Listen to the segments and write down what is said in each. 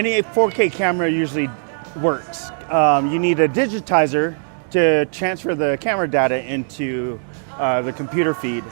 any 4K camera usually works. You need a digitizer to transfer the camera data into the computer feed.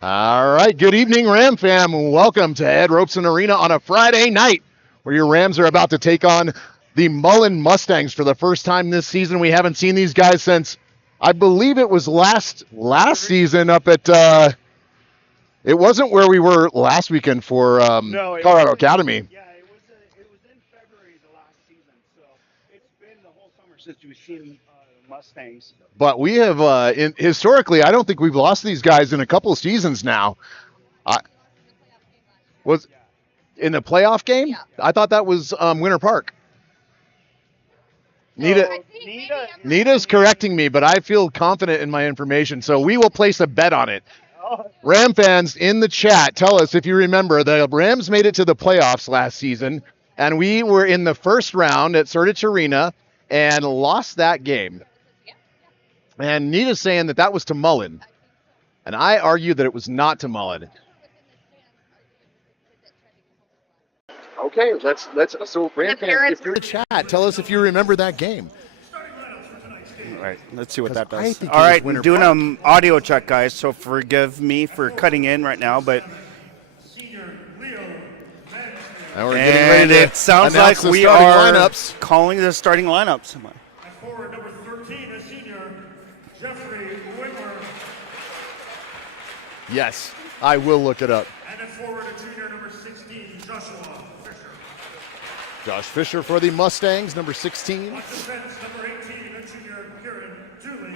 All right, good evening, Ram fam. Welcome to Ed Robson Arena on a Friday night where your Rams are about to take on the Mullen Mustangs for the first time this season. We haven't seen these guys since, I believe it was last season up at, it wasn't where we were last weekend for Colorado Academy. Yeah, it was in February the last season, so it's been the whole summer since we've seen the Mustangs. But we have, historically, I don't think we've lost these guys in a couple of seasons now. Was in the playoff game? Yeah. I thought that was Winter Park. Nita's correcting me, but I feel confident in my information, so we will place a bet on it. Ram fans in the chat, tell us if you remember, the Rams made it to the playoffs last season, and we were in the first round at Surdich Arena and lost that game. And Nita's saying that was to Mullen. And I argue that it was not to Mullen. Okay, so Ram fans, if you're in the chat, tell us if you remember that game. All right, let's see what that does. All right, we're doing an audio check, guys, so forgive me for cutting in right now, but... And we're getting ready to it sounds like we are calling the starting lineups. Forward number 13, a senior, Jeffrey Whitmer. Yes, I will look it up. And at forward, a junior, number 16, Joshua Fisher. Josh Fisher for the Mustangs, number 16. On defense, number 18, a junior, Kieran Dooley.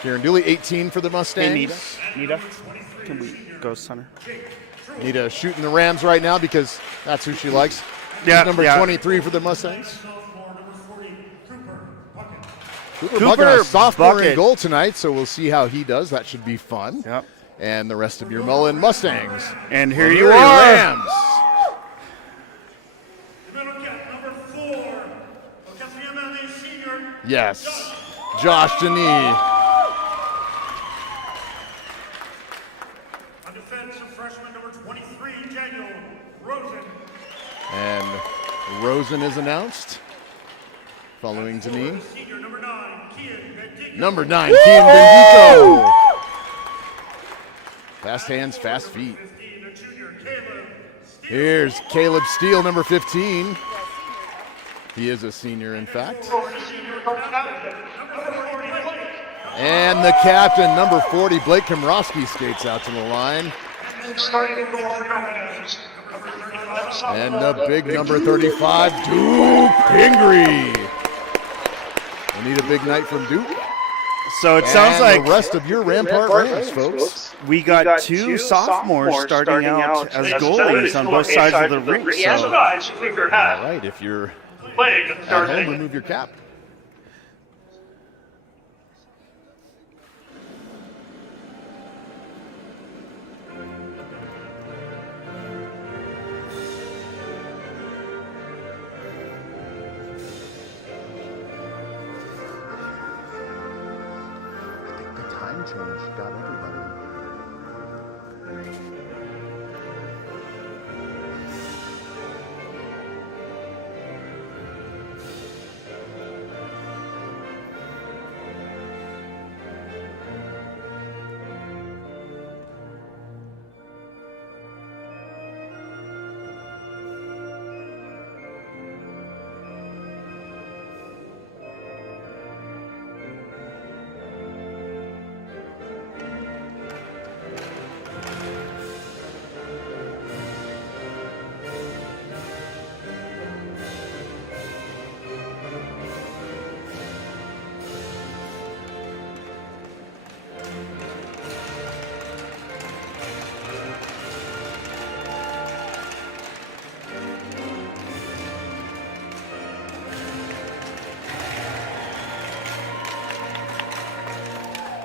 Kieran Dooley, 18 for the Mustangs. Hey, Nita, can we go center? Nita shooting the Rams right now because that's who she likes. Yeah, number 23 for the Mustangs. Sophomore, number 40, Cooper Puckett. Cooper Puckett, a sophomore in goal tonight, so we'll see how he does. That should be fun. Yep. And the rest of your Mullen Mustangs. And here you are. Rams. Number 4, senior. Yes. Josh Denis. On defense, a freshman, number 23, Daniel Rosen. And Rosen is announced. Following Denis. Senior, number 9, Kian Bendico. Number 9, Kian Bendico. Fast hands, fast feet. 15, a junior, Caleb Steele. Here's Caleb Steele, number 15. He is a senior, in fact. And the captain, number 40, Blake Komrosky, skates out to the line. And the big number 35, Duke Pingree. We need a big night from Duke. So it sounds like the rest of your Rampart Rams, folks. We got two sophomores starting out as goalies on both sides of the rink. So. All right, if you're at home, remove your cap. Change got everybody.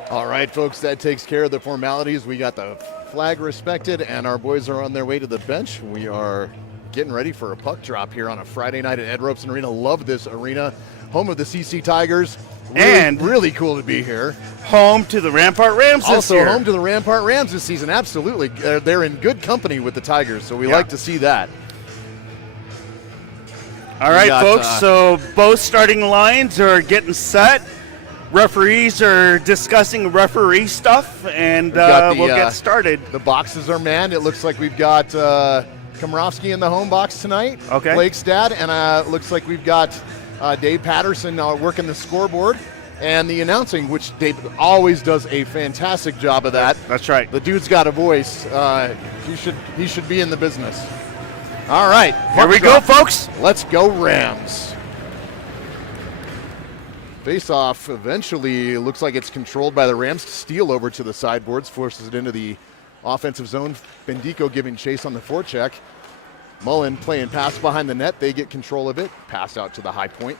All right, folks, that takes care of the formalities. We got the flag respected, and our boys are on their way to the bench. We are getting ready for a puck drop here on a Friday night at Ed Robson Arena. Love this arena. Home of the CC Tigers. And really cool to be here. Home to the Rampart Rams this year. Also home to the Rampart Rams this season, absolutely. They're in good company with the Tigers, so we like to see that. All right, folks, so both starting lines are getting set. referees are discussing referee stuff, and we'll get started. The boxes are manned. It looks like we've got Komrovsky in the home box tonight. Okay. Blake's dad, and looks like we've got Dave Patterson working the scoreboard and the announcing, which Dave always does a fantastic job of that. That's right. The dude's got a voice. He should be in the business. All right. Here we go, folks. Let's go Rams. Face-off eventually looks like it's controlled by the Rams. Steal over to the sideboards, forces it into the offensive zone. Bendico giving chase on the forecheck. Mullen playing pass behind the net. They get control of it. Pass out to the high point.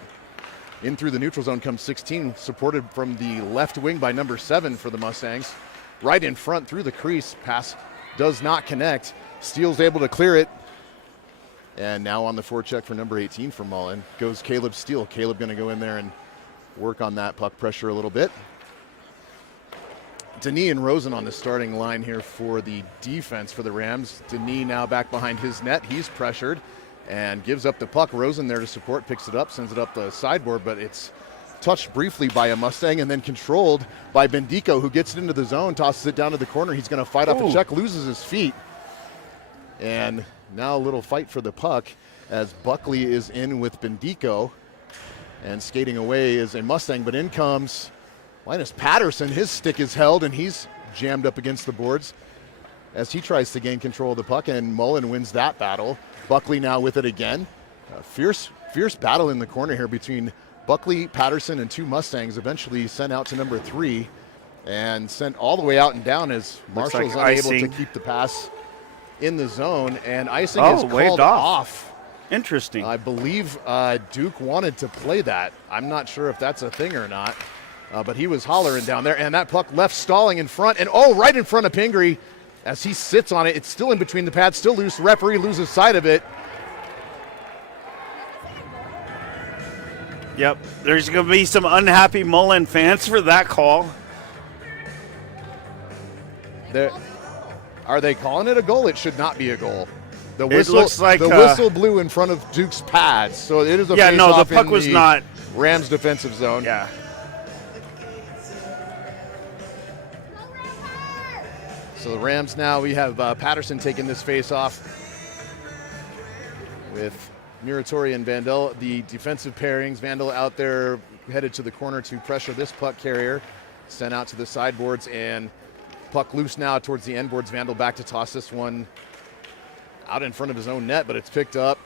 In through the neutral zone comes 16, supported from the left wing by number 7 for the Mustangs. Right in front through the crease. Pass does not connect. Steele's able to clear it. And now on the forecheck for number 18 for Mullen goes Caleb Steele. Caleb going to go in there and work on that puck pressure a little bit. Denis and Rosen on the starting line here for the defense for the Rams. Denis now back behind his net. He's pressured and gives up the puck. Rosen there to support, picks it up, sends it up the sideboard, but it's touched briefly by a Mustang and then controlled by Bendico, who gets it into the zone, tosses it down to the corner. He's going to fight off a check, loses his feet. And now a little fight for the puck as Buckley is in with Bendico. And skating away is a Mustang, but in comes Linus Patterson. His stick is held, and he's jammed up against the boards as he tries to gain control of the puck, and Mullen wins that battle. Buckley now with it again. A fierce battle in the corner here between Buckley, Patterson, and 2 Mustangs, eventually sent out to number 3 and sent all the way out and down as Marshall's unable to keep the pass in the zone, and icing is called off. Interesting. I believe Duke wanted to play that. I'm not sure if that's a thing or not, but he was hollering down there, and that puck left stalling in front, and right in front of Pingree as he sits on it. It's still in between the pads, still loose. The referee loses sight of it. Yep, there's going to be some unhappy Mullen fans for that call. Are they calling it a goal? It should not be a goal. The whistle, it looks like the whistle blew in front of Duke's pads, so it is a face-off the puck was not Rams defensive zone. Yeah. So the Rams now, we have Patterson taking this face-off with Muratori and Vandal, the defensive pairings. Vandal out there headed to the corner to pressure this puck carrier, sent out to the sideboards, and puck loose now towards the end boards. Vandal back to toss this one out in front of his own net, but it's picked up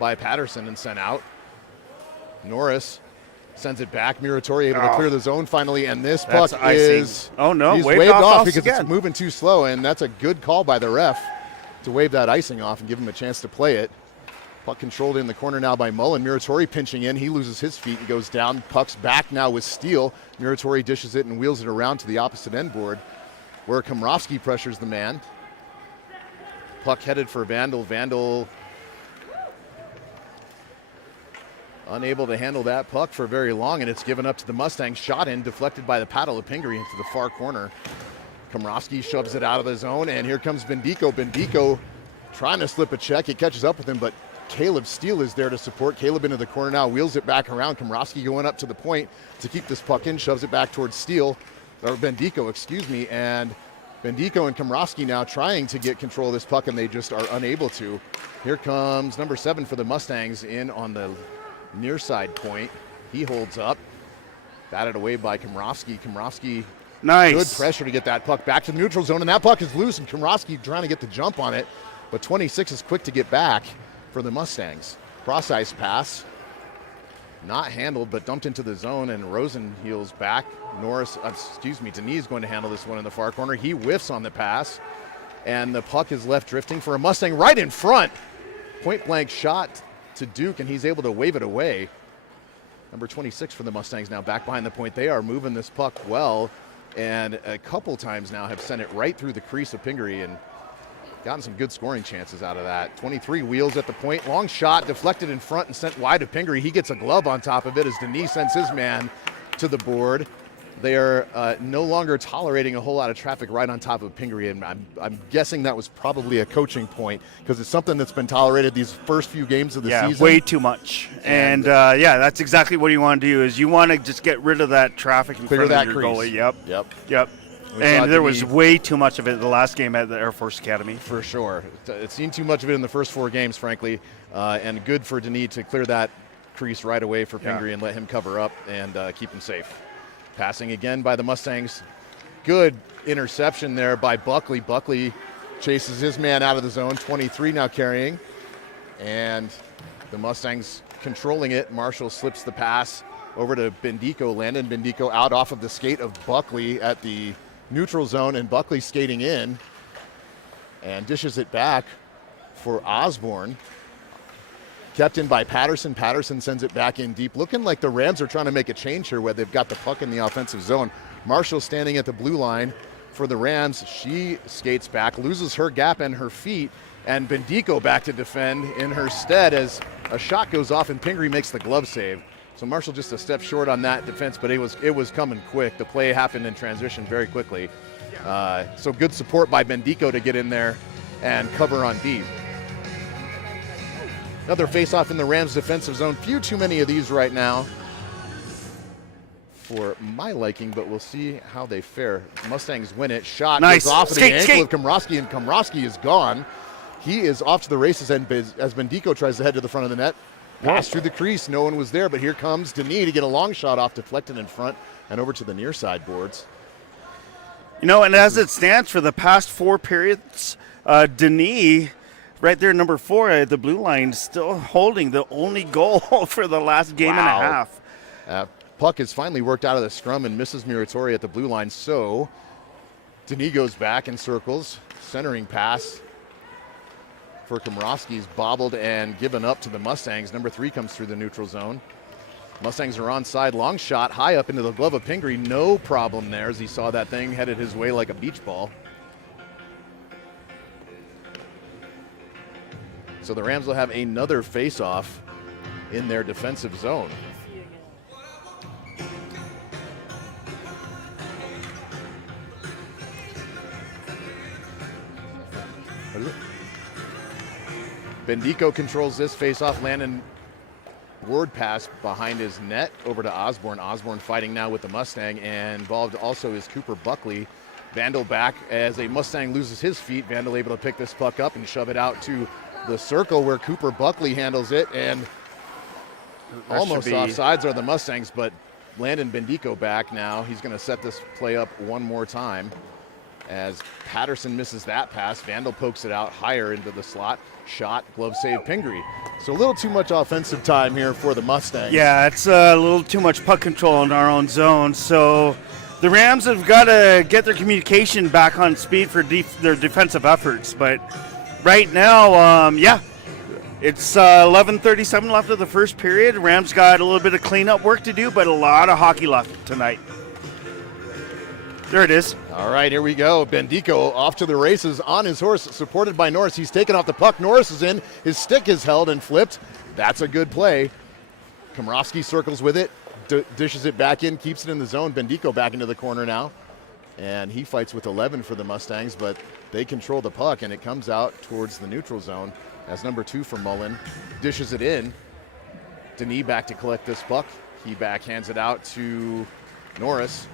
by Patterson and sent out. Norris sends it back. Muratori able to clear the zone finally, and this puck is he's waved off because it's moving too slow, and that's a good call by the ref to wave that icing off and give him a chance to play it. Puck controlled in the corner now by Mullen. Muratori pinching in. He loses his feet and goes down. Puck's back now with Steele. Muratori dishes it and wheels it around to the opposite end board where Komrovsky pressures the man. Puck headed for Vandal. Vandal unable to handle that puck for very long, and it's given up to the Mustangs. Shot in, deflected by the paddle of Pingree into the far corner. Komrovsky shoves it out of the zone, and here comes Bendico. Bendico trying to slip a check. He catches up with him, but Caleb Steele is there to support. Caleb into the corner now, wheels it back around. Komrovsky going up to the point to keep this puck in, shoves it back towards Steele, or Bendico, excuse me, and Bendico and Komrovsky now trying to get control of this puck, and they just are unable to. Here comes number 7 for the Mustangs in on the near side point. He holds up. Batted away by Komrovsky. Komrovsky, nice. Good pressure to get that puck back to the neutral zone, and that puck is loose, and Komrovsky trying to get the jump on it, but 26 is quick to get back for the Mustangs. Cross-ice pass. Not handled, but dumped into the zone, and Rosen heels back. Denis is going to handle this one in the far corner. He whiffs on the pass, and the puck is left drifting for a Mustang right in front. Point blank shot to Duke, and he's able to wave it away. Number 26 for the Mustangs now back behind the point. They are moving this puck well, and a couple times now have sent it right through the crease of Pingree and gotten some good scoring chances out of that. 23 wheels at the point. Long shot deflected in front and sent wide to Pingree. He gets a glove on top of it as Denis sends his man to the board. They are no longer tolerating a whole lot of traffic right on top of Pingree, and I'm guessing that was probably a coaching point because it's something that's been tolerated these first few games of the season. Yeah, way too much. And that's exactly what you want to do is you want to just get rid of that traffic in front of your goalie. Yep. And there was way too much of it the last game at the Air Force Academy. For sure. It's seen too much of it in the first 4 games, frankly, and good for Denis to clear that crease right away for Pingree and let him cover up and keep him safe. Passing again by the Mustangs. Good interception there by Buckley. Buckley chases his man out of the zone. 23 now carrying. And the Mustangs controlling it. Marshall slips the pass over to Bendico. Landon Bendico out off of the skate of Buckley at the neutral zone. And Buckley skating in. And dishes it back for Osborne. Kept in by Patterson. Patterson sends it back in deep. Looking like the Rams are trying to make a change here where they've got the puck in the offensive zone. Marshall standing at the blue line for the Rams. She skates back, loses her gap and her feet, and Bendico back to defend in her stead as a shot goes off and Pingree makes the glove save. So Marshall just a step short on that defense, but it was coming quick. The play happened in transition very quickly. So good support by Bendico to get in there and cover on deep. Another face-off in the Rams defensive zone. Few too many of these right now for my liking, but we'll see how they fare. Mustangs win it. Shot goes off of the ankle of Komrosky, and Komrosky is gone. He is off to the races and as Bendico tries to head to the front of the net. Pass through the crease. No one was there, but here comes Denis to get a long shot off, deflected in front and over to the near side boards. And as it stands for the past 4 periods, Denis, right there, number 4 at the blue line, still holding the only goal for the last game and a half. Puck is finally worked out of the scrum and misses Muratori at the blue line. So Denis goes back in circles. Centering pass for Komrosky's bobbled and given up to the Mustangs. Number 3 comes through the neutral zone. Mustangs are onside. Long shot high up into the glove of Pingree. No problem there as he saw that thing headed his way like a beach ball. So the Rams will have another face-off in their defensive zone. What is it? Bendico controls this face-off. Landon word pass behind his net over to Osborne. Osborne fighting now with the Mustang, and involved also is Cooper Buckley. Vandal back as a Mustang loses his feet. Vandal able to pick this puck up and shove it out to the circle where Cooper Buckley handles it, and almost offsides are the Mustangs, but Landon Bendico back now. He's going to set this play up one more time as Patterson misses that pass. Vandal pokes it out higher into the slot. Shot, glove save, Pingree. So a little too much offensive time here for the Mustangs. Yeah, it's a little too much puck control in our own zone. So the Rams have got to get their communication back on speed for their defensive efforts. But right now, it's 11:37 left of the first period. Rams got a little bit of cleanup work to do, but a lot of hockey left tonight. There it is. All right, here we go. Bendico off to the races on his horse, supported by Norris. He's taken off the puck. Norris is in. His stick is held and flipped. That's a good play. Komrosky circles with it, dishes it back in, keeps it in the zone. Bendico back into the corner now. And he fights with 11 for the Mustangs, but they control the puck, and it comes out towards the neutral zone as number 2 for Mullen dishes it in. Denis back to collect this puck. He backhands it out to Norris.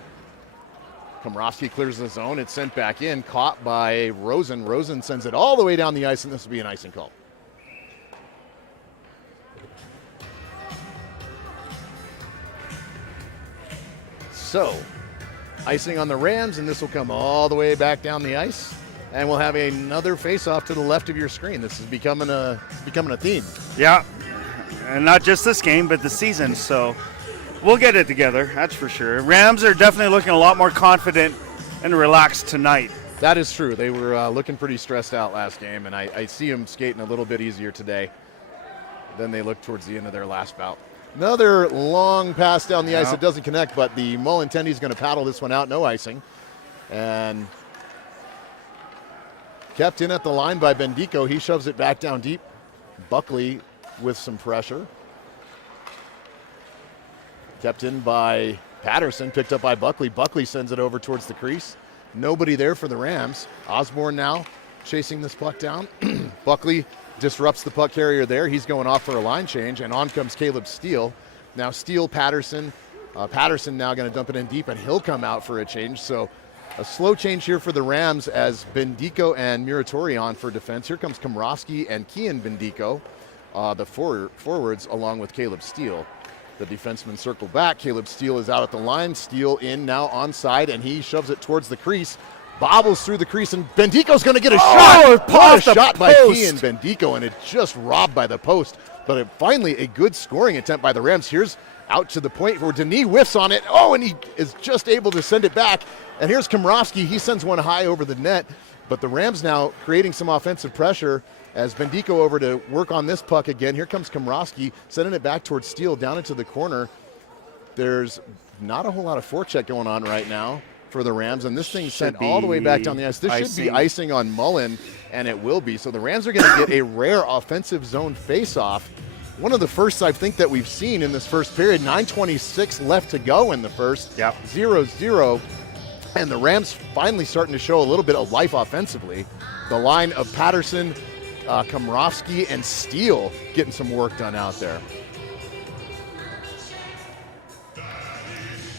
Komrosky clears the zone. It's sent back in, caught by Rosen. Rosen sends it all the way down the ice, and this will be an icing call. So, icing on the Rams, and this will come all the way back down the ice, and we'll have another face-off to the left of your screen. This is becoming a theme. Yeah, and not just this game, but the season. So we'll get it together, that's for sure. Rams are definitely looking a lot more confident and relaxed tonight. That is true. They were looking pretty stressed out last game, and I see them skating a little bit easier today than they looked towards the end of their last bout. Another long pass down the ice. It doesn't connect, but the Mullen tendy's going to paddle this one out. No icing. And kept in at the line by Bendico. He shoves it back down deep. Buckley with some pressure. Kept in by Patterson picked up by Buckley. Buckley sends it over towards the crease. Nobody there for the Rams. Osborne now chasing this puck down. Buckley disrupts the puck carrier there. He's going off for a line change, and on comes Caleb Steele. Now Steele, Patterson. Patterson now going to dump it in deep, and he'll come out for a change. So a slow change here for the Rams as Bendico and Muratori on for defense. Here comes Komrowski and Kian Bendico, the forwards, along with Caleb Steele. The defensemen circle back. Caleb Steele is out at the line. Steele in now onside, and he shoves it towards the crease. Bobbles through the crease, and Bendico's going to get a shot. What a shot by Kian Bendico, and it's just robbed by the post. But finally a good scoring attempt by the Rams. Here's out to the point where Denis whiffs on it. Oh, and he is just able to send it back. And here's Komrowski. He sends one high over the net. But the Rams now creating some offensive pressure as Bendico over to work on this puck again. Here comes Komrowski, sending it back towards Steele down into the corner. There's not a whole lot of forecheck going on right now for the Rams, and this thing's sent all the way back down the ice. This should be icing on Mullen, and it will be. So the Rams are going to get a rare offensive zone face-off. One of the first, I think, that we've seen in this first period. 9:26 left to go in the first. 0-0. And the Rams finally starting to show a little bit of life offensively. The line of Patterson, Komrowski, and Steele getting some work done out there.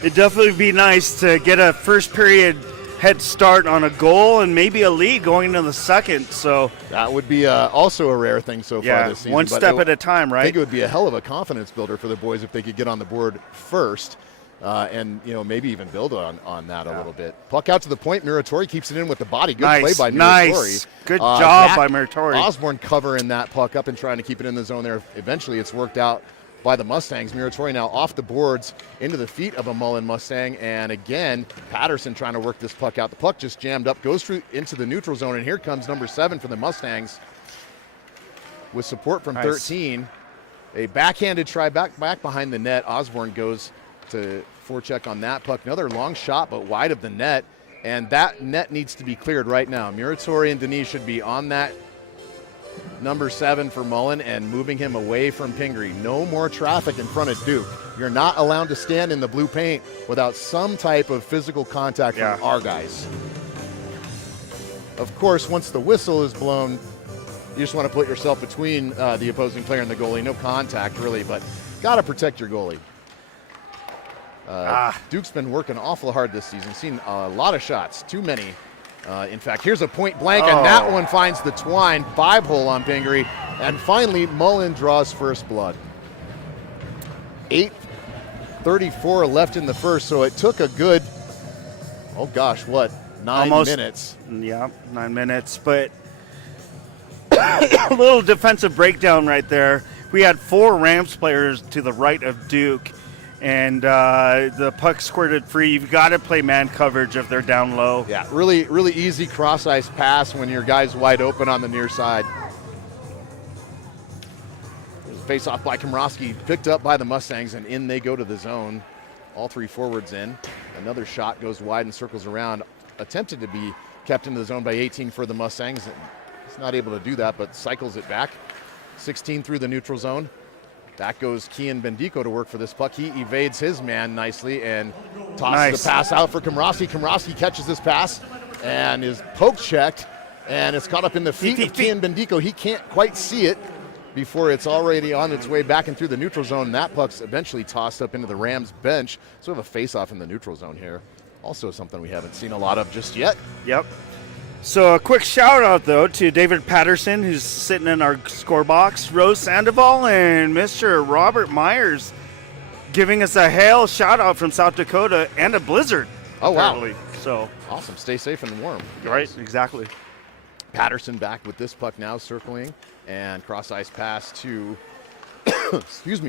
It'd definitely be nice to get a first period head start on a goal and maybe a lead going into the second. So that would be also a rare thing so far this season. One step at a time, right? I think it would be a hell of a confidence builder for the boys if they could get on the board first. And maybe even build on that a little bit. Puck out to the point. Muratori keeps it in with the body. Good play by Muratori. Nice. Good job by Muratori. Osborne covering that puck up and trying to keep it in the zone there. Eventually it's worked out by the Mustangs. Muratori now off the boards into the feet of a Mullen Mustang. And again, Patterson trying to work this puck out. The puck just jammed up, goes through into the neutral zone. And here comes number 7 for the Mustangs with support from 13. A backhanded try back behind the net. Osborne goes to forecheck on that puck. Another long shot, but wide of the net. And that net needs to be cleared right now. Muratori and Denis should be on that number 7 for Mullen and moving him away from Pingree. No more traffic in front of Duke. You're not allowed to stand in the blue paint without some type of physical contact from our guys. Of course, once the whistle is blown, you just want to put yourself between the opposing player and the goalie. No contact, really, but got to protect your goalie. Duke's been working awful hard this season. Seen a lot of shots, too many. In fact, here's a point blank, and that one finds the twine. 5-hole on Pingree. And finally, Mullen draws first blood. 8:34 left in the first, so it took a good, 9 minutes. Yeah, 9 minutes. But a little defensive breakdown right there. We had 4 Rams players to the right of Duke. And the puck squirted free. You've got to play man coverage if they're down low. Yeah, really, really easy cross-ice pass when your guy's wide open on the near side. Face-off by Komrowski, picked up by the Mustangs, and in they go to the zone. All 3 forwards in. Another shot goes wide and circles around. Attempted to be kept into the zone by 18 for the Mustangs. He's not able to do that, but cycles it back. 16 through the neutral zone. Back goes Kian Bendico to work for this puck. He evades his man nicely and tosses the pass out for Komrowski. Komrowski catches this pass and is poke checked, and it's caught up in the feet of Kian Bendico. He can't quite see it before it's already on its way back and through the neutral zone. That puck's eventually tossed up into the Rams bench. So we have a face-off in the neutral zone here. Also something we haven't seen a lot of just yet. Yep. So a quick shout out though to David Patterson, who's sitting in our score box, Rose Sandoval, and Mr. Robert Myers giving us a hail shout out from South Dakota and a blizzard. Oh apparently. Wow. So awesome. Stay safe and warm. Right, exactly. Patterson back with this puck now circling and cross ice pass to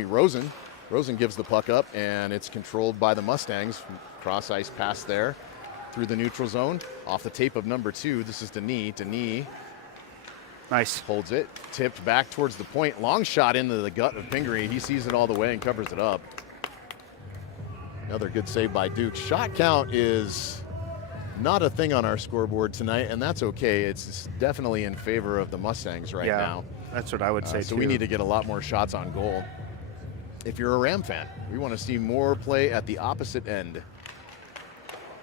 Rosen. Rosen gives the puck up and it's controlled by the Mustangs. Cross ice pass there. Through the neutral zone, off the tape of number 2. This is Denis. Denis nice. Holds it, tipped back towards the point. Long shot into the gut of Pingree. He sees it all the way and covers it up. Another good save by Duke. Shot count is not a thing on our scoreboard tonight, and that's okay. It's definitely in favor of the Mustangs right now. That's what I would say so too. we need to get a lot more shots on goal. if you're a Ram fan. We want to see more play at the opposite end.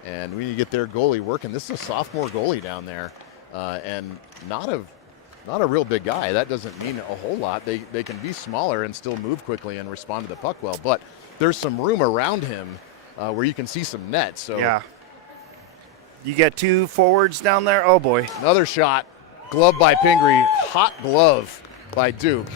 And we need to get their goalie working. This is a sophomore goalie down there, and not a real big guy. That doesn't mean a whole lot. They can be smaller and still move quickly and respond to the puck well, but there's some room around him where you can see some net. So yeah. You get 2 forwards down there. Oh, boy. another shot. Glove by Pingree. Hot glove by Duke.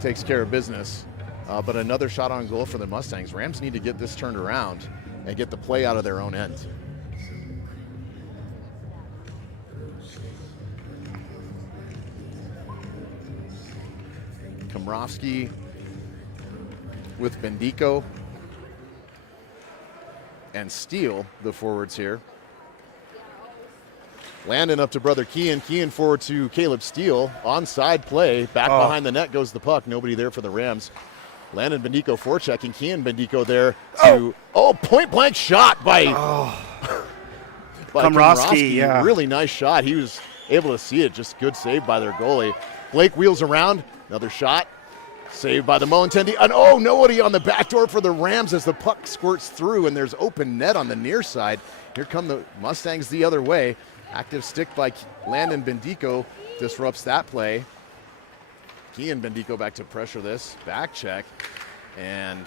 Takes care of business. But another shot on goal for the Mustangs. Rams need to get this turned around and get the play out of their own end. Komrovsky with Bendico and Steele, the forwards here. Landon up to brother Kean. Kean forward to Caleb Steele. Onside play. Back behind the net goes the puck. Nobody there for the Rams. Landon Bendico forechecking. Kean Bendico there to point blank shot by Komrovsky. Yeah. Really nice shot. He was able to see it. Just good save by their goalie. Blake wheels around. Another shot. Saved by the Mullen Mustangs. And nobody on the back door for the Rams as the puck squirts through and there's open net on the near side. Here come the Mustangs the other way. Active stick by Landon Bendico disrupts that play. Kean Bendico back to pressure this. Back check. And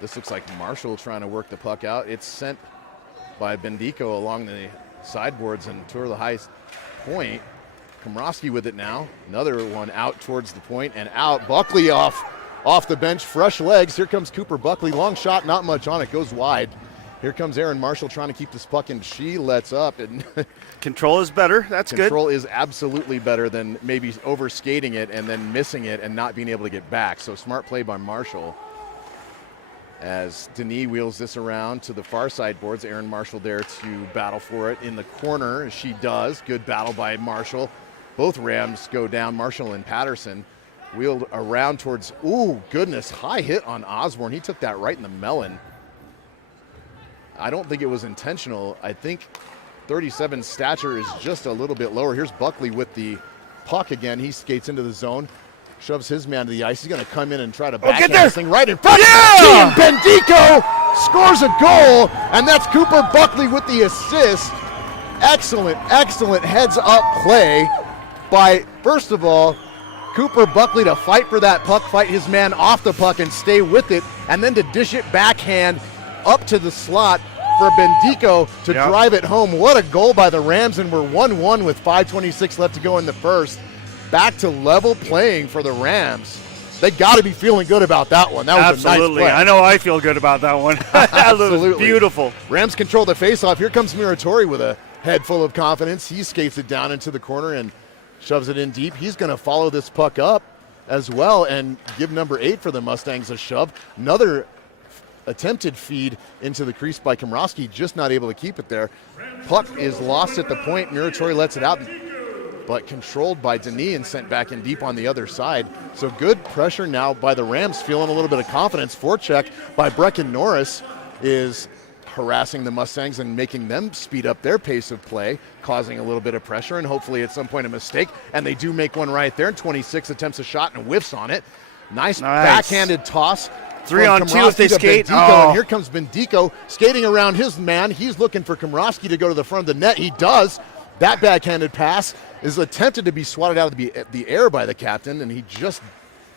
this looks like Marshall trying to work the puck out. It's sent by Bendico along the sideboards and toward the high point. Komrovsky with it now. Another one out towards the point and out. Buckley off the bench. Fresh legs. Here comes Cooper Buckley. Long shot, not much on it. Goes wide. Here comes Aaron Marshall trying to keep this puck in. She lets up. And Control is better. That's good. Control is absolutely better than maybe overskating it and then missing it and not being able to get back. So smart play by Marshall. As Denis wheels this around to the far side boards. Aaron Marshall there to battle for it in the corner, as she does. Good battle by Marshall. Both Rams go down, Marshall and Patterson. Wheeled around towards, goodness, high hit on Osborne. He took that right in the melon. I don't think it was intentional. I think 37 stature is just a little bit lower. Here's Buckley with the puck again. He skates into the zone, shoves his man to the ice. He's going to come in and try to backhand this thing right in front. Yeah! Bendico scores a goal, and that's Cooper Buckley with the assist. Excellent heads-up play by, first of all, Cooper Buckley to fight for that puck, fight his man off the puck and stay with it, and then to dish it backhand up to the slot for Bendico to drive it home. What a goal by the Rams, and we're 1-1 with 5:26 left to go in the first. Back to level playing for the Rams. They got to be feeling good about that one. That was absolutely a nice play. I know I feel good about that one. That was beautiful. Rams control the faceoff. Here comes Muratori with a head full of confidence. He skates it down into the corner and shoves it in deep. He's going to follow this puck up as well and give number 8 for the Mustangs a shove. Another attempted feed into the crease by Komrovsky, just not able to keep it there. Puck is lost at the point. Muratori lets it out, but controlled by Denis and sent back in deep on the other side. So good pressure now by the Rams, feeling a little bit of confidence. Forecheck by Brecken Norris is harassing the Mustangs and making them speed up their pace of play, causing a little bit of pressure and hopefully at some point a mistake. And they do make one right there. 26 attempts a shot and whiffs on it. Nice. Backhanded toss. 3-on-2 if they skate. And here comes Bendico skating around his man. He's looking for Komrovsky to go to the front of the net. He does. That backhanded pass is attempted to be swatted out of the air by the captain, and he just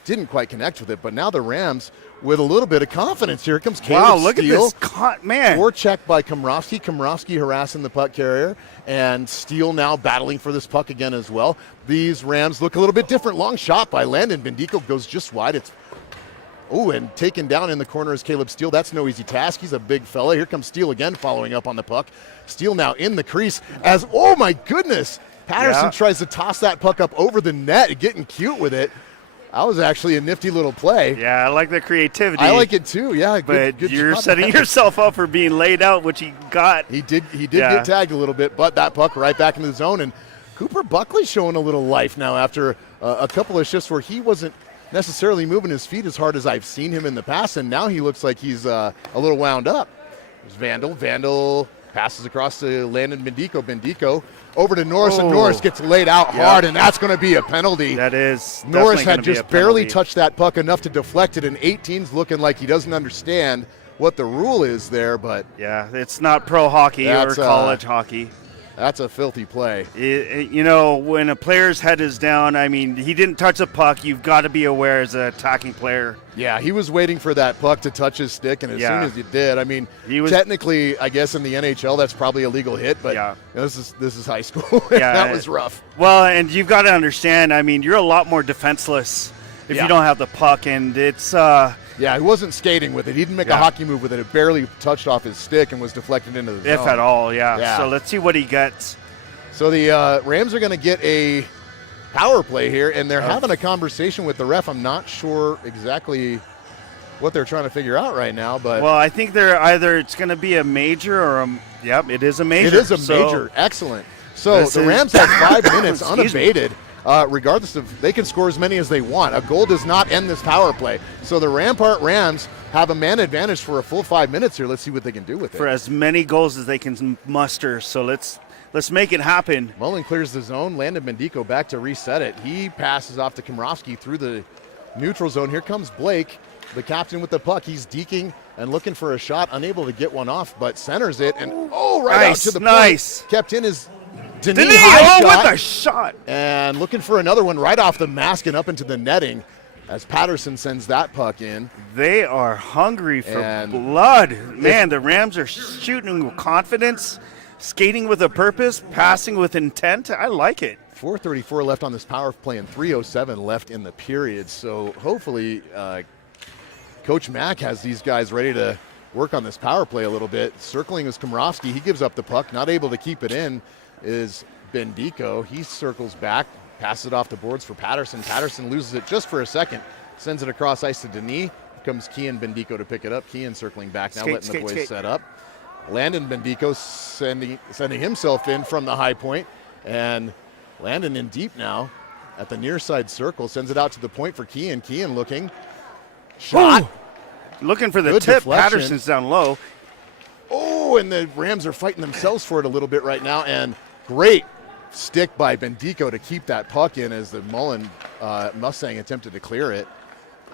didn't quite connect with it. But now the Rams with a little bit of confidence. Here comes Caleb Wow, look Steele. at this. Man. Forecheck by Komrovsky. Komrovsky harassing the puck carrier, and Steele now battling for this puck again as well. These Rams look a little bit different. Long shot by Landon. Bendico goes just wide. It's and taken down in the corner is Caleb Steele. That's no easy task. He's a big fella. Here comes Steele again, following up on the puck. Steele now in the crease as, oh my goodness, Patterson tries to toss that puck up over the net, getting cute with it. That was actually a nifty little play. Yeah, I like the creativity. I like it too, yeah. But good you're job. setting yourself up for being laid out, which he got. He did get tagged a little bit, but that puck right back into the zone. And Cooper Buckley showing a little life now after a couple of shifts where he wasn't necessarily moving his feet as hard as I've seen him in the past, and now he looks like he's a little wound up. There's Vandal passes across to Landon Bendico. Bendico over to Norris, and Oh. Norris gets laid out hard, and that's going to be a penalty. That is. Norris definitely had gonna be a just barely penalty. touched that puck enough to deflect it, and 18's looking like he doesn't understand what the rule is there, but Yeah, it's not pro hockey or That's, college hockey. that's a filthy play. You know, when a player's head is down, I mean, he didn't touch the puck. You've got to be aware as an attacking player. Yeah, he was waiting for that puck to touch his stick, and as soon Yeah. as it did, I mean, He was- technically, I guess in the NHL, that's probably a legal hit, but Yeah. this is high school. Yeah, That was rough. Well, and you've got to understand, I mean, you're a lot more defenseless if Yeah. you don't have the puck, and it's Yeah, he wasn't skating with it. He didn't make a Yeah. hockey move with it. It barely touched off his stick and was deflected into the if zone. at all, yeah. Yeah. So let's see what he gets. So the Rams are going to get a power play here, and they're having a conversation with the ref. I'm not sure exactly what they're trying to figure out right now, but Well, I think they're either it's going to be a major or yep, it is a major. it is a So major. Excellent. So This the is- Rams have 5 minutes Excuse me. unabated. Regardless of, they can score as many as they want. A goal does not end this power play. So the Rampart Rams have a man advantage for a full 5 minutes here. Let's see what they can do with for it. as many goals as they can muster. So let's make it happen. Mullen clears the zone. Landon Bendico back to reset it. He passes off to Komrovsky through the neutral zone. Here comes Blake, the captain with the puck. He's deking and looking for a shot, unable to get one off, but centers it, and right out Nice, to the nice. point. Kept in his Denis Denis, high shot, with a shot. and looking for another one right off the mask and up into the netting as Patterson sends that puck in. They are hungry for And blood. Man, the Rams are shooting with confidence, skating with a purpose, passing with intent. I like it. 4:34 left on this power play and 3:07 left in the period. So hopefully Coach Mack has these guys ready to work on this power play a little bit. Circling is Komrovsky. He gives up the puck. Not able to keep it in is Bendico. He circles back, passes it off the boards for Patterson. Patterson loses it just for a second, sends it across ice to Denis. Here comes Kian Bendico to pick it up. Kian circling back now, letting the boys set up. Landon Bendico sending himself in from the high point, and Landon in deep now at the near side circle, sends it out to the point for Kian. Kian looking. Shot. Looking for the Good tip. deflection. Patterson's down low. Oh, and the Rams are fighting themselves for it a little bit right now, and great stick by Bendico to keep that puck in as the Mullen Mustang attempted to clear it.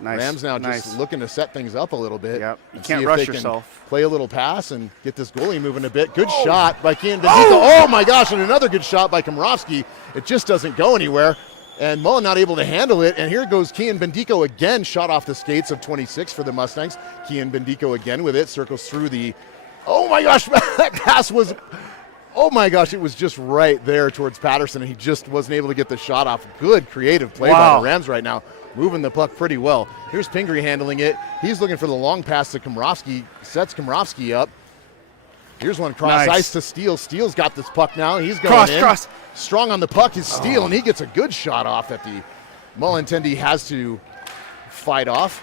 Nice. Rams now nice. just looking to set things up a little bit. Yep. You and can't see if rush they can yourself. play a little pass and get this goalie moving a bit. Good shot by Kian Bendico. Oh my gosh, and another good shot by Komrovsky. It just doesn't go anywhere. And Mullen not able to handle it. And here goes Kian Bendico again, shot off the skates of 26 for the Mustangs. Kian Bendico again with it, circles through the, oh my gosh, that pass was, oh my gosh, it was just right there towards Patterson, and he just wasn't able to get the shot off. Good creative play by Wow. the Rams right now, moving the puck pretty well. Here's Pingree handling it. He's looking for the long pass to Komrovsky, sets Komrovsky up. Here's one cross Nice. ice to Steele. Steele's got this puck now. He's going in. Cross. Strong on the puck is Steele, and he gets a good shot off that the Mullen Tendy has to fight off.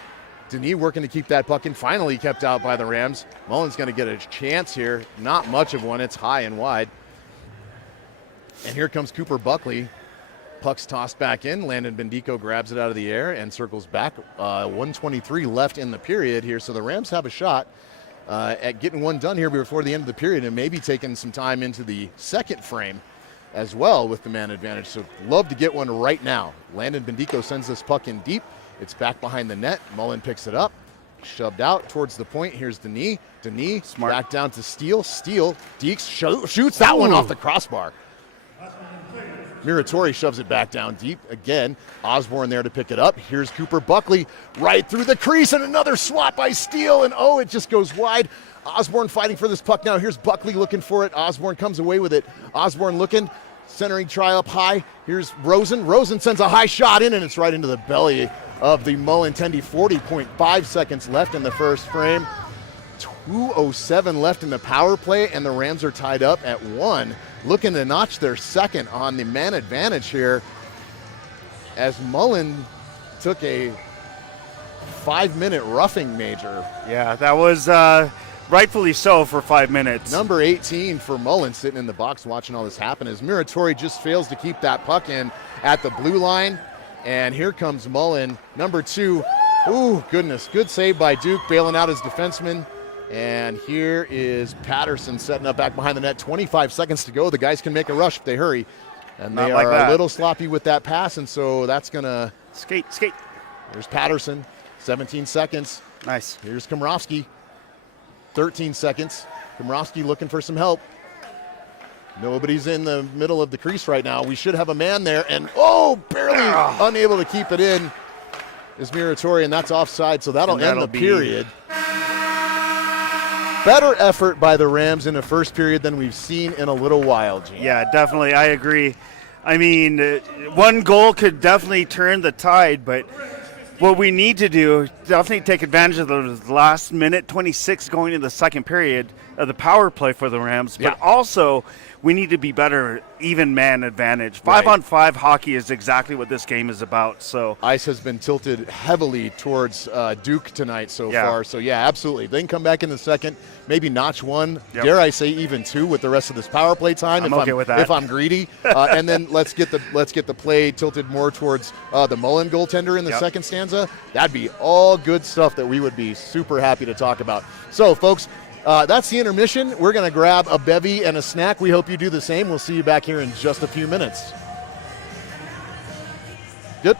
Denis working to keep that puck in. Finally kept out by the Rams. Mullen's going to get a chance here. Not much of one. It's high and wide. And here comes Cooper Buckley. Puck's tossed back in. Landon Bendico grabs it out of the air and circles back. 1:23 left in the period here, so the Rams have a shot at getting one done here before the end of the period, and maybe taking some time into the second frame as well with the man advantage. So love to get one right now. Landon Bendico sends this puck in deep. It's back behind the net. Mullen picks it up, shoved out towards the point. Here's Denis. Denis Smart. back down to Steele. Steele, Deeks shoots that one off the crossbar. Muratori shoves it back down deep. Again, Osborne there to pick it up. Here's Cooper Buckley right through the crease, and another swat by Steele, and oh, it just goes wide. Osborne fighting for this puck now. Here's Buckley looking for it. Osborne comes away with it. Osborne looking, centering try up high. Here's Rosen. Rosen sends a high shot in, and it's right into the belly of the Mullen Tendy. 40.5 seconds left in the first frame. 2:07 left in the power play, and the Rams are tied up at 1. Looking to notch their second on the man advantage here as Mullen took a 5-minute roughing major. Yeah, that was rightfully so for 5 minutes. Number 18 for Mullen sitting in the box watching all this happen as Muratori just fails to keep that puck in at the blue line. And here comes Mullen, number 2. Ooh, goodness. Good save by Duke, bailing out his defenseman. And here is Patterson setting up back behind the net. 25 seconds to go. The guys can make a rush if they hurry. And they Not like are that. a little sloppy with that pass, and so that's going to... Skate, skate. There's Patterson, 17 seconds. Nice. Here's Komrovsky, 13 seconds. Komrovsky looking for some help. Nobody's in the middle of the crease right now. We should have a man there, and barely unable to keep it in is Muratori, and that's offside, so that'll end the period. Better effort by the Rams in the first period than we've seen in a little while, Gene. Yeah, definitely. I agree. I mean, one goal could definitely turn the tide, but what we need to do, definitely take advantage of the last minute 26 going into the second period of the power play for the Rams, but also we need to be better even man advantage. 5-on-5 hockey is exactly what this game is about. So ice has been tilted heavily towards Duke tonight so far. So yeah, absolutely. They can come back in the second, maybe notch one, dare I say even two with the rest of this power play time. I'm okay with that. If I'm greedy, and then let's get the play tilted more towards the Mullen goaltender in the second stanza. That'd be all good stuff that we would be super happy to talk about. So folks, that's the intermission. We're going to grab a bevy and a snack. We hope you do the same. We'll see you back here in just a few minutes. Good.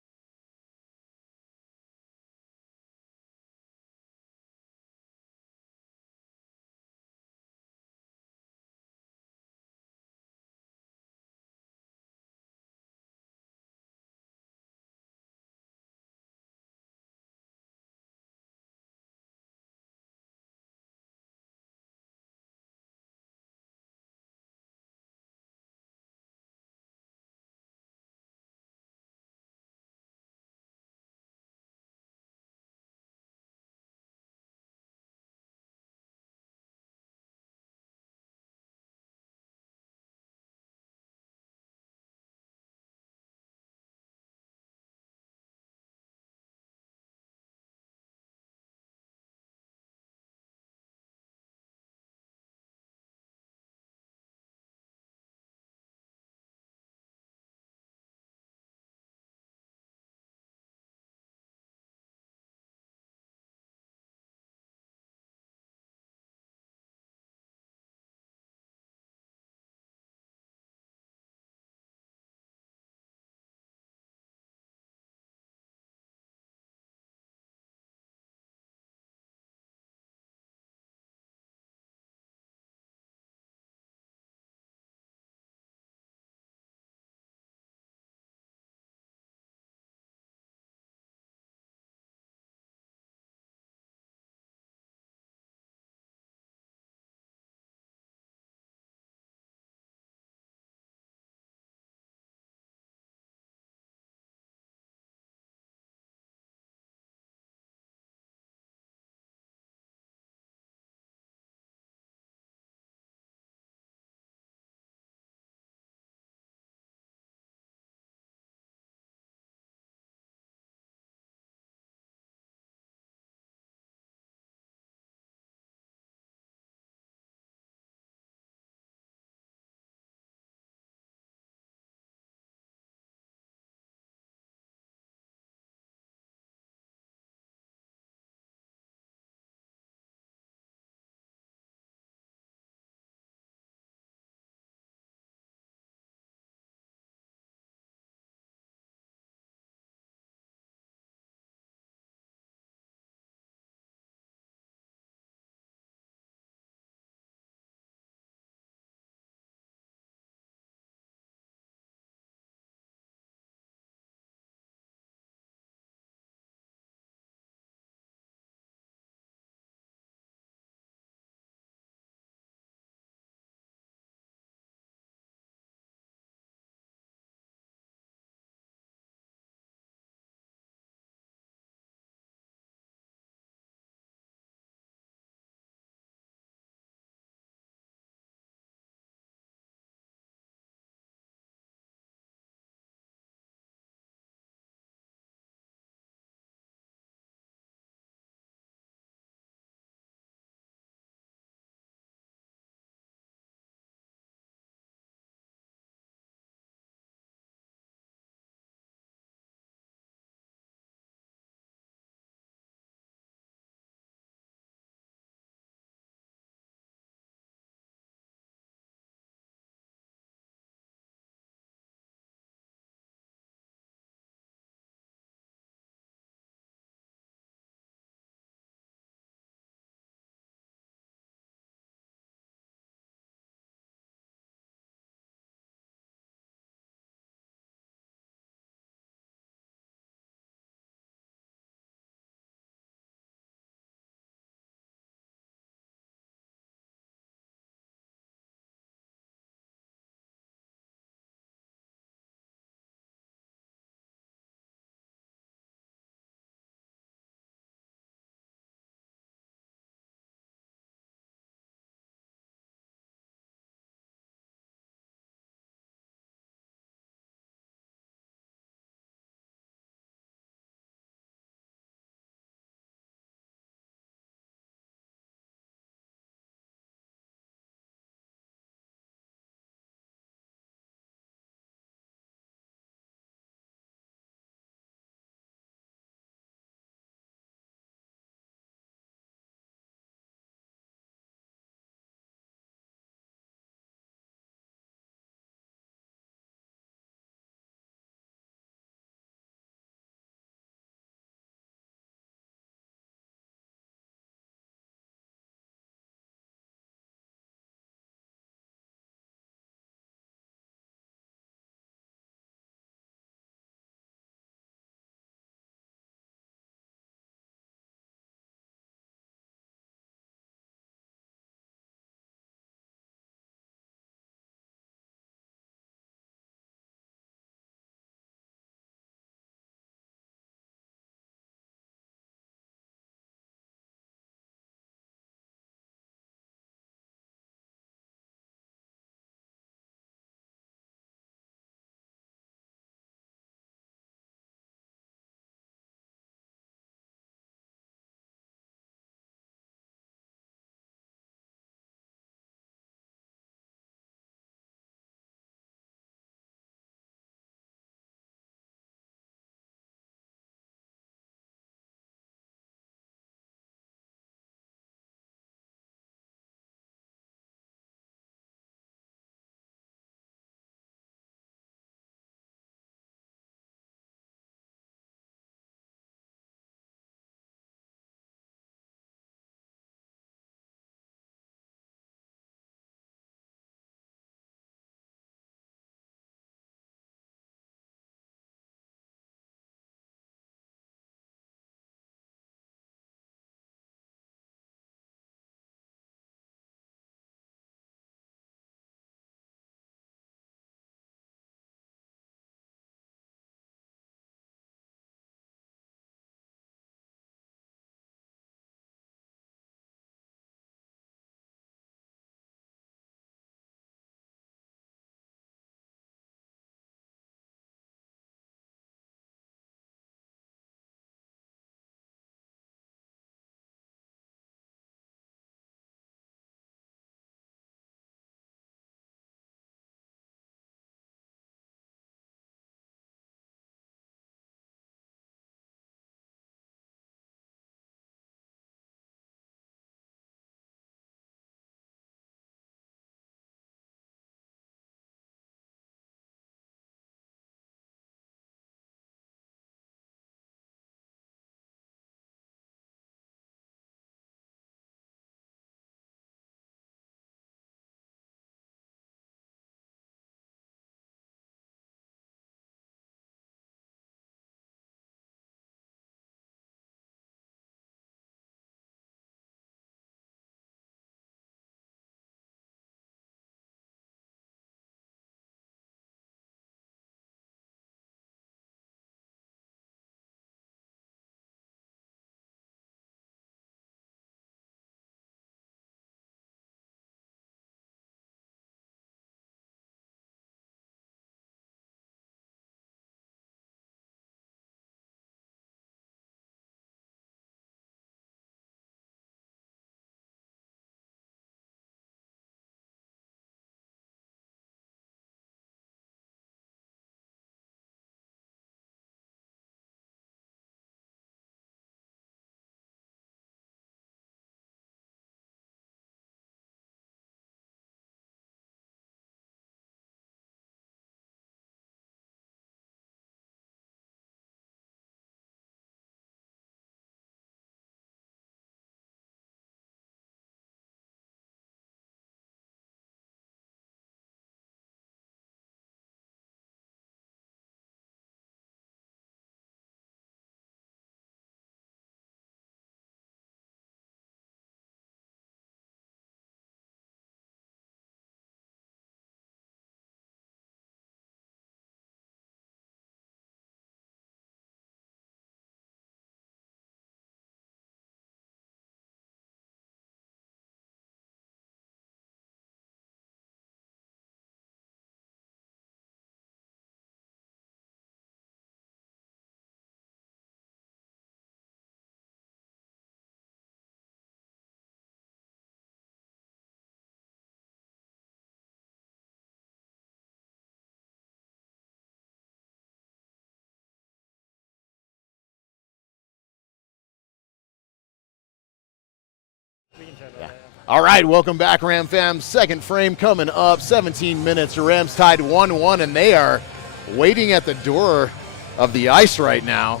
All right, welcome back, Ram fam. Second frame coming up, 17 minutes. The Rams tied 1-1, and they are waiting at the door of the ice right now.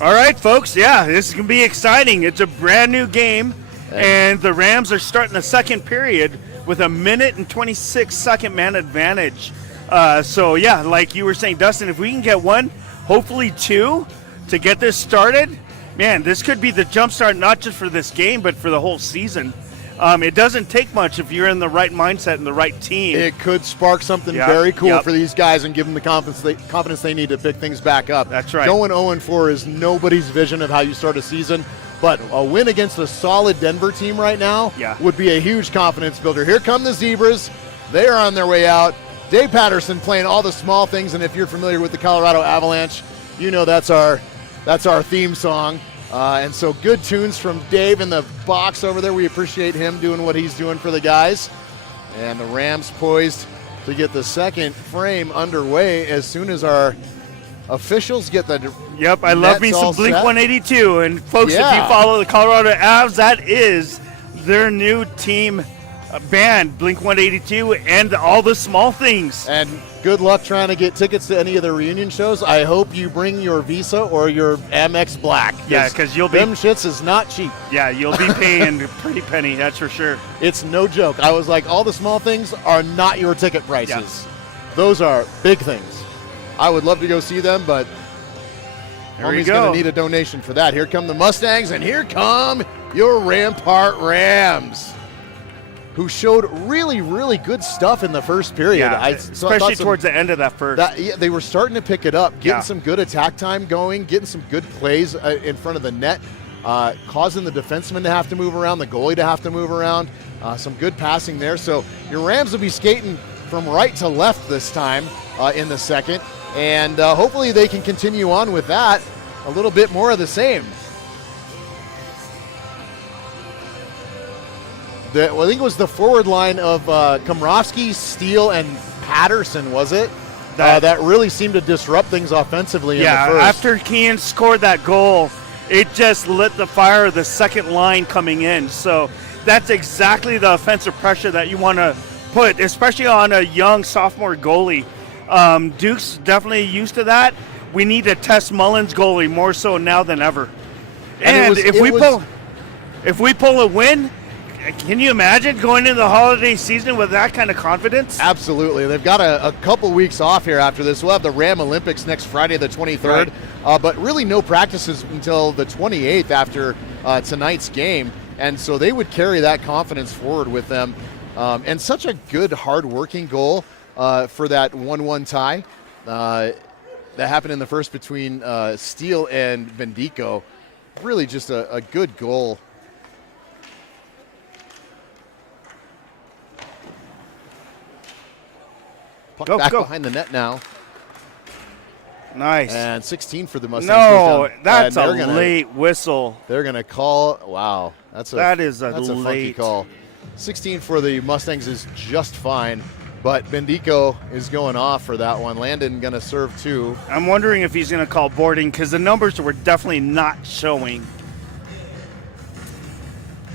All right, folks. Yeah, this is going to be exciting. It's a brand new game, and the Rams are starting the second period with a minute and 26-second man advantage. So, yeah, like you were saying, Dustin, if we can get one, hopefully two, to get this started, man, this could be the jump start not just for this game, but for the whole season. It doesn't take much if you're in the right mindset and the right team. It could spark something very cool for these guys and give them the confidence they need to pick things back up. That's right. Going 0-4 is nobody's vision of how you start a season, but a win against a solid Denver team right now would be a huge confidence builder. Here come the Zebras. They are on their way out. Dave Patterson playing all the small things, and if you're familiar with the Colorado Avalanche, you know that's our theme song. And so good tunes from Dave in the box over there. We appreciate him doing what he's doing for the guys. And the Rams poised to get the second frame underway as soon as our officials get the Yep, I love me some Blink 182. And folks, if you follow the Colorado Avs, that is their new team band, Blink 182, and all the small things. And good luck trying to get tickets to any of the reunion shows. I hope you bring your Visa or your Amex Black. Yeah, because you'll be... Them shits is not cheap. Yeah, you'll be paying a pretty penny, that's for sure. It's no joke. I was like, all the small things are not your ticket prices. Yeah. Those are big things. I would love to go see them, but homie's going to need a donation for that. Here come the Mustangs, and here come your Rampart Rams, who showed really, really good stuff in the first period. Yeah, especially towards the end of that first. They were starting to pick it up, getting some good attack time going, getting some good plays in front of the net, causing the defenseman to have to move around, the goalie to have to move around, some good passing there. So your Rams will be skating from right to left this time in the second, and hopefully they can continue on with that, a little bit more of the same. I think it was the forward line of Komrovsky, Steele, and Patterson, was it? That really seemed to disrupt things offensively in the first. After Kean scored that goal, it just lit the fire of the second line coming in. So that's exactly the offensive pressure that you want to put, especially on a young sophomore goalie. Duke's definitely used to that. We need to test Mullen's goalie more so now than ever. And if we pull a win, can you imagine going into the holiday season with that kind of confidence? Absolutely. They've got a couple weeks off here after this. We'll have the Ram Olympics next Friday, the 23rd, but really no practices until the 28th after tonight's game. And so they would carry that confidence forward with them. And such a good, hard-working goal for that 1-1 tie that happened in the first between Steele and Bendico. Really just a good goal. Puck back behind the net now. Nice. And 16 for the Mustangs. No, that's a late whistle. They're going to call. Wow. That's a funky call. 16 for the Mustangs is just fine, but Bendico is going off for that one. Landon going to serve two. I'm wondering if he's going to call boarding because the numbers were definitely not showing.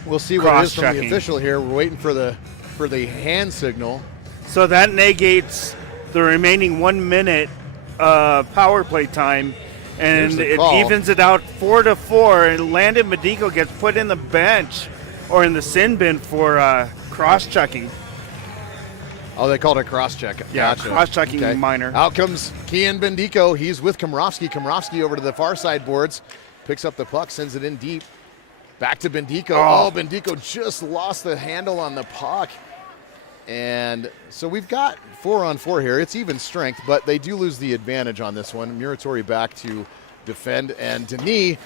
We'll see what it is from the official here. We're waiting for the hand signal. So that negates the remaining 1 minute power play time, and it evens it out 4-4. And Landon Bendico gets put in the bench or in the sin bin for cross-checking. Oh, they called it cross-check. Yeah, gotcha. Cross-checking minor. Out comes Kean Bendico. He's with Komrovsky. Komrovsky over to the far side boards, picks up the puck, sends it in deep. Back to Bendico. Oh, Bendico just lost the handle on the puck. And so we've got 4-on-4 here. It's even strength, but they do lose the advantage on this one. Muratori back to defend, and Denis,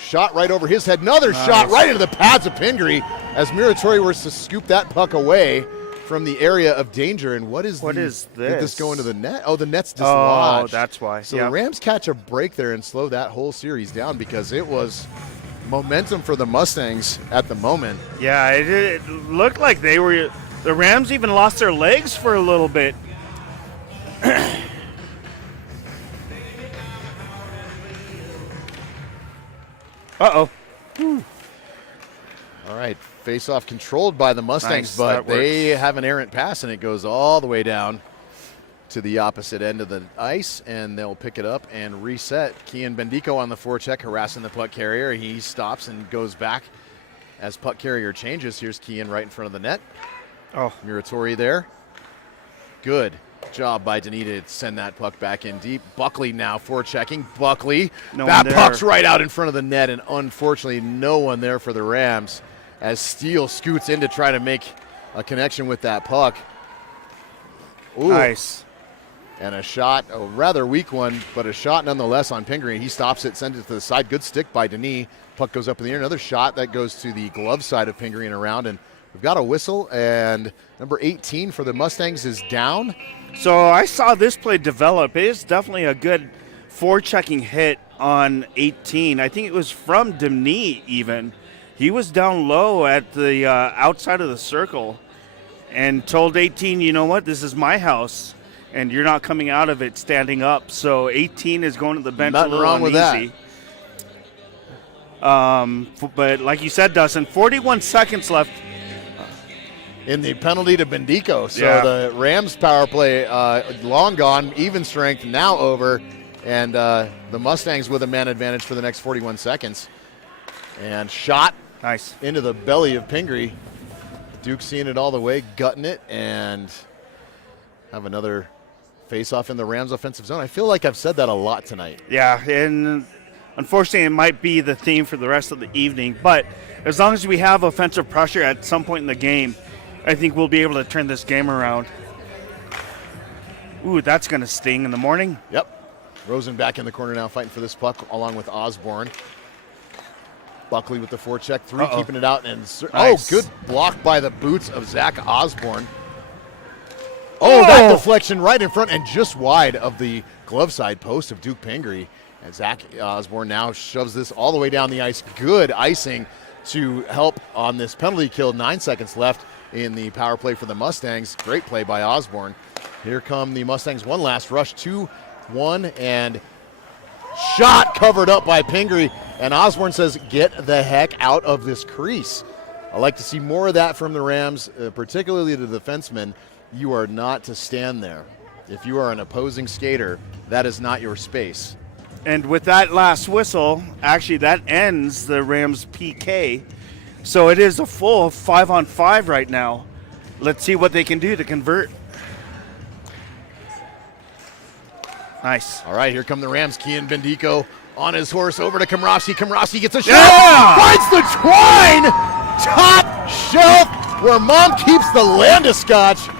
shot right over his head. Another shot right into the pads of Pingree as Muratori was to scoop that puck away from the area of danger. And what is this? Did this go into the net? Oh, the net's dislodged. Oh, that's why. So the Rams catch a break there and slow that whole series down because it was momentum for the Mustangs at the moment. Yeah, it looked like they were. The Rams even lost their legs for a little bit. Uh-oh. All right, face-off controlled by the Mustangs, Nice, but that they works. have an errant pass, and it goes all the way down to the opposite end of the ice, and they'll pick it up and reset. Kian Bendico on the forecheck, harassing the puck carrier. He stops and goes back as puck carrier changes. Here's Kian right in front of the net. Oh, Muratori there. Good job by Denis to send that puck back in deep. Buckley now forechecking. Buckley. No that one there. puck's right out in front of the net, and unfortunately no one there for the Rams as Steele scoots in to try to make a connection with that puck. Ooh. nice. And a shot, a rather weak one, but a shot nonetheless on Pingree. He stops it, sends it to the side. Good stick by Denis. Puck goes up in the air. Another shot that goes to the glove side of Pingree and around. And we've got a whistle, and number 18 for the Mustangs is down. So I saw this play develop. It is definitely a good forechecking hit on 18. I think it was from Denis even. He was down low at the outside of the circle and told 18, you know what, this is my house, and you're not coming out of it standing up. So 18 is going to the bench Nothing a little wrong with uneasy. But like you said, Dustin, 41 seconds left. In the penalty to Bendico. So Yeah. the Rams power play long gone, even strength now over, and the Mustangs with a man advantage for the next 41 seconds. And shot Nice. into the belly of Pingree. Duke seeing it all the way, gutting it, and have another face-off in the Rams offensive zone. I feel like I've said that a lot tonight. Yeah, and unfortunately it might be the theme for the rest of the evening, but as long as we have offensive pressure at some point in the game, I think we'll be able to turn this game around. Ooh, that's going to sting in the morning. Yep. Rosen back in the corner now fighting for this puck along with Osborne. Buckley with the forecheck, three Uh-oh. keeping it out. And Nice. Oh, good block by the boots of Zach Osborne. Oh, that deflection right in front and just wide of the glove side post of Duke Pingree. And Zach Osborne now shoves this all the way down the ice. Good icing to help on this penalty kill. 9 seconds left in the power play for the Mustangs. Great play by Osborne. Here come the Mustangs. One last rush, 2-1, and shot covered up by Pingree. And Osborne says, get the heck out of this crease. I like to see more of that from the Rams, particularly the defensemen. You are not to stand there. If you are an opposing skater, that is not your space. And with that last whistle, actually that ends the Rams PK. So it is a full 5-on-5 right now. Let's see what they can do to convert. Nice. All right, here come the Rams. Kian Bendico on his horse over to Komrovsky. Komrovsky gets a shot. Yeah! Finds the twine. Top shelf where Mom keeps the Landeskotch.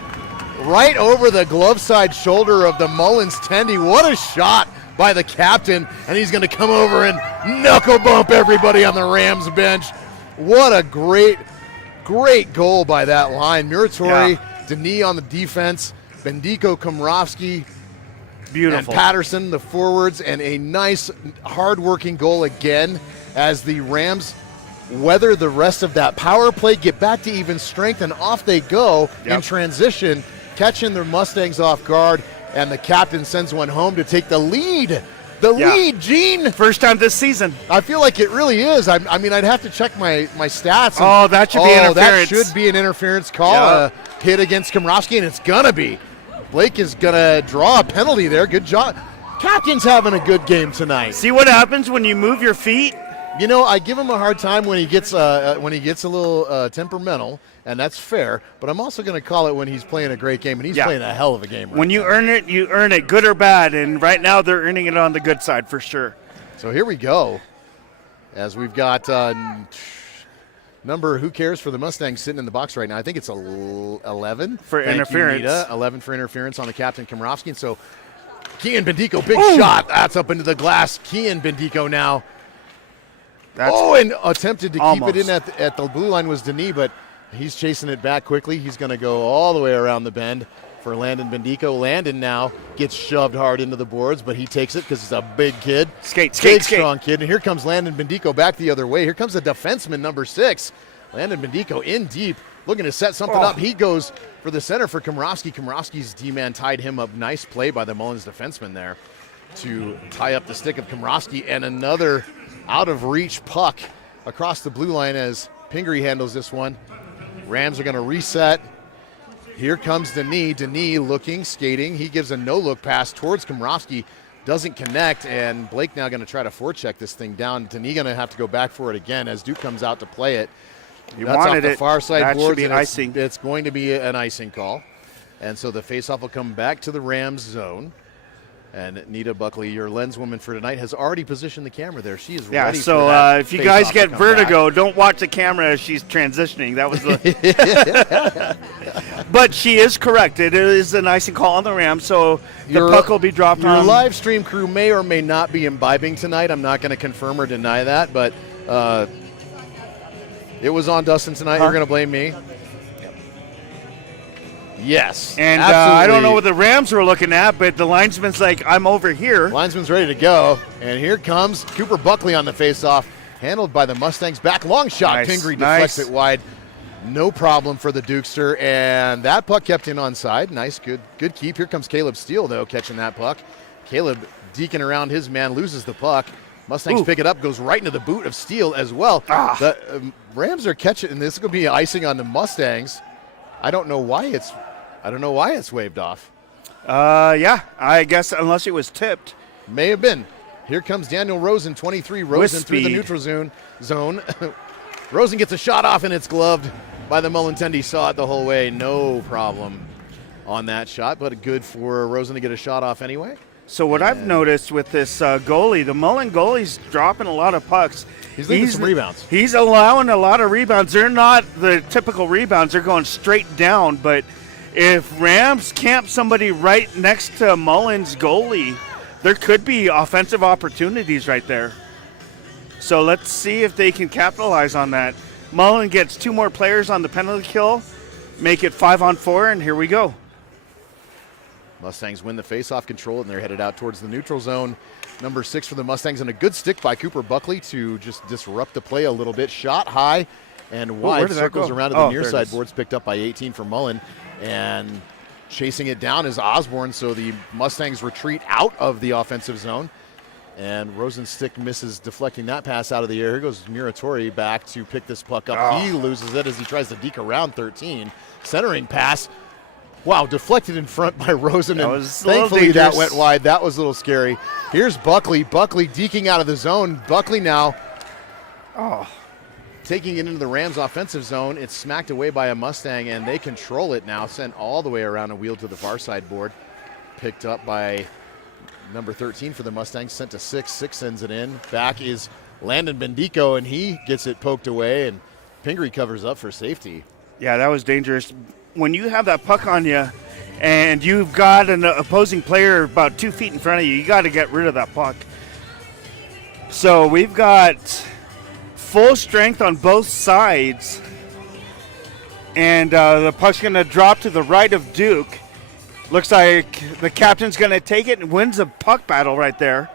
Right over the glove side shoulder of the Mullins Tendy. What a shot by the captain. And he's going to come over and knuckle bump everybody on the Rams bench. What a great goal by that line. Muratori, Denis on the defense, Bendico, Komrovsky, Beautiful. and Patterson, the forwards, and a nice, hard-working goal again as the Rams weather the rest of that power play, get back to even strength, and off they go in transition, catching the Mustangs off guard, and the captain sends one home to take the lead. The lead, Gene. First time this season. I feel like it really is. I mean, I'd have to check my stats. Oh, that should be interference. That should be an interference call. Yeah. A hit against Komrovsky, and it's going to be. Blake is going to draw a penalty there. Good job. Captain's having a good game tonight. See what happens when you move your feet? You know, I give him a hard time when he gets a little temperamental, and that's fair. But I'm also going to call it when he's playing a great game, and he's playing a hell of a game. Right When you earn it, you earn it, good or bad. And right now they're earning it on the good side for sure. So here we go. As we've got number, who cares, for the Mustangs sitting in the box right now. I think it's 11. For Thank interference. You, Nita. 11 for interference on the captain, Komrovsky. And so Kian Bendico, big shot. That's up into the glass. Kian Bendico now. And attempted to keep it in at the blue line was Denis, but he's chasing it back quickly. He's going to go all the way around the bend for Landon Bendico. Landon now gets shoved hard into the boards, but he takes it because he's a big kid. Skate. Strong kid. And here comes Landon Bendico back the other way. Here comes the defenseman, number 6. Landon Bendico in deep, looking to set something up. He goes for the center for Komrovsky. Komrovsky's D-man tied him up. Nice play by the Mullins defenseman there to tie up the stick of Komrovsky. And another out of reach puck across the blue line as Pingree handles this one. Rams are going to reset. Here comes Denis. Denis looking, skating. He gives a no-look pass towards Komrovsky. Doesn't connect, and Blake now going to try to forecheck this thing down. Denis going to have to go back for it again as Duke comes out to play it. You That's wanted off the it. far side That boards, should be and icing. it's going to be an icing call. And so the faceoff will come back to the Rams zone. And Nita Buckley, your lenswoman for tonight, has already positioned the camera there. She is ready so for that if you guys faceoff get to come vertigo, don't watch the camera as she's transitioning. That was the. But she is correct. It is an icing call on the Rams, so the puck will be dropped your on. live stream crew may or may not be imbibing tonight. I'm not going to confirm or deny that, but it was on Dustin tonight. You're going to blame me. Yes. And absolutely. I don't know what the Rams were looking at, but the linesman's like, I'm over here. Linesman's ready to go. And here comes Cooper Buckley on the faceoff, handled by the Mustangs. Back long shot. Nice, Pingree nice. deflects it wide. No problem for the Dukester. And that puck kept in onside. Nice, good keep. Here comes Caleb Steele, though, catching that puck. Caleb deking around his man, loses the puck. Mustangs pick it up, goes right into the boot of Steele as well. The Rams are catching, and this is going to be icing on the Mustangs. I don't know why it's waved off. Yeah, I guess unless it was tipped. May have been. Here comes Daniel Rosen, 23. Rosen through the speed. neutral zone. Rosen gets a shot off, and it's gloved by the Mullen Mustangs. Saw it the whole way. No problem on that shot, but good for Rosen to get a shot off anyway. So what I've noticed with this goalie, the Mullen goalie's dropping a lot of pucks. He's leaving some rebounds. He's allowing a lot of rebounds. They're not the typical rebounds. They're going straight down. But if Rams camp somebody right next to Mullen's goalie, there could be offensive opportunities right there. So let's see if they can capitalize on that. Mullen gets 2 more players on the penalty kill, make it 5-on-4, and here we go. Mustangs win the faceoff control, and they're headed out towards the neutral zone. Number 6 for the Mustangs, and a good stick by Cooper Buckley to just disrupt the play a little bit. Shot high and wide, where did that circles go? around to the near there it side is. boards, picked up by 18 for Mullen. And chasing it down is Osborne, so the Mustangs retreat out of the offensive zone. And Rosen's stick misses deflecting that pass out of the air. Here goes Muratori back to pick this puck up. He loses it as he tries to deke around 13. Centering pass. Wow, deflected in front by Rosen, and thankfully that went wide. That was a little scary. Here's Buckley. Buckley deking out of the zone. Buckley now taking it into the Rams' offensive zone. It's smacked away by a Mustang, and they control it now. Sent all the way around and wheeled to the far side board. Picked up by number 13 for the Mustangs. Sent to 6. 6 sends it in. Back is Landon Bendico, and he gets it poked away, and Pingree covers up for safety. Yeah, that was dangerous. When you have that puck on you and you've got an opposing player about 2 feet in front of you, you got to get rid of that puck. So we've got full strength on both sides, and the puck's going to drop to the right of Duke. Looks like the captain's going to take it and wins the puck battle right there.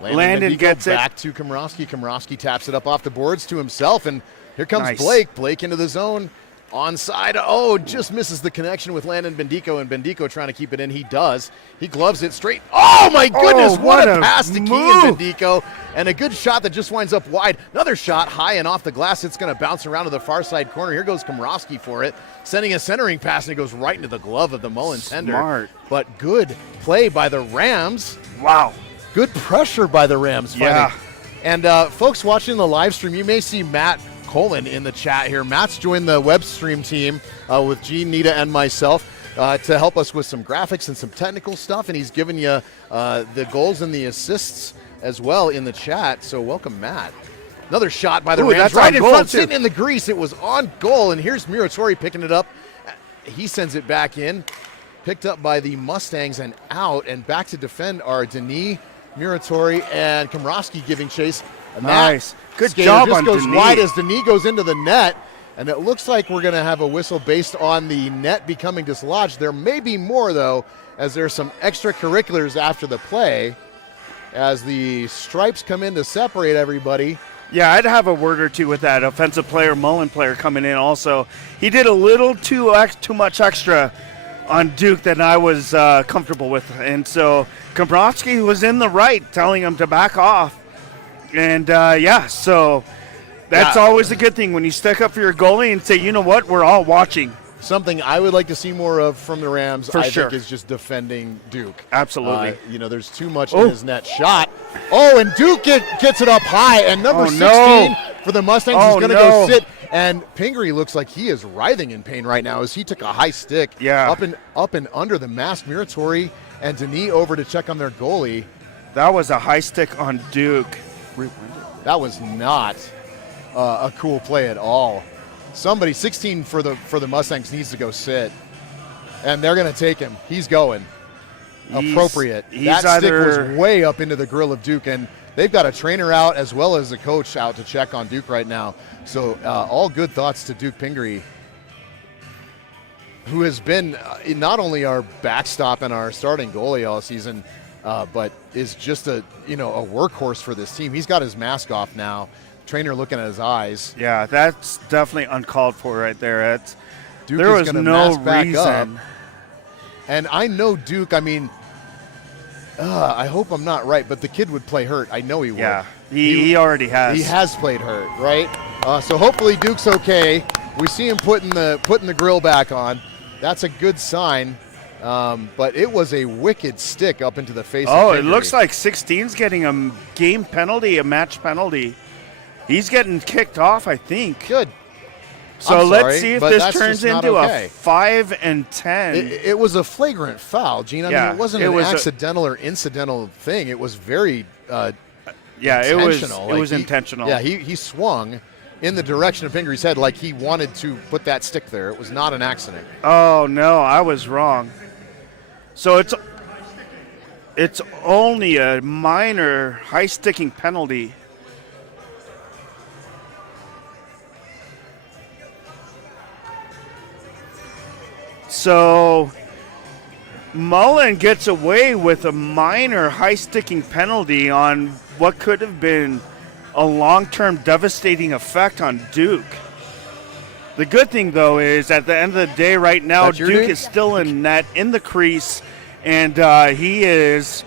Landon gets it. Back to Komrovsky. Komrovsky taps it up off the boards to himself, and here comes Nice. Blake. Blake into the zone. Onside. Oh, just misses the connection with Landon Bendico, and Bendico trying to keep it in. He does. He gloves it straight. Oh, my goodness. What a pass to Keegan Bendico. And a good shot that just winds up wide. Another shot high and off the glass. It's going to bounce around to the far side corner. Here goes Komrovsky for it. Sending a centering pass, and it goes right into the glove of the Mullen tender. Smart. But good play by the Rams. Wow. Good pressure by the Rams. Yeah. And folks watching the live stream, you may see Matt Coleman in the chat here. Matt's joined the web stream team with Gene, Nita, and myself to help us with some graphics and some technical stuff, and he's given you the goals and the assists as well in the chat. So welcome, Matt. Another shot by the Rams. That's right on in goal, front, too. sitting in the grease. It was on goal, and here's Muratori picking it up. He sends it back in. Picked up by the Mustangs and out, and back to defend are Denis, Muratori, and Komrovsky giving chase. And Nice. Good skater job just on goes Denis. wide as Denis goes into the net, and it looks like we're going to have a whistle based on the net becoming dislodged. There may be more, though, as there's some extracurriculars after the play as the stripes come in to separate everybody. Yeah, I'd have a word or two with that offensive player, Mullen player coming in also. He did a little too much extra on Duke than I was comfortable with. And so Komrovsky was in the right, telling him to back off. And, so that's always a good thing when you stick up for your goalie and say, you know what, we're all watching. Something I would like to see more of from the Rams, For I sure. think, is just defending Duke. Absolutely. There's too much in his net shot. Oh, and Duke gets it up high, and number 16 for the Mustangs is going to go sit. And Pingree looks like he is writhing in pain right now as he took a high stick up and under the mask. Muratori and Denis over to check on their goalie. That was a high stick on Duke. That was not a cool play at all. Somebody, 16 for the Mustangs, needs to go sit, and they're going to take him. He's going. Appropriate. That stick was way up into the grill of Duke, and they've got a trainer out as well as a coach out to check on Duke right now. So all good thoughts to Duke Pingree, who has been not only our backstop and our starting goalie all season, but is just a workhorse for this team. He's got his mask off now. Trainer looking at his eyes. Yeah, that's definitely uncalled for right there. Duke there is was no mask back reason. up. And I know Duke, I hope I'm not right, but the kid would play hurt. I know he would. Yeah, he already has. He has played hurt, right? So hopefully Duke's okay. We see him putting the grill back on. That's a good sign. But it was a wicked stick up into the face of Pingree. It looks like 16's getting a game penalty, a match penalty. He's getting kicked off, I think. Good. So let's see if but this turns into a 5 and 10. It was a flagrant foul, Gene. I mean, it wasn't an accidental or incidental thing. It was very intentional. It was intentional. Yeah, he swung in the direction of Pingree's head like he wanted to put that stick there. It was not an accident. Oh, no, I was wrong. So it's only a minor high-sticking penalty. So Mullen gets away with a minor high-sticking penalty on what could have been a long-term devastating effect on Duke. The good thing, though, is at the end of the day right now, Duke is still in net, in the crease, and he is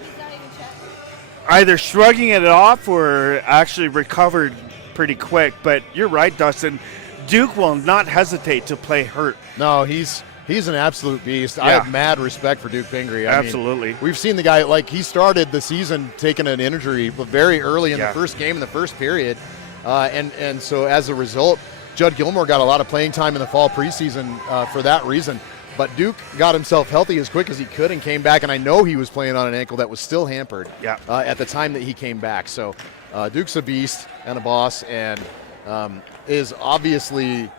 either shrugging it off or actually recovered pretty quick. But you're right, Dustin. Duke will not hesitate to play hurt. No, he's an absolute beast. Yeah. I have mad respect for Duke Pingree. Absolutely. We've seen the guy, he started the season taking an injury very early in the first game, in the first period. And so as a result, Judd Gilmore got a lot of playing time in the fall preseason for that reason. But Duke got himself healthy as quick as he could and came back, and I know he was playing on an ankle that was still hampered at the time that he came back. So Duke's a beast and a boss, and is obviously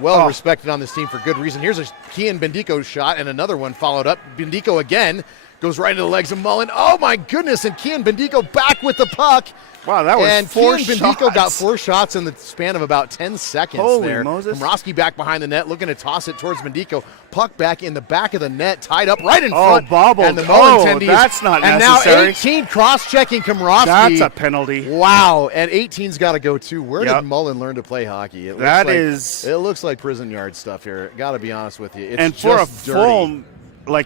well respected on this team for good reason. Here's a Kian Bendico shot, and another one followed up. Bendico again goes right into the legs of Mullen. Oh my goodness, and Kian Bendico back with the puck. Wow, that was and 4 Kian shots. Bendico got 4 shots in the span of about 10 seconds. Holy there. Moses. Komrosky back behind the net, looking to toss it towards Bendico. Puck back in the back of the net, tied up right in front. Bobbled. And the Mullen attendees. That's not and necessary. And now 18 cross-checking Komrosky. That's a penalty. Wow, and 18's got to go too. Where did Mullen learn to play hockey? It looks like prison yard stuff here. Got to be honest with you. It's and for just a dirty. full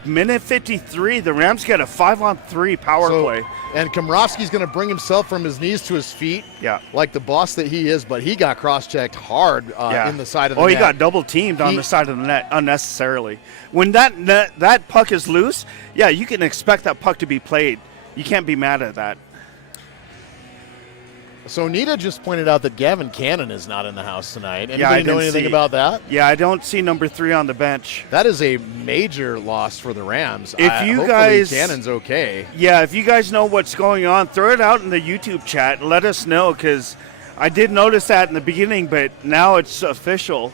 minute 53, the Rams get a 5-on-3 power play. And Komrosky's going to bring himself from his knees to his feet, like the boss that he is, but he got cross-checked hard in the side of the net. He got double-teamed on the side of the net unnecessarily. When that puck is loose, you can expect that puck to be played. You can't be mad at that. So Nita just pointed out that Gavin Cannon is not in the house tonight. Anybody know anything about that? Yeah, I don't see number 3 on the bench. That is a major loss for the Rams. Hopefully Cannon's okay. Yeah, if you guys know what's going on, throw it out in the YouTube chat and let us know, because I did notice that in the beginning, but now it's official.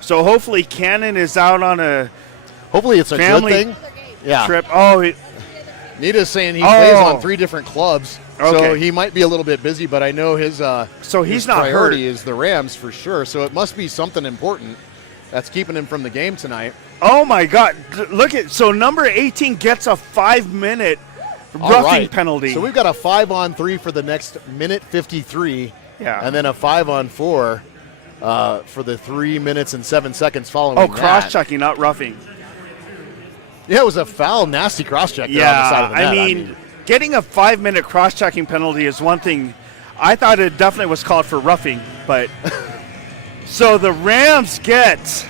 So hopefully Cannon is out on a hopefully it's a family good thing. trip. Nita's saying he plays on 3 different clubs. Okay. So he might be a little bit busy, but I know his he's not priority hurt. is the Rams for sure. So it must be something important that's keeping him from the game tonight. Oh my God! So number 18 gets a 5-minute roughing penalty. So we've got a 5-on-3 for the next minute 53. Yeah. And then a 5-on-4 for the 3 minutes and 7 seconds following. Cross-checking, not roughing. Yeah, it was a foul, nasty cross-check there on the side of the net. getting a 5-minute cross-checking penalty is one thing. I thought it definitely was called for roughing, but so the Rams get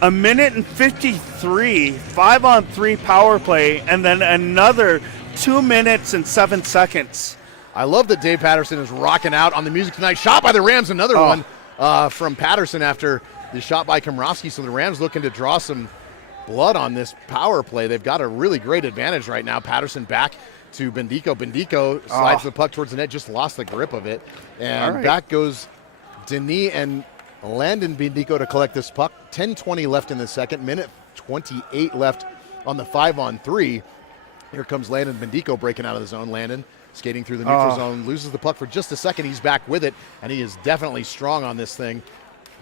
a minute and 53 5-on-3 power play, and then another 2 minutes and 7 seconds. I love that Dave Patterson is rocking out on the music tonight. Shot by the Rams, another one from Patterson after the shot by Komrowski. So the Rams looking to draw some blood on this power play. They've got a really great advantage right now. Patterson back to Bendico. Bendico slides the puck towards the net, just lost the grip of it. And back goes Denis and Landon Bendico to collect this puck. 10:20 left in the second, minute 28 left on the 5-on-3. Here comes Landon Bendico breaking out of the zone. Landon skating through the neutral zone, loses the puck for just a second. He's back with it, and he is definitely strong on this thing.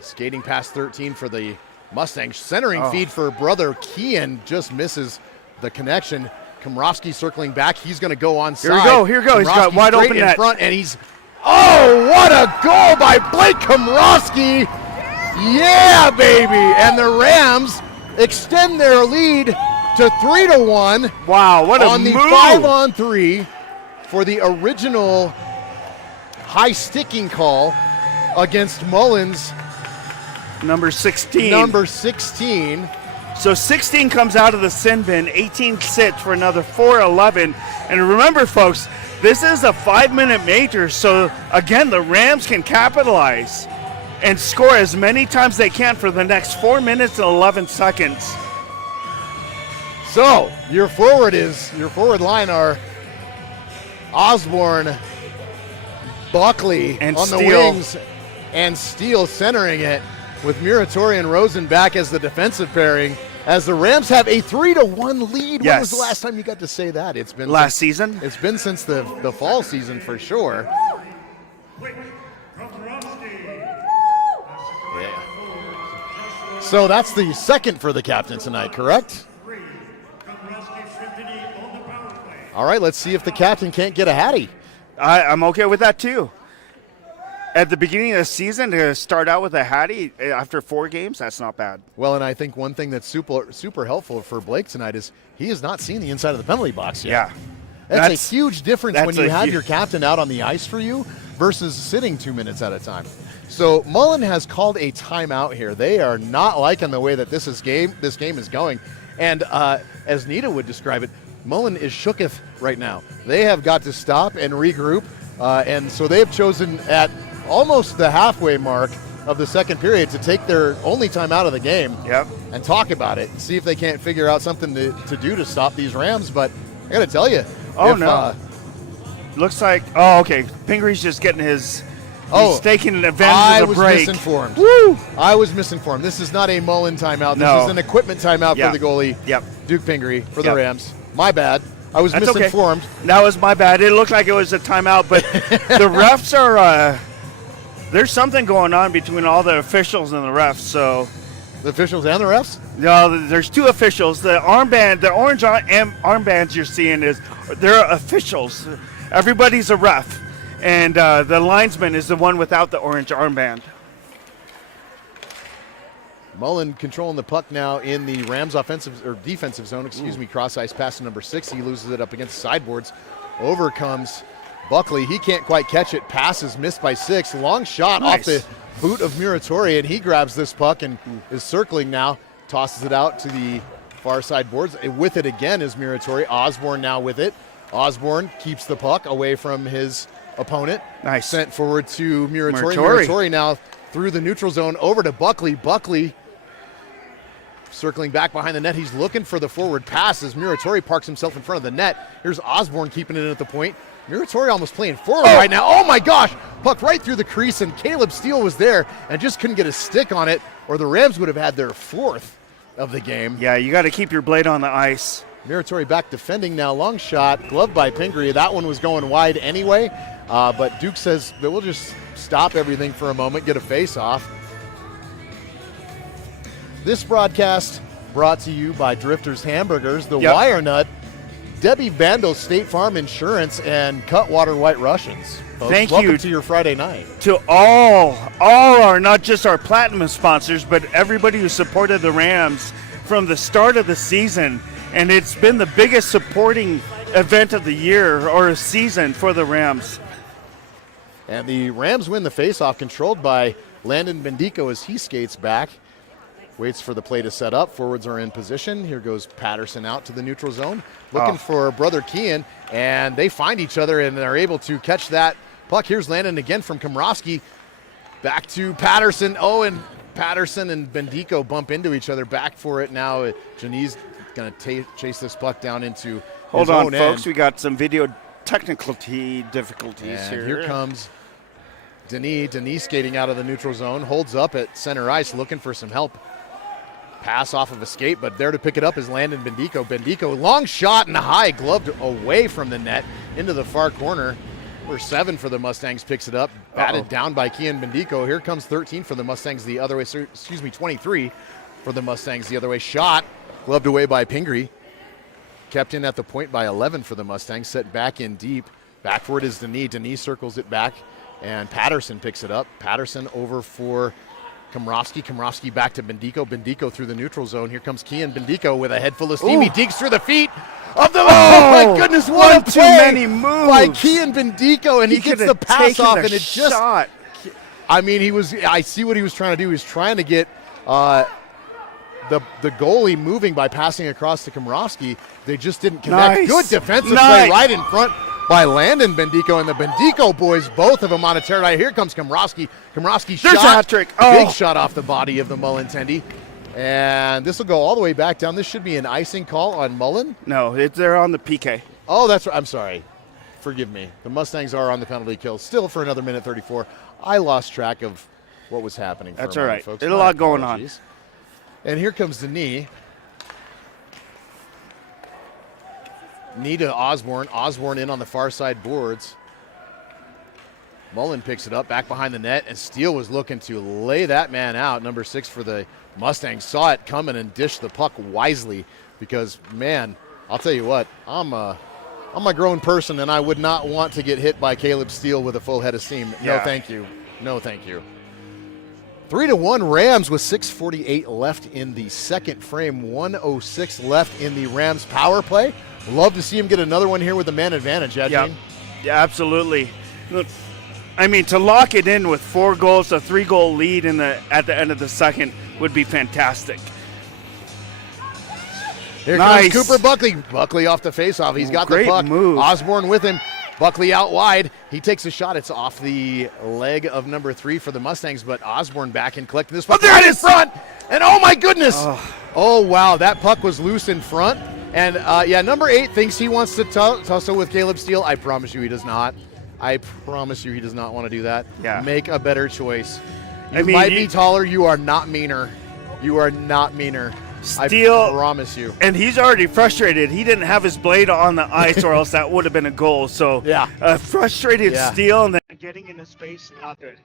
Skating past 13 for the Mustangs. Centering feed for brother Kean, just misses the connection. Komrowski circling back. He's going to go onside. Here we go. He's got wide open in net. front, and he's what a goal by Blake Komrowski. Yeah, baby. And the Rams extend their lead to 3-1. Wow, what a move. On the 5-on-3 for the original high sticking call against Mullins. Number 16. So 16 comes out of the sin bin, 18 sits for another 4-11. And remember, folks, this is a 5-minute major, so again, the Rams can capitalize and score as many times they can for the next 4 minutes and 11 seconds. So your forward line are Osborne, Buckley and on Steele. The wings, and Steele centering it with Muratori and Rosen back as the defensive pairing. As the Rams have a 3-1 lead. Yes. When was the last time you got to say that? It's been last season. It's been since the fall season for sure. Yeah. So that's the second for the captain tonight, correct? All right, let's see if the captain can't get a Hattie. I'm okay with that too. At the beginning of the season, to start out with a Hattie after 4 games, that's not bad. Well, and I think one thing that's super helpful for Blake tonight is he has not seen the inside of the penalty box yet. Yeah. That's a huge difference when you have your captain out on the ice for you versus sitting 2 minutes at a time. So Mullen has called a timeout here. They are not liking the way that this game is going. And as Nita would describe it, Mullen is shooketh right now. They have got to stop and regroup. And so they have chosen at almost the halfway mark of the second period to take their only time out of the game and talk about it and see if they can't figure out something to do to stop these Rams. But I got to tell you. Looks like, okay, Pingree just getting his, he's taking an advantage of the break. I was misinformed. Woo! I was misinformed. This is not a Mullen timeout. This is an equipment timeout for the goalie, Duke Pingree, for the Rams. My bad. I was misinformed. Okay. That was my bad. It looked like it was a timeout, but the refs are, there's something going on between all the officials and the refs. So the officials and the refs? No, there's 2 officials. The armband, the orange armbands you're seeing they're officials. Everybody's a ref, and the linesman is the one without the orange armband. Mullen controlling the puck now in the Rams defensive zone. Cross ice pass to number 6. He loses it up against the sideboards. Over comes Buckley. He can't quite catch it. Pass is missed by 6. Long shot off the boot of Muratori, and he grabs this puck and is circling now. Tosses it out to the far side boards. With it again is Muratori. Osborne now with it. Osborne keeps the puck away from his opponent. Nice. Sent forward to Muratori. Muratori now through the neutral zone over to Buckley. Buckley circling back behind the net. He's looking for the forward pass as Muratori parks himself in front of the net. Here's Osborne keeping it at the point. Muratori almost playing forward right now. Oh my gosh! Puck right through the crease, and Caleb Steele was there and just couldn't get a stick on it, or the Rams would have had their 4th of the game. Yeah, you got to keep your blade on the ice. Muratori back defending now. Long shot, gloved by Pingree. That one was going wide anyway, but Duke says that we'll just stop everything for a moment, get a face-off. This broadcast brought to you by Drifters Hamburgers, The Wire Nut, Debbie Bandel State Farm Insurance, and Cutwater White Russians. Folks, welcome to your Friday night. To all our, not just our platinum sponsors, but everybody who supported the Rams from the start of the season. And it's been the biggest supporting event of the year or season for the Rams. And the Rams win the faceoff, controlled by Landon Bendico as he skates back. Waits for the play to set up. Forwards are in position. Here goes Patterson out to the neutral zone, looking for brother Kean, and they find each other and are able to catch that puck. Here's Landon again from Komrowski. Back to Patterson. Oh, and Patterson and Bendico bump into each other. Back for it now. Jani's going to chase this puck down into Hold his on, own folks. end. We got some video technical difficulties And here. here comes Denis. Denis skating out of the neutral zone. Holds up at center ice, looking for some help. Pass off of a skate, but there to pick it up is Landon Bendico. Bendico, long shot and high, gloved away from the net into the far corner. Number 7 for the Mustangs picks it up. Batted down by Kean Bendico. Here comes 13 for the Mustangs the other way. 23 for the Mustangs the other way. Shot, gloved away by Pingree. Kept in at the point by 11 for the Mustangs. Set back in deep. Back for it is Denis. Denis circles it back, and Patterson picks it up. Patterson over for Komrowski. Komrowski back to Bendico. Bendico through the neutral zone. Here comes Kean Bendico with a head full of steam. He digs through the feet of the... Oh, my goodness, what one a too play many moves by Kean Bendico, and he gets the pass off, and it just... shot. I mean, I see what he was trying to do. He was trying to get the goalie moving by passing across to Komrowski. They just didn't connect. Nice. Good defensive Nice. play right in front by Landon Bendico, and the Bendico boys, both of them on a tear. Right, here comes Komrowski. Komrowski shot. There's a hat trick. Oh. Big shot off the body of the Mullen Tendy. And this will go all the way back down. This should be an icing call on Mullen. No, they're on the PK. Oh, that's right. I'm sorry. Forgive me. The Mustangs are on the penalty kill still for another minute 34. I lost track of what was happening. That's for a all moment, right. folks. There's a My lot going on. apologies. And here comes Denis. Knee to Osborne. Osborne in on the far side boards. Mullen picks it up back behind the net, and Steele was looking to lay that man out. Number 6 for the Mustangs saw it coming and dished the puck wisely because, man, I'll tell you what, I'm a grown person, and I would not want to get hit by Caleb Steele with a full head of steam. Yeah. No, thank you. No, thank you. 3-1 Rams with 6:48 left in the second frame. 1:06 left in the Rams power play. Love to see him get another one here with the man advantage, Yeah, Gene? yeah, absolutely. Look, I mean, to lock it in with 4 goals, a 3-goal lead at the end of the second would be fantastic. Here Nice. comes Cooper Buckley. Buckley off the faceoff. He's got Great the puck. move. Osborne with him. Buckley out wide. He takes a shot. It's off the leg of number 3 for the Mustangs, but Osborne back and collecting this puck there right it in is. front. And oh my goodness! Oh wow, that puck was loose in front. And yeah, number 8 thinks he wants to tussle with Caleb Steele. I promise you he does not. I promise you he does not want to do that. Yeah. Make a better choice. You I mean, might be taller. You are not meaner. You are not meaner. Steele, I promise you. and he's already frustrated. He didn't have his blade on the ice, or else that would have been a goal. So, Yeah. frustrated Yeah. Steele, and then getting into space, not good.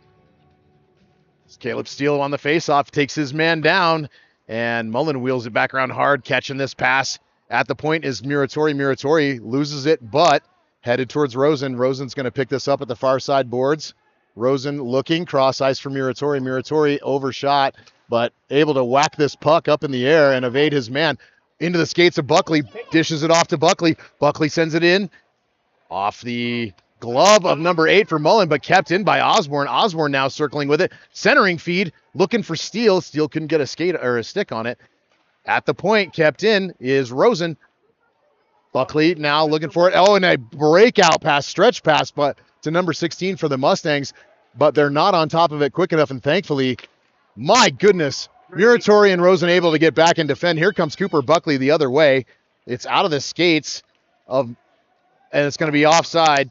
Caleb Steele on the faceoff takes his man down, and Mullen wheels it back around hard, catching this pass. At the point is Muratori. Muratori loses it, but headed towards Rosen. Rosen's going to pick this up at the far side boards. Rosen looking, cross ice for Muratori. Muratori overshot, but able to whack this puck up in the air and evade his man. Into the skates of Buckley, dishes it off to Buckley. Buckley sends it in off the glove of number 8 for Mullen, but kept in by Osborne. Osborne now circling with it. Centering feed, looking for Steele. Steele couldn't get a skate or a stick on it. At the point, kept in is Rosen. Buckley now looking for it. Oh, and a breakout pass, stretch pass, but to number 16 for the Mustangs, but they're not on top of it quick enough, and thankfully, my goodness, Muratori and Rosen able to get back and defend. Here comes Cooper Buckley the other way. It's out of the skates and it's going to be offside.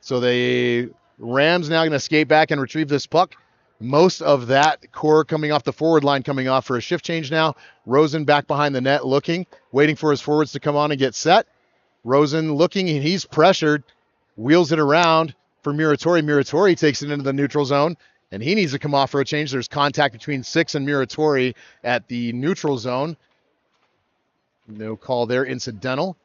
So the Rams now going to skate back and retrieve this puck. Most of that core coming off the forward line, coming off for a shift change now. Rosen back behind the net looking, waiting for his forwards to come on and get set. Rosen looking, and he's pressured, wheels it around for Muratori. Muratori takes it into the neutral zone, and he needs to come off for a change. There's contact between 6 and Muratori at the neutral zone. No call there, incidental.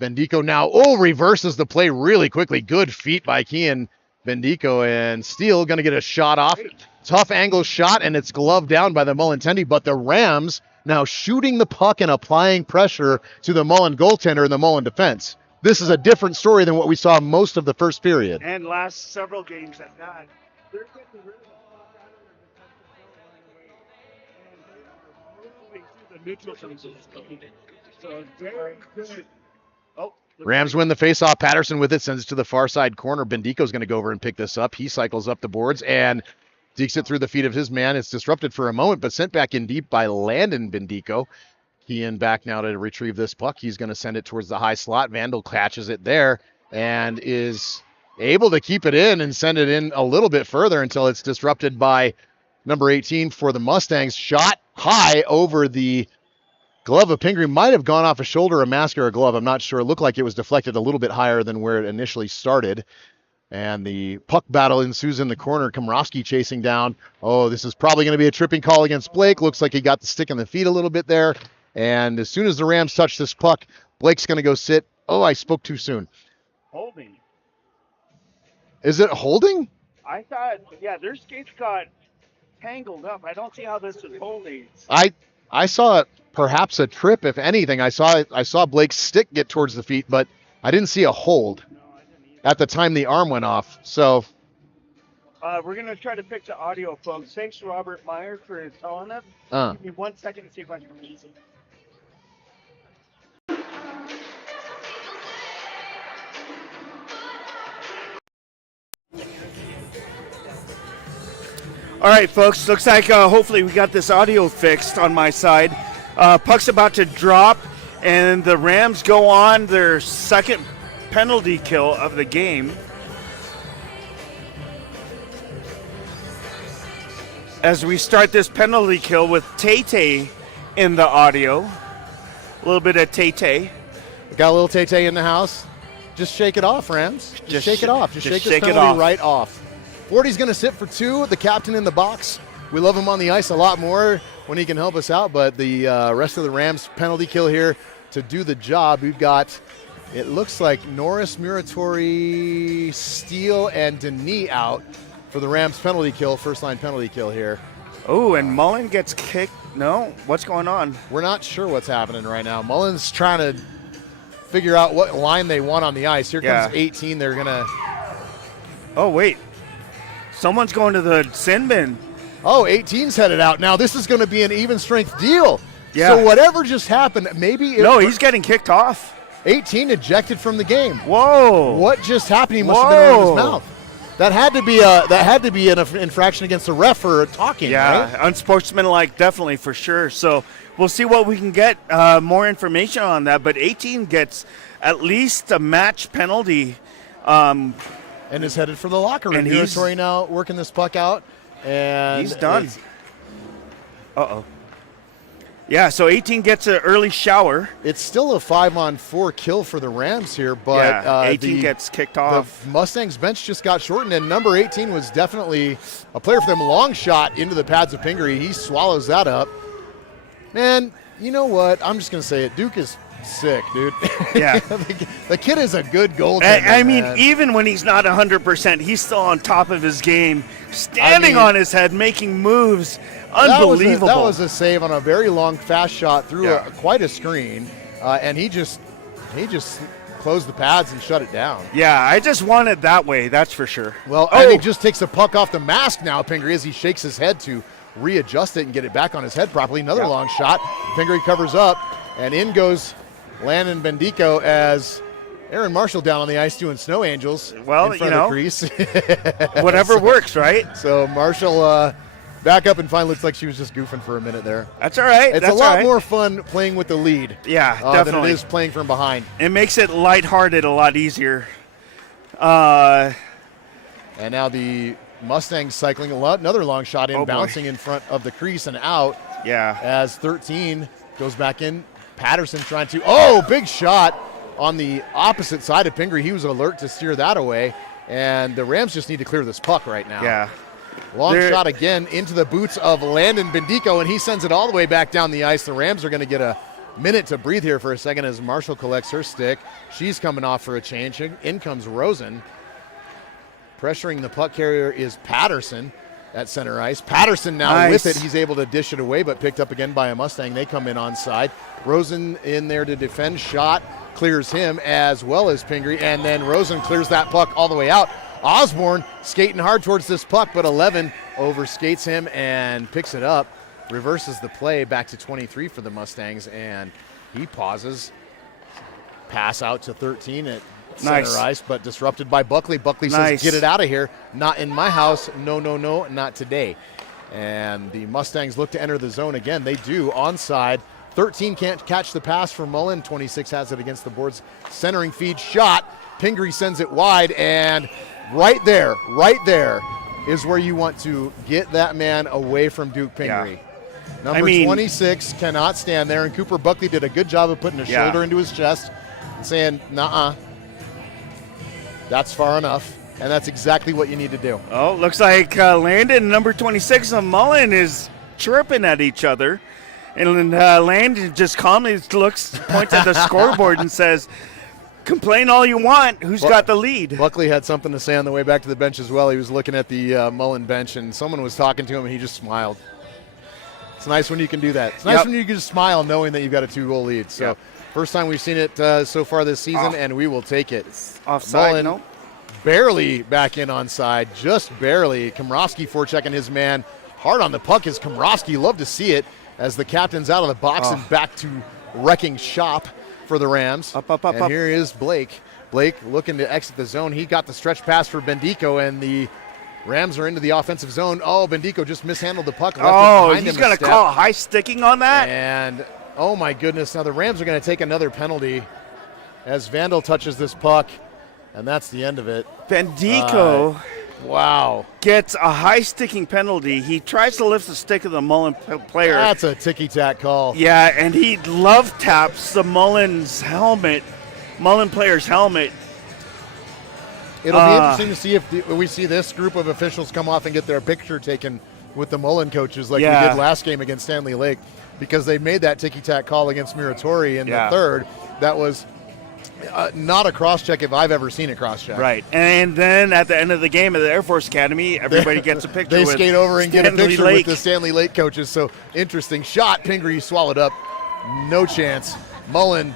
Bendico now, reverses the play really quickly. Good feet by Kean Bendico, and Steele going to get a shot off. Tough angle shot, and it's gloved down by the Mullen Tendy, but the Rams now shooting the puck and applying pressure to the Mullen goaltender and the Mullen defense. This is a different story than what we saw most of the first period. And last several games at that. They're getting rid of the puck out of their defensive zone right away. And they are moving through the neutral zone. So very good. Oh, Rams win the faceoff. Patterson with it, sends it to the far side corner. Bendico's going to go over and pick this up. He cycles up the boards and dekes it through the feet of his man. It's disrupted for a moment, but sent back in deep by Landon Bendico. He in back now to retrieve this puck. He's going to send it towards the high slot. Vandal catches it there and is able to keep it in and send it in a little bit further until it's disrupted by number 18 for the Mustangs. Shot high over the glove of Pingree. Might have gone off a shoulder, a mask, or a glove. I'm not sure. It looked like it was deflected a little bit higher than where it initially started. And the puck battle ensues in the corner. Komrovsky chasing down. Oh, this is probably going to be a tripping call against Blake. Looks like he got the stick in the feet a little bit there. And as soon as the Rams touch this puck, Blake's going to go sit. Oh, I spoke too soon. holding. Is it holding? I thought, yeah, their skates got tangled up. I don't see how this is holding. I saw perhaps a trip, if anything. I saw Blake's stick get towards the feet, but I didn't see a hold No, I didn't either. at the time the arm went off. So We're going to try to fix the audio, folks. Thanks, Robert Meyer, for telling us. Give me 1 second to see if I can release it. All right, folks. Looks like hopefully we got this audio fixed on my side. Puck's about to drop, and the Rams go on their second penalty kill of the game. As we start this penalty kill with Tay in the audio. A little bit of Tay. we got a little Tay in the house. Just shake it off, Rams. Just shake it off. Just shake this shake it penalty off. right off. Forty's going to sit for two. The captain in the box. We love him on the ice a lot more when he can help us out, but the rest of the Rams penalty kill here to do the job. We've got, it looks like Norris, Muratori, Steele, and Denis out for the Rams penalty kill, first line penalty kill here. Oh, and Mullen gets kicked. No, what's going on? We're not sure what's happening right now. Mullen's trying to figure out what line they want on the ice. Here comes 18. They're going to... Oh, wait. Someone's going to the sin bin. Oh, 18's headed out. Now this is going to be an even strength deal. Yeah. So whatever just happened, maybe... No, he's getting kicked off. 18 ejected from the game. Whoa. What just happened? He must have been running his Whoa. mouth. That had to be an infraction against the ref for talking, Yeah, right? unsportsmanlike, definitely, for sure. So we'll see what we can get more information on that. But 18 gets at least a match penalty. And is headed for the locker room. And he's- Muratori now working this puck out. And He's done. it's- Uh-oh. Yeah, so 18 gets an early shower. It's still a 5-on-4 kill for the Rams here, but Yeah, 18 gets kicked off. The Mustangs bench just got shortened, and number 18 was definitely a player for them. Long shot into the pads of Pingree. He swallows that up. Man, you know what? I'm just going to say it. Duke is sick, dude. Yeah. the kid is a good goaltender. I mean, man. even when he's not 100%, he's still on top of his game, standing I mean- on his head, making moves. Unbelievable. That was a save on a very long, fast shot through Yeah. quite a screen, and he just closed the pads and shut it down. Yeah, I just want it that way, that's for sure. Well, and he just takes the puck off the mask now, Pingree, as he shakes his head to readjust it and get it back on his head properly. Another long shot. Pingree covers up, and in goes Landon Bendico as Aaron Marshall down on the ice doing snow angels Well, in front you know, of the crease. Whatever works, right? So Marshall back up and fine. Looks like she was just goofing for a minute there. That's all right. It's that's a lot all right. more fun playing with the lead Yeah, than definitely. it is playing from behind. It makes it lighthearted a lot easier. And now the Mustangs cycling another long shot in, Oh, boy. bouncing in front of the crease and out Yeah. as 13 goes back in. Patterson trying to, big shot on the opposite side of Pingree. He was alert to steer that away. And the Rams just need to clear this puck right now. Yeah. Long They're- shot again into the boots of Landon Bendico, and he sends it all the way back down the ice. The Rams are going to get a minute to breathe here for a second as Marshall collects her stick. She's coming off for a change. In comes Rosen. Pressuring the puck carrier is Patterson. at center ice. Patterson now with it. He's able to dish it away, but picked up again by a Mustang. They come in onside. Rosen in there to defend. Shot clears him as well as Pingree, and then Rosen clears that puck all the way out. Osborne skating hard towards this puck, but 11 overskates him and picks it up. Reverses the play back to 23 for the Mustangs, and he pauses. Pass out to 13 at center ice, but disrupted by Buckley. Buckley says, get it out of here. Not in my house. No, not today. And the Mustangs look to enter the zone again. They do, onside. 13 can't catch the pass from Mullen. 26 has it against the boards. Centering feed shot. Pingree sends it wide, and right there is where you want to get that man away from Duke Pingree. Yeah. Number 26 cannot stand there, and Cooper Buckley did a good job of putting a shoulder into his chest and saying, nuh-uh. That's far enough, and that's exactly what you need to do. Oh, looks like Landon and number 26 and Mullen is chirping at each other. And Landon just calmly points at the scoreboard and says, complain all you want. Who's got the lead? Buckley had something to say on the way back to the bench as well. He was looking at the Mullen bench, and someone was talking to him, and he just smiled. It's nice when you can do that. It's nice when you can just smile knowing that you've got a 2-goal lead. So first time we've seen it so far this season, and we will take it. Offside, Mullen barely back in onside, just barely. Komrowski forechecking his man. Hard on the puck is Komrowski. Love to see it as the captain's out of the box and back to wrecking shop for the Rams. Up. Here is Blake. Blake looking to exit the zone. He got the stretch pass for Bendico, and the Rams are into the offensive zone. Oh, Bendico just mishandled the puck. He's going to call high sticking on that? And, oh my goodness, now the Rams are going to take another penalty as Vandal touches this puck, and that's the end of it. Bendico gets a high sticking penalty. He tries to lift the stick of the Mullen player. That's a ticky-tack call. Yeah, and he love taps the Mullen player's helmet. It'll be interesting to see if we see this group of officials come off and get their picture taken with the Mullen coaches like we did last game against Stanley Lake, because they made that ticky-tack call against Muratori in the third. That was not a cross-check if I've ever seen a cross-check. Right. And then at the end of the game at the Air Force Academy, everybody gets a picture they with skate over and Stanley get a picture Lake. with the Stanley Lake coaches. So interesting shot. Pingree swallowed up. No chance. Mullen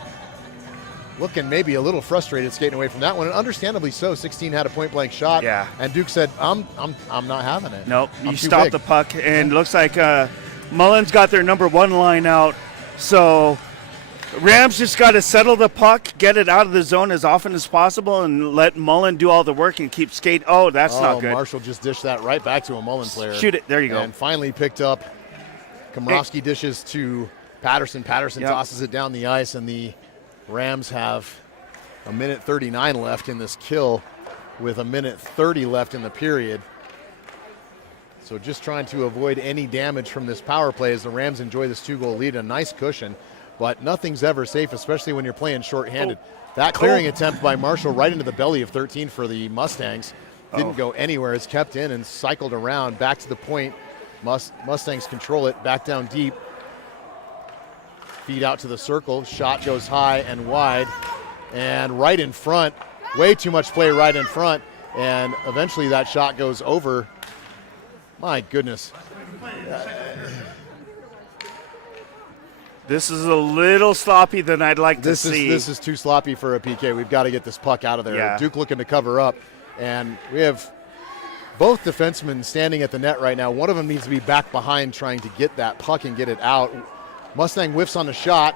looking maybe a little frustrated skating away from that one, and understandably so. 16 had a point-blank shot. Yeah. And Duke said, I'm not having it. Nope. You stopped the puck, and looks like Mullen's got their number 1 line out. So Rams just got to settle the puck, get it out of the zone as often as possible, and let Mullen do all the work and keep skating. Oh, that's not good. Marshall just dished that right back to a Mullen player. Shoot it. There you go. And finally picked up. Komrowski dishes to Patterson. Patterson tosses it down the ice, and the Rams have a minute 39 left in this kill with a minute 30 left in the period. So just trying to avoid any damage from this power play as the Rams enjoy this 2-goal lead. A nice cushion. But nothing's ever safe, especially when you're playing shorthanded. That clearing attempt by Marshall right into the belly of 13 for the Mustangs didn't go anywhere. It's kept in and cycled around back to the point. Mustangs control it back down deep. Feed out to the circle. Shot goes high and wide and right in front. Way too much play right in front. And eventually that shot goes over. My goodness. This is a little sloppy than I'd like to see. This is too sloppy for a PK. We've got to get this puck out of there. Yeah. Duke looking to cover up. And we have both defensemen standing at the net right now. One of them needs to be back behind trying to get that puck and get it out. Mustang whiffs on the shot.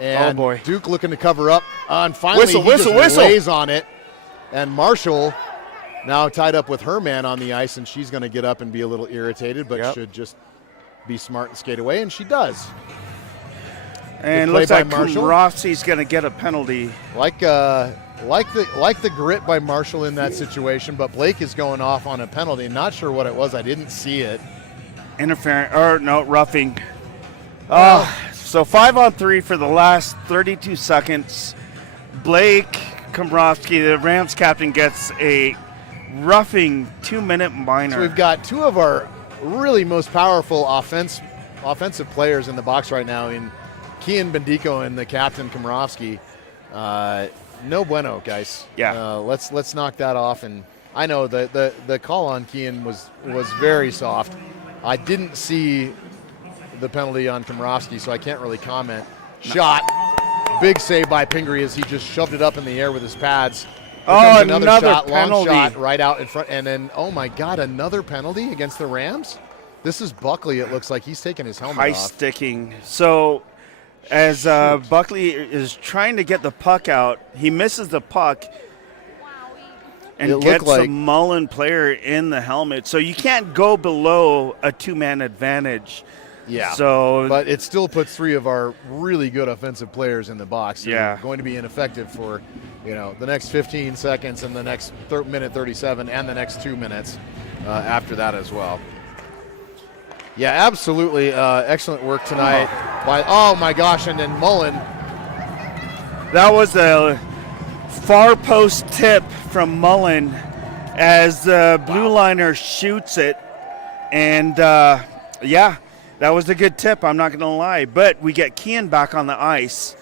And Duke looking to cover up. And finally, whistle. Lays on it. And Marshall now tied up with her man on the ice, and she's going to get up and be a little irritated, but should just be smart and skate away, and she does. And looks like Komrowski's going to get a penalty. Like the grit by Marshall in that situation, but Blake is going off on a penalty. Not sure what it was. I didn't see it. Roughing. So 5-on-3 for the last 32 seconds. Blake Komrowski, the Rams captain, gets a roughing 2-minute minor. So we've got two of our really most powerful offensive players in the box right now in Kian Bendico and the captain Komrowski. No bueno, guys. Yeah. Let's knock that off and I know the call on Kean was very soft. I didn't see the penalty on Komrovsky, so I can't really comment. Shot, big save by Pingree as he just shoved it up in the air with his pads. Here comes another shot, penalty. long shot right out in front, and then, oh my God, another penalty against the Rams? This is Buckley, it looks like. He's taking his helmet High off. sticking. So as Buckley is trying to get the puck out, he misses the puck and gets a Mullen player in the helmet. So you can't go below a two-man advantage. Yeah. So, but it still puts 3 of our really good offensive players in the box. Yeah. Going to be ineffective for, the next 15 seconds and the next minute 37 and the next 2 minutes after that as well. Yeah, absolutely. Excellent work tonight. Oh my gosh, and then Mullen. That was a far post tip from Mullen as the blue liner shoots it. And, that was a good tip, I'm not going to lie. But we get Kean back on the ice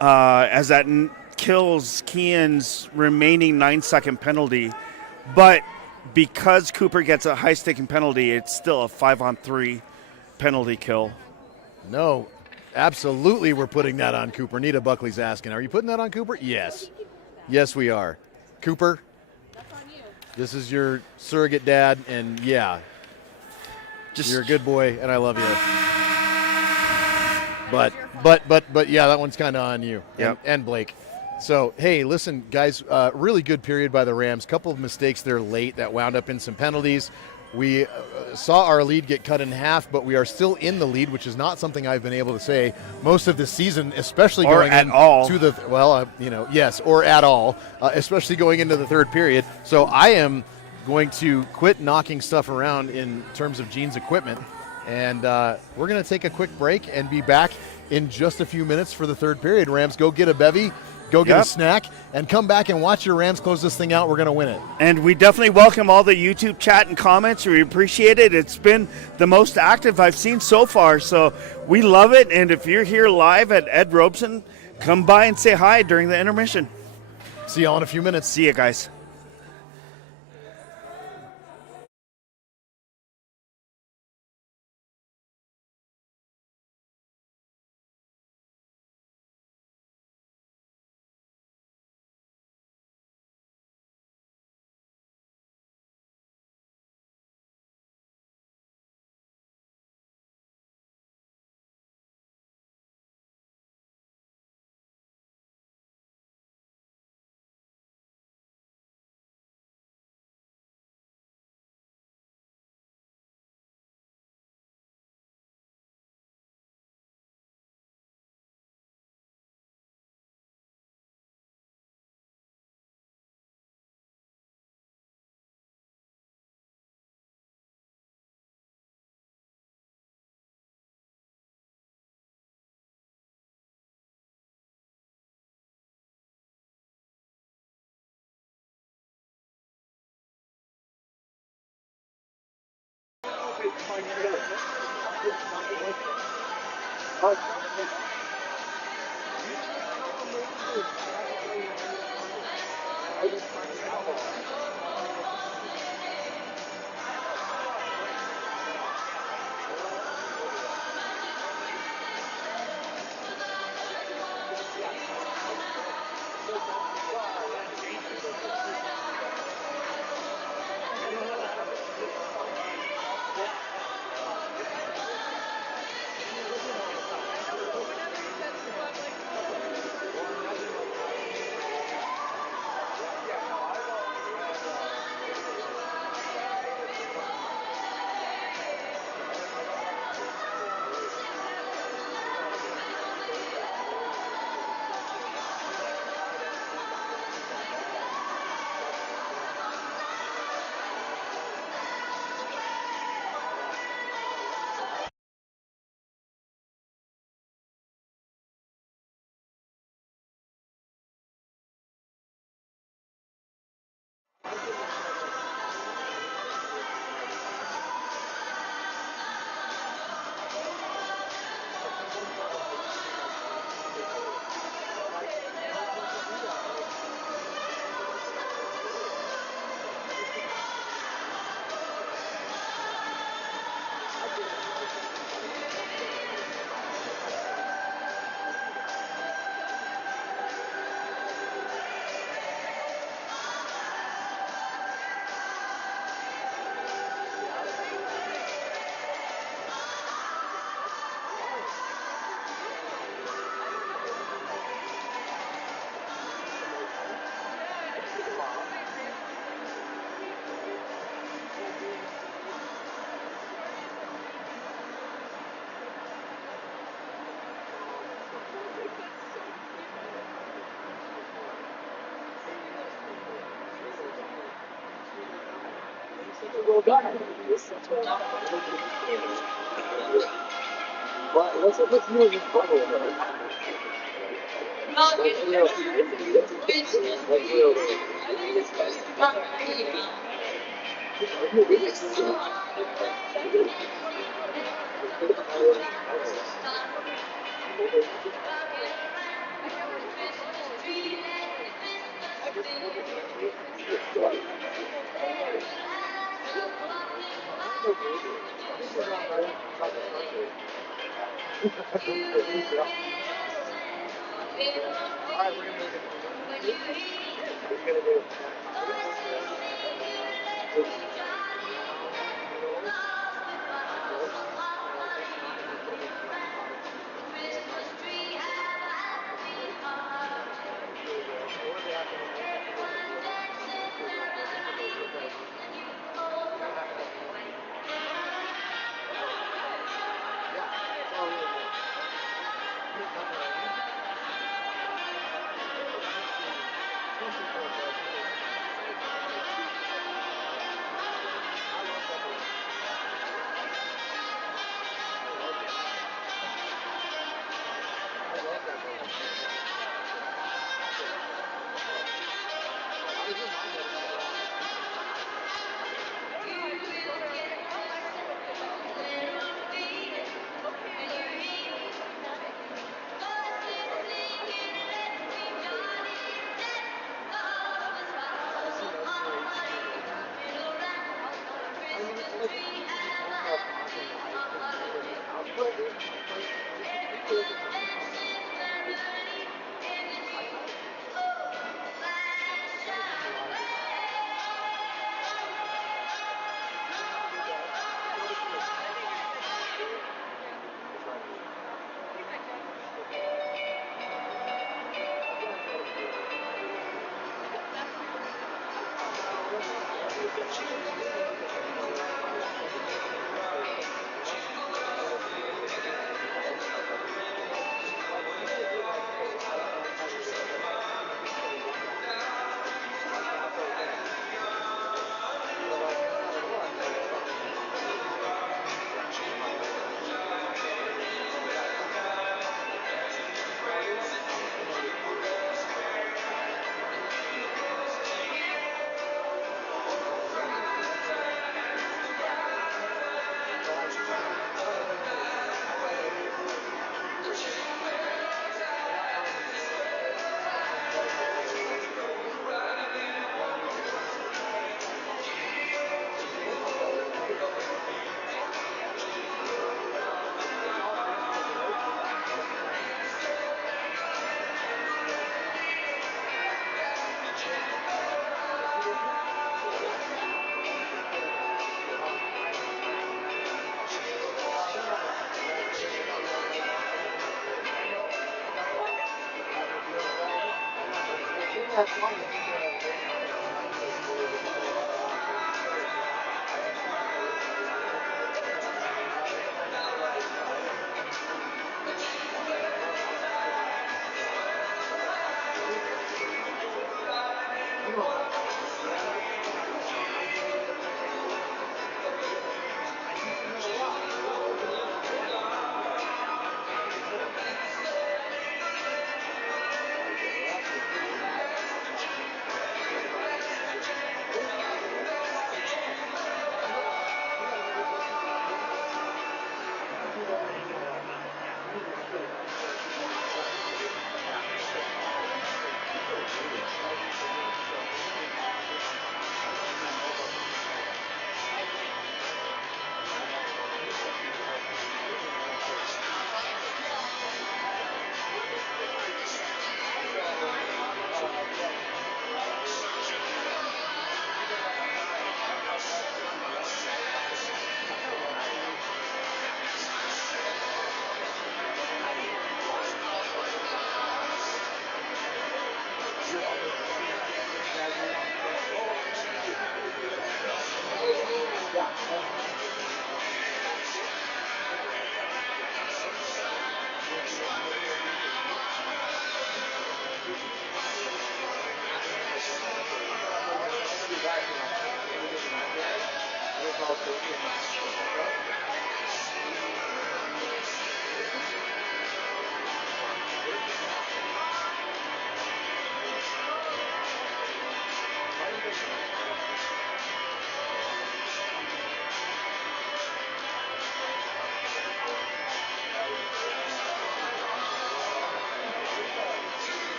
as that kills Kean's remaining 9-second penalty. But because Cooper gets a high-sticking penalty, it's still a 5-on-3 penalty kill. No, absolutely we're putting that on Cooper. Nita Buckley's asking, are you putting that on Cooper? Yes. Yes, we are. Cooper, that's on you. This is your surrogate dad, and you're a good boy, and I love you. But yeah, that one's kind of on you. Yep. And Blake. So, hey, listen, guys, really good period by the Rams. Couple of mistakes there late that wound up in some penalties. We saw our lead get cut in half, but we are still in the lead, which is not something I've been able to say most of the season, especially or going at all. to the yes, or at all, especially going into the third period. So I am going to quit knocking stuff around in terms of Gene's equipment, and we're going to take a quick break and be back in just a few minutes for the third period. Rams, go get a bevy, go get a snack, and come back and watch your Rams close this thing out. We're going to win it. And we definitely welcome all the YouTube chat and comments. We appreciate it. It's been the most active I've seen so far, so we love it. And if you're here live at Ed Robson, come by and say hi during the intermission. See y'all in a few minutes. See you guys.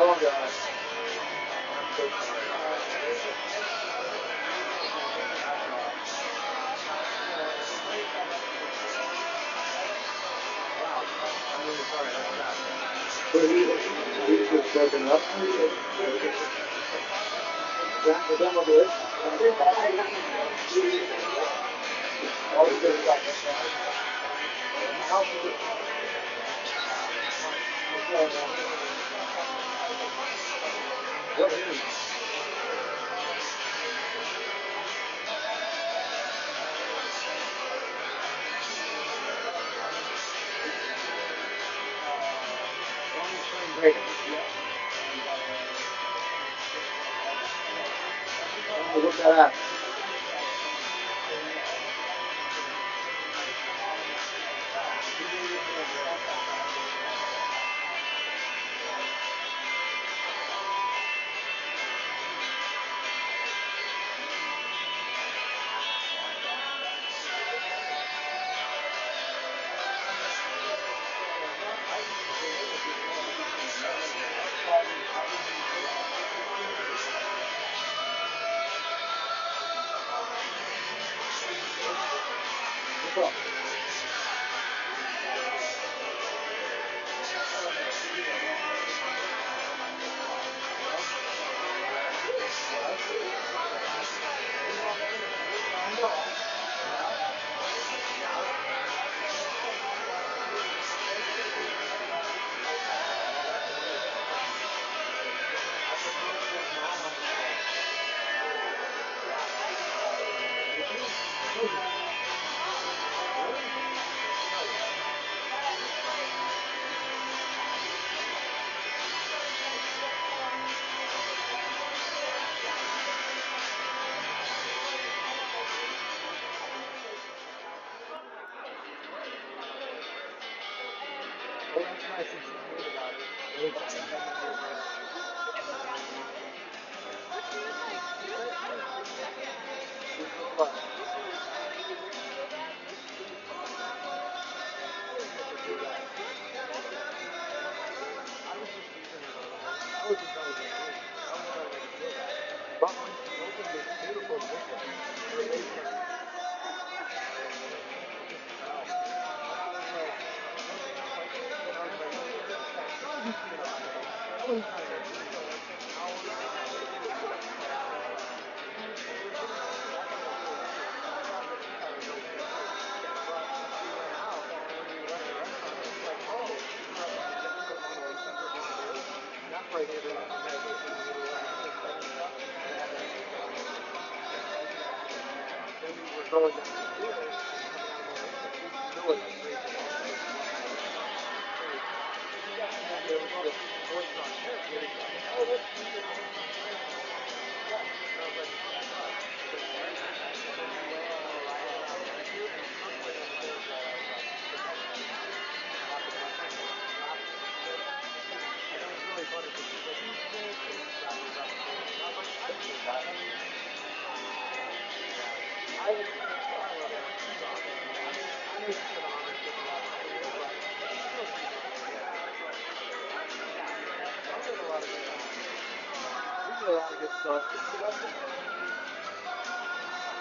Oh, God. I'm really sorry. He's just broken up. Is that what it is? All the good stuff. What is it? Great. Look at that.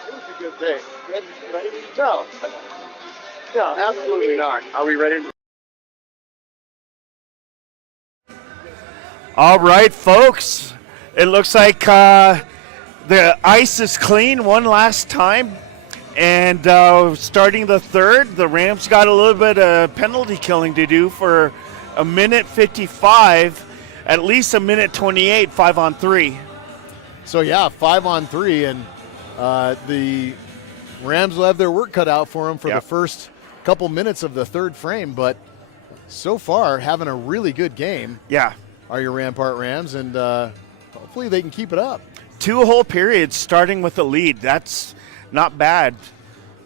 It was a good day. Ready? No. No, absolutely not. Are we ready? All right, folks. It looks like the ice is clean one last time. And starting the third, the Rams got a little bit of penalty killing to do for a minute 55, at least a minute 28, 5-on-3. So, yeah, 5-on-3, and the Rams will have their work cut out for them for the first couple minutes of the third frame, but so far having a really good game. Yeah. Are your Rampart Rams, and hopefully they can keep it up. 2 whole periods starting with a lead. That's not bad.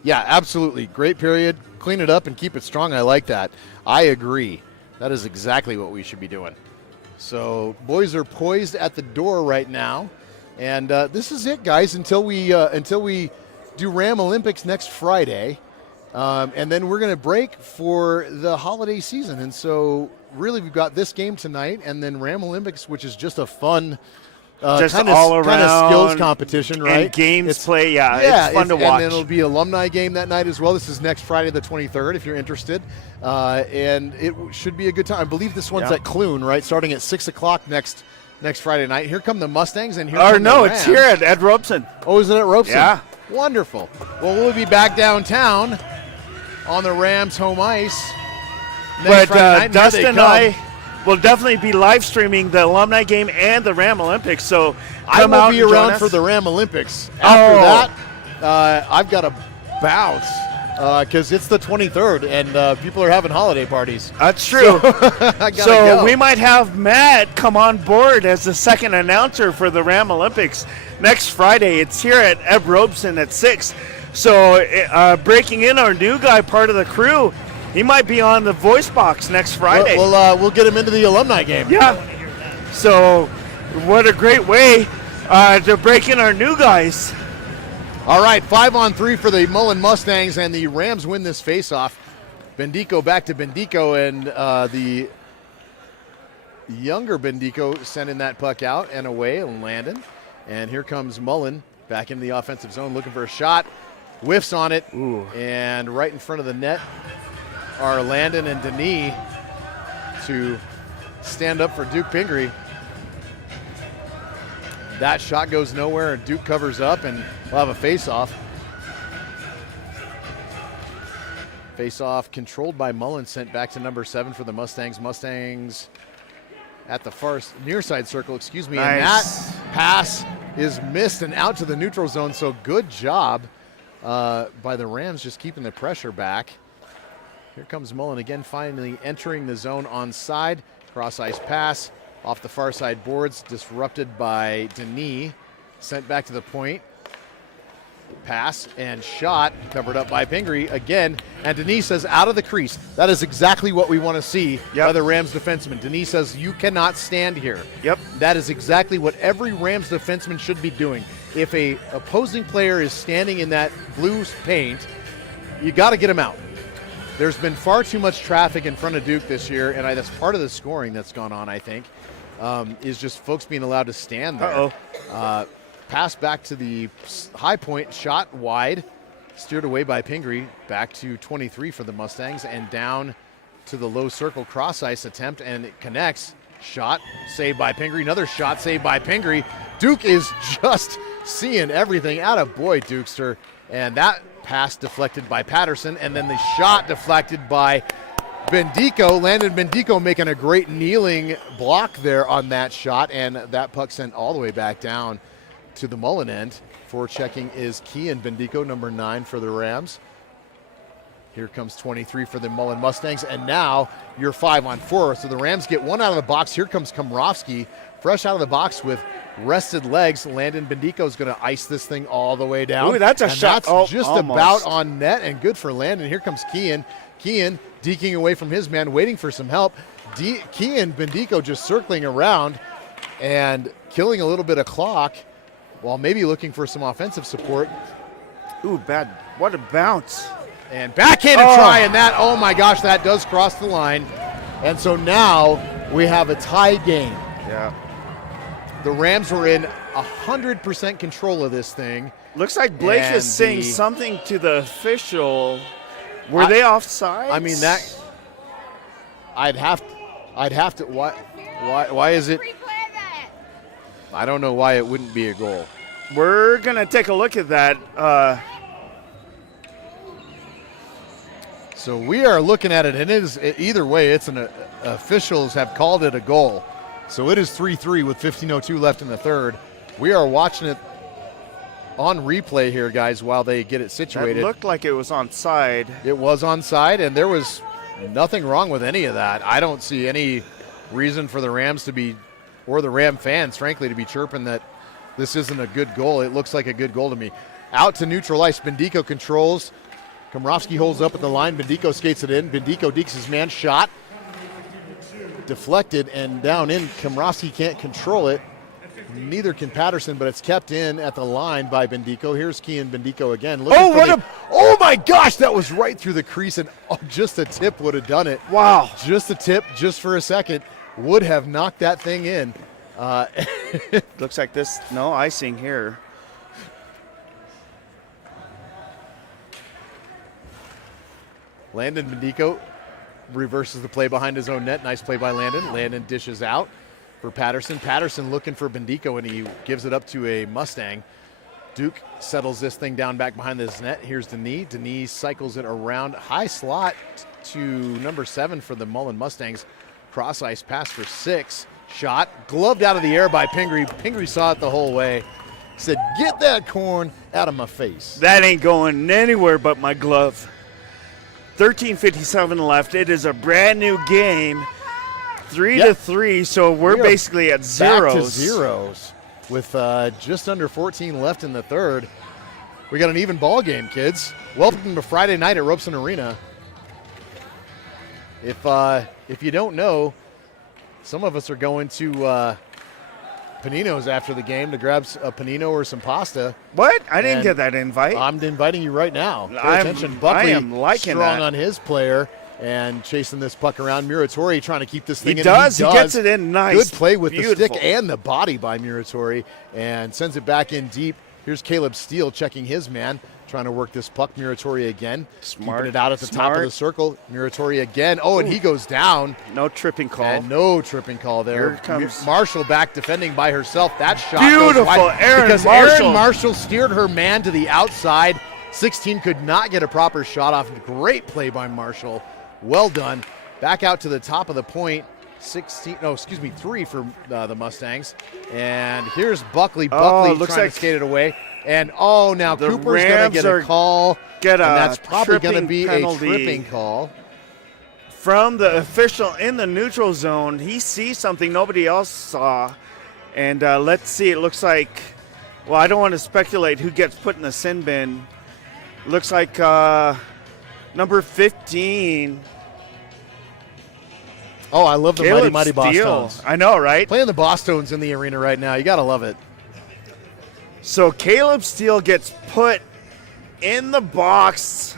Yeah, absolutely. Great period. Clean it up and keep it strong. I like that. I agree. That is exactly what we should be doing. So boys are poised at the door right now. And this is it, guys, until we do Ram Olympics next Friday. And then we're going to break for the holiday season. And so really we've got this game tonight and then Ram Olympics, which is just a fun Just kind all of around skills competition, right? And games play, it's fun to watch. And then it'll be alumni game that night as well. This is next Friday the 23rd if you're interested. And it should be a good time. I believe this one's at Clune, right? Starting at 6 o'clock next Friday night. Here come the Mustangs and here come the Rams. It's here at Robson. Oh, is it at Robson? Yeah. Wonderful. Well, we'll be back downtown on the Rams home ice next Friday night. Dustin and I will definitely be live streaming the alumni game and the Ram Olympics. So I will be around us for the Ram Olympics. After that, I've got to bounce because it's the 23rd and people are having holiday parties. That's true. I gotta go. We might have Matt come on board as the second announcer for the Ram Olympics next Friday. It's here at Eb Robson at 6. So breaking in our new guy, part of the crew, he might be on the voice box next Friday. We'll get him into the alumni game. Yeah. So what a great way to break in our new guys. All right, 5-on-3 for the Mullen Mustangs, and the Rams win this faceoff. Bendico back to Bendico, and the younger Bendico sending that puck out and away, and Landon. And here comes Mullen back into the offensive zone looking for a shot. Whiffs on it. Ooh. And right in front of the net are Landon and Denis to stand up for Duke Pingree. That shot goes nowhere, and Duke covers up, and we'll have a face-off. Face-off controlled by Mullen, sent back to number 7 for the Mustangs. Mustangs at the far near side circle, excuse me. Nice. And that pass is missed and out to the neutral zone, so good job by the Rams just keeping the pressure back. Here comes Mullen again, finally entering the zone onside. Cross-ice pass off the far side boards, disrupted by Denis. Sent back to the point. Pass and shot, covered up by Pingree again. And Denis says out of the crease. That is exactly what we want to see by the Rams defenseman. Denis says you cannot stand here. Yep. That is exactly what every Rams defenseman should be doing. If a opposing player is standing in that blue paint, you got to get him out. There's been far too much traffic in front of Duke this year, and that's part of the scoring that's gone on, I think, is just folks being allowed to stand there. Pass back to the high point, shot wide, steered away by Pingree, back to 23 for the Mustangs, and down to the low circle cross-ice attempt, and it connects. Shot, saved by Pingree, another shot saved by Pingree. Duke is just seeing everything. Atta boy, Dukester. And that pass deflected by Patterson, and then the shot deflected by Bendico. Landon Bendico making a great kneeling block there on that shot, and that puck sent all the way back down to the Mullen end. Forechecking is Kean Bendico, number 9 for the Rams. Here comes 23 for the Mullen Mustangs, and now you're 5-on-4. So the Rams get one out of the box. Here comes Komrovsky, fresh out of the box with rested legs. Landon Bendico is going to ice this thing all the way down. Ooh, that's a shot. That's just about on net, and good for Landon. Here comes Kean. Kean deking away from his man, waiting for some help. Kean Bendico just circling around and killing a little bit of clock while maybe looking for some offensive support. Ooh, bad. What a bounce. And backhanded try, and that, oh my gosh, that does cross the line. And so now we have a tie game. Yeah. The Rams were in 100% control of this thing. Looks like Blake is saying something to the official. Were they offside? I mean, that I'd have to why is it? I don't know why it wouldn't be a goal. We're going to take a look at that. So we are looking at it, and it is either way. It's officials have called it a goal. So it is 3-3 with 15:02 left in the third. We are watching it on replay here, guys, while they get it situated. It looked like it was onside. It was onside, and there was nothing wrong with any of that. I don't see any reason for the Rams to be, or the Ram fans, frankly, to be chirping that this isn't a good goal. It looks like a good goal to me. out to neutral ice. Bendico controls. Komrovsky holds up at the line. Bendico skates it in. Bendico dekes his man. Shot. Deflected and down in. Komrovsky can't control it. Neither can Patterson, but it's kept in at the line by Bendico. Here's Kian Bendico again. Oh my gosh, that was right through the crease, and just a tip would have done it. Wow. Just a tip, just for a second, would have knocked that thing in. Looks like this, no icing here. Landon Bendico reverses the play behind his own net. Nice play by Landon. Landon dishes out for Patterson. Patterson looking for Bendico, and he gives it up to a Mustang. Duke settles this thing down back behind his net. Here's Denis. Denis cycles it around. High slot to number 7 for the Mullen Mustangs. Cross ice pass for 6. Shot. Gloved out of the air by Pingree. Pingree saw it the whole way. Said, get that corn out of my face. That ain't going anywhere but my glove. 13:57 left. It is a brand new game. 3-3, so we're basically at zeros. Back to zeros with just under 14 left in the third. We got an even ball game, kids. Welcome to Friday night at Robson Arena. If you don't know, some of us are going to Panino's after the game to grab a Panino or some pasta. What? I didn't get that invite. I'm inviting you right now. Pay attention. I Buckley am liking strong that. on his player and chasing this puck around. Muratori trying to keep this thing in. He does. He gets it in nice. Good play with Beautiful. the stick and the body by Muratori and sends it back in deep. Here's Caleb Steele checking his man, trying to work this puck. Muratori again. Smart. Keeping it out at the top of the circle. Muratori again. Oh, and he goes down. No tripping call. And no tripping call there. Here comes Marshall back defending by herself. That shot beautiful. goes wide Aaron because Marshall. Aaron Marshall steered her man to the outside. 16 could not get a proper shot off. Great play by Marshall. Well done. Back out to the top of the point. 3 for the Mustangs. And here's Buckley. Buckley looks trying like to skate it away. And now the Cooper's going to get a call. And that's probably going to be penalty. a tripping call. From the official in the neutral zone. He sees something nobody else saw. And let's see, it looks like, well, I don't want to speculate who gets put in the sin bin. Looks like number 15. Oh, I love the Caleb mighty Boss Steele. Stones. I know, right? Playing the Boss Stones in the arena right now. You got to love it. So Caleb Steele gets put in the box,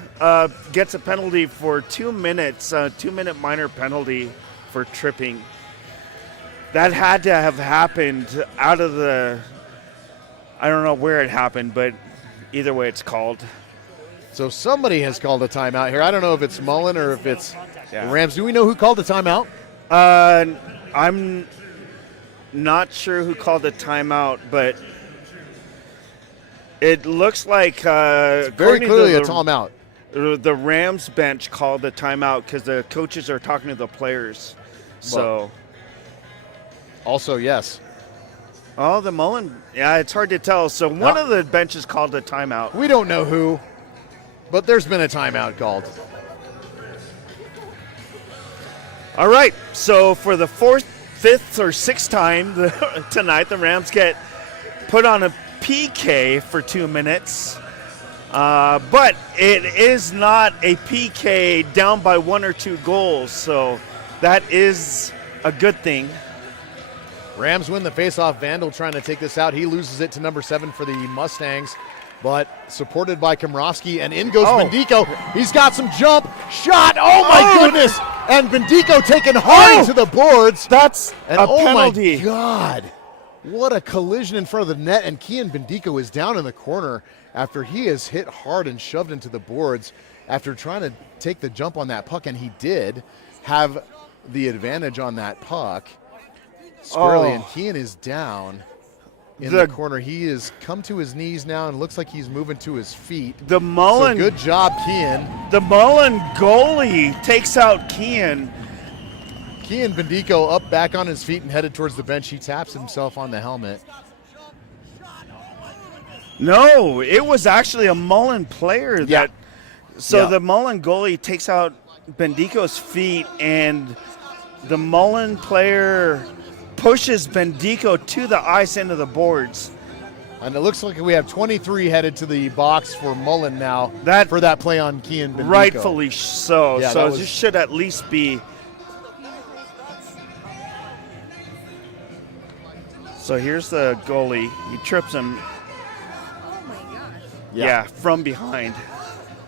gets a penalty for 2 minutes, 2-minute minor penalty for tripping. That had to have happened out of the, I don't know where it happened, but either way it's called. So somebody has called a timeout here. I don't know if it's Mullen or if it's the Rams. Do we know who called the timeout? I'm not sure who called the timeout, but it looks like Very clearly a timeout. The Rams bench called the timeout because the coaches are talking to the players. So, also, yes. oh, the Mullen, yeah, it's hard to tell. So one of the benches called a timeout. We don't know who, but there's been a timeout called. All right, so for the 4th, 5th, or 6th time tonight, the Rams get put on a PK for 2 minutes. But it is not a PK down by 1 or 2 goals, so that is a good thing. Rams win the faceoff. Vandal trying to take this out. He loses it to number 7 for the Mustangs, but supported by Komrovsky, and in goes Bendico. He's got some jump. Shot. Oh, my goodness. And Bendico taken hard to the boards. That's and a penalty. Oh, my God. What a collision in front of the net, and Kian Bendico is down in the corner after he is hit hard and shoved into the boards after trying to take the jump on that puck, and he did have the advantage on that puck squarely, and Kian is down in the corner. He has come to his knees now and looks like he's moving to his feet. The Mullen, so good job, Kian. The Mullen goalie takes out Kian. Kian Bendico up back on his feet and headed towards the bench. He taps himself on the helmet. No, it was actually a Mullen player that. So the Mullen goalie takes out Bendico's feet, and the Mullen player pushes Bendico to the ice into the boards. And it looks like we have 23 headed to the box for Mullen now for that play on Kian Bendico. Rightfully so. Yeah, so this should at least be. So here's the goalie. He trips him. Oh my gosh. Yeah, from behind.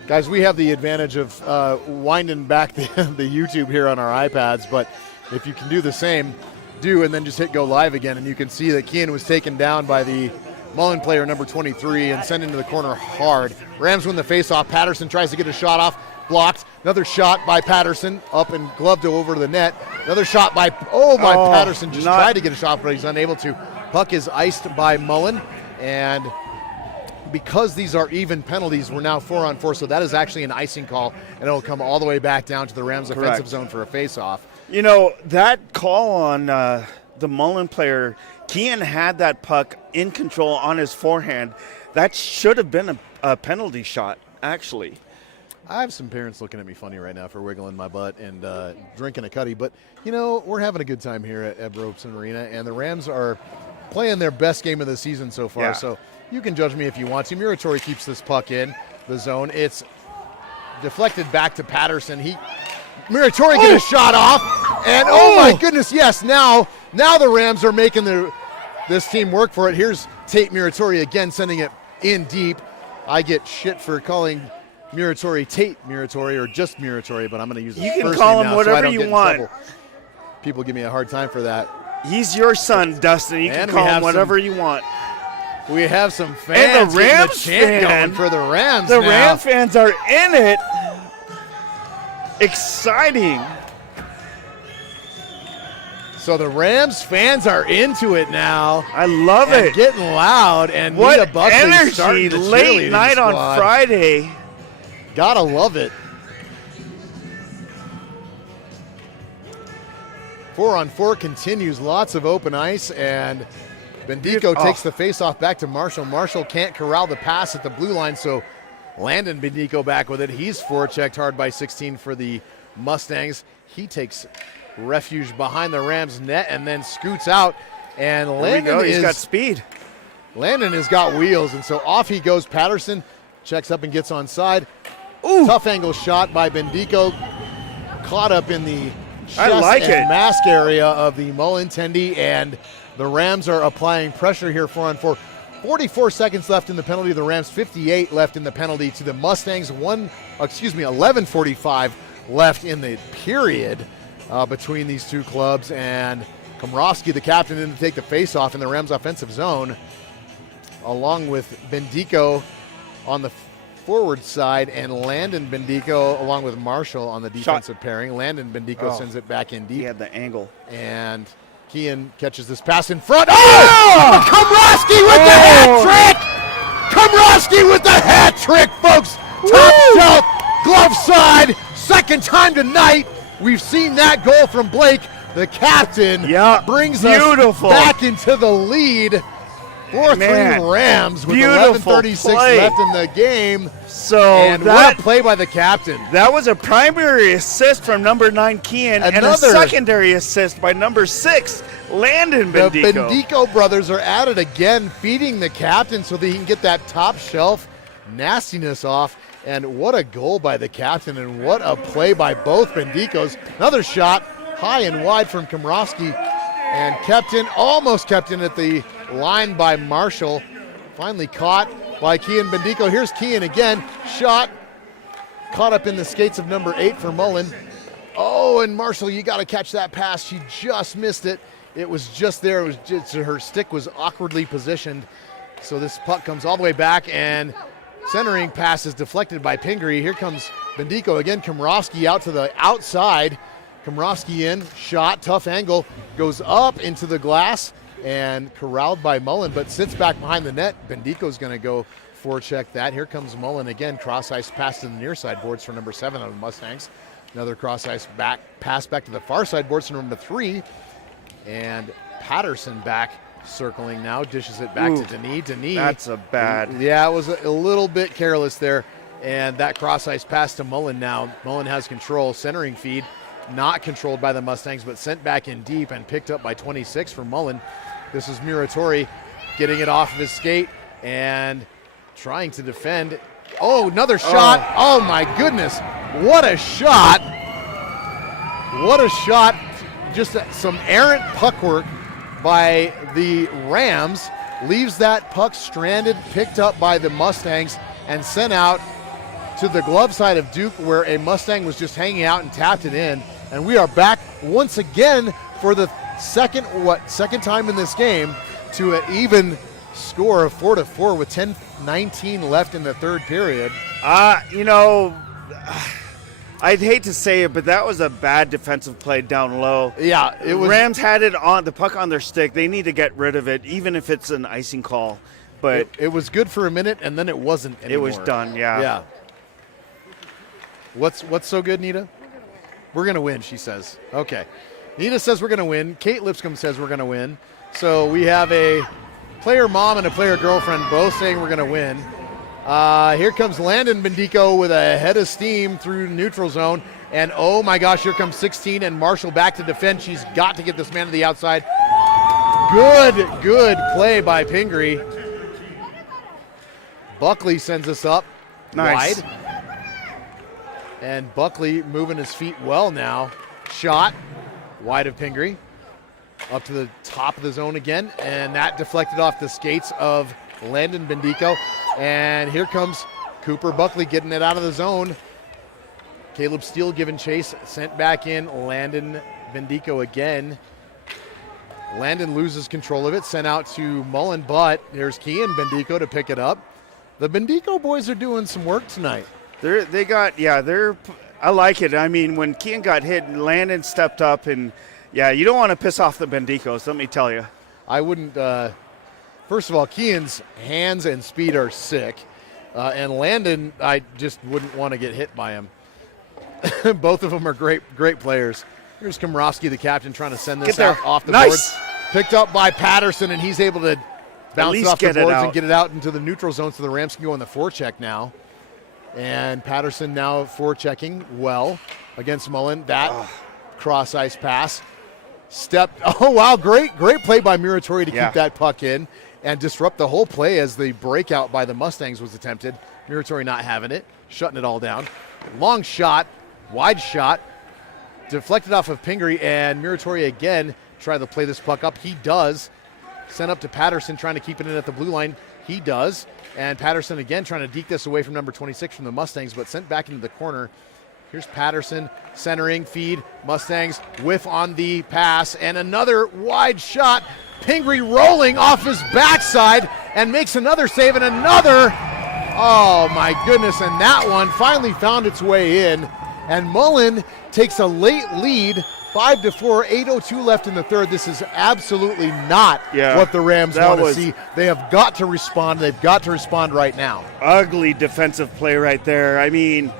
Guys, we have the advantage of winding back the YouTube here on our iPads, but if you can do the same, and then just hit go live again, and you can see that Kian was taken down by the Mullen player number 23 and sent into the corner hard. Rams win the faceoff. Patterson tries to get a shot off, blocked. Another shot by Patterson, up and gloved over the net. Another shot by Patterson, just tried to get a shot, but he's unable to. Puck is iced by Mullen, and because these are even penalties, we're now 4-on-4, so that is actually an icing call, and it'll come all the way back down to the Rams' offensive zone for a faceoff. You know, that call on the Mullen player, Kian had that puck in control on his forehand. That should have been a penalty shot, actually. I have some parents looking at me funny right now for wiggling my butt and drinking a cutty, but, you know, we're having a good time here at Robson Arena, and the Rams are playing their best game of the season so far, so you can judge me if you want to. Muratori keeps this puck in the zone. It's deflected back to Patterson. Muratori get a shot off, and oh my goodness, yes, now the Rams are making this team work for it. Here's Tate Muratori again, sending it in deep. I get shit for calling Muratori Tate Muratori or just Muratori, but I'm going to use his first name now. You can call him whatever you want. People give me a hard time for that. He's your son, Dustin. You can call him whatever you want. We have some fans and the Rams going for the Rams. The Ram fans are in it. Exciting. So the Rams fans are into it now. I love it. Getting loud. And what Nita Buckley energy late night on Friday. Gotta love it. 4-on-4 continues. Lots of open ice, and Bendico takes the faceoff back to Marshall. Marshall can't corral the pass at the blue line, so Landon Bendico back with it. He's forechecked hard by 16 for the Mustangs. He takes refuge behind the Rams net and then scoots out. And Landon he's got speed. Landon has got wheels, and so off he goes. Patterson checks up and gets onside. Ooh. Tough angle shot by Bendico. Caught up in the chest and mask area of the Mullen Tendy, and the Rams are applying pressure here 4-on-4. 44 seconds left in the penalty. The Rams 58 left in the penalty to the Mustangs. 11:45 left in the period between these two clubs, and Komrowski, the captain, in to take the face-off in the Rams offensive zone, along with Bendico on the forward side, and Landon Bendico along with Marshall on the defensive pairing. Landon Bendico sends it back in deep. He had the angle. And Kian catches this pass in front. Komrowski with the hat trick! Komrowski with the hat trick, folks! Top shelf, glove side, second time tonight. We've seen that goal from Blake. The captain brings us back into the lead. 4-3 Rams with 11:36 left in the game. And what a play by the captain. That was a primary assist from number 9, Kian, and a secondary assist by number 6, Landon Bendico. The Bendico brothers are at it again, feeding the captain so that he can get that top shelf nastiness off. And what a goal by the captain, and what a play by both Bendicos. Another shot high and wide from Komrowski, and almost kept in at the line by Marshall. Finally caught by Kian Bendico. Here's Kian again. Shot caught up in the skates of number 8 for Mullen. Oh, and Marshall, you got to catch that pass. She just missed it. It was just there. It was just, her stick was awkwardly positioned. So this puck comes all the way back, and centering pass is deflected by Pingree. Here comes Bendico again. Komrowski out to the outside. Komrowski in, shot, tough angle, goes up into the glass and corralled by Mullen, but sits back behind the net. Bendico's going to go forecheck that. Here comes Mullen again. Cross-ice pass to the near side boards for number 7 on the Mustangs. Another cross-ice pass back to the far side boards for number 3. And Patterson back circling now, dishes it back to Denis. Denis. That's a bad. Yeah, it was a little bit careless there. And that cross-ice pass to Mullen now. Mullen has control, centering feed. Not controlled by the Mustangs, but sent back in deep and picked up by 26 for Mullen. This is Muratori getting it off of his skate. and trying to defend. Oh, another shot. Oh my goodness. What a shot. What a shot. Just some errant puck work by the Rams. Leaves that puck stranded, picked up by the Mustangs, and sent out to the glove side of Duke, where a Mustang was just hanging out and tapped it in. And we are back once again for the second time in this game to an even score of 4-4 with 10:19 left in the third period. You know, I'd hate to say it, but that was a bad defensive play down low. Yeah, it was. Rams had it on the puck on their stick. They need to get rid of it, even if it's an icing call. But it was good for a minute, and then it wasn't anymore. it was done. Yeah. Yeah. What's so good, Nita? We're going to win, she says. Okay. Nita says we're going to win. Kate Lipscomb says we're going to win. So we have a player mom and a player girlfriend both saying we're going to win. Here comes Landon Bendico with a head of steam through neutral zone. And oh my gosh, here comes 16 and Marshall back to defend. She's got to get this man to the outside. Good play by Pingree. Buckley sends us up Nice. wide. And Buckley moving his feet well now. Shot wide of Pingree. Up to the top of the zone again. And that deflected off the skates of Landon Bendico. And here comes Cooper Buckley getting it out of the zone. Caleb Steele giving chase. Sent back in. Landon Bendico again. Landon loses control of it. Sent out to Mullen, but here's Kean Bendico to pick it up. The Bendico boys are doing some work tonight. I like it. I mean, when Kean got hit, Landon stepped up, and yeah, you don't want to piss off the Bendicos, let me tell you. I wouldn't. First of all, Kean's hands and speed are sick, and Landon, I just wouldn't want to get hit by him. Both of them are great players. Here's Komrowski, the captain, trying to send this out off the boards. Picked up by Patterson, and he's able to bounce it off the boards and get it out into the neutral zone, so the Rams can go in the forecheck now. And Patterson now forechecking well against Mullen. That cross ice pass. Oh, wow, great play by Muratori to keep that puck in and disrupt the whole play as the breakout by the Mustangs was attempted. Muratori not having it, shutting it all down. Long shot, wide shot, deflected off of Pingree, and Muratori again trying to play this puck up. He does. Sent up to Patterson, trying to keep it in at the blue line. He does. And Patterson again trying to deke this away from number 26 from the Mustangs, but sent back into the corner. Here's Patterson centering, feed. Mustangs whiff on the pass, and another wide shot. Pingree rolling off his backside and makes another save, and another. Oh my goodness, and that one finally found its way in. And Mullen takes a late lead, 5-4, 8:02 left in the third. This is absolutely not what the Rams want to see. They have got to respond. They've got to respond right now. Ugly defensive play right there. I mean,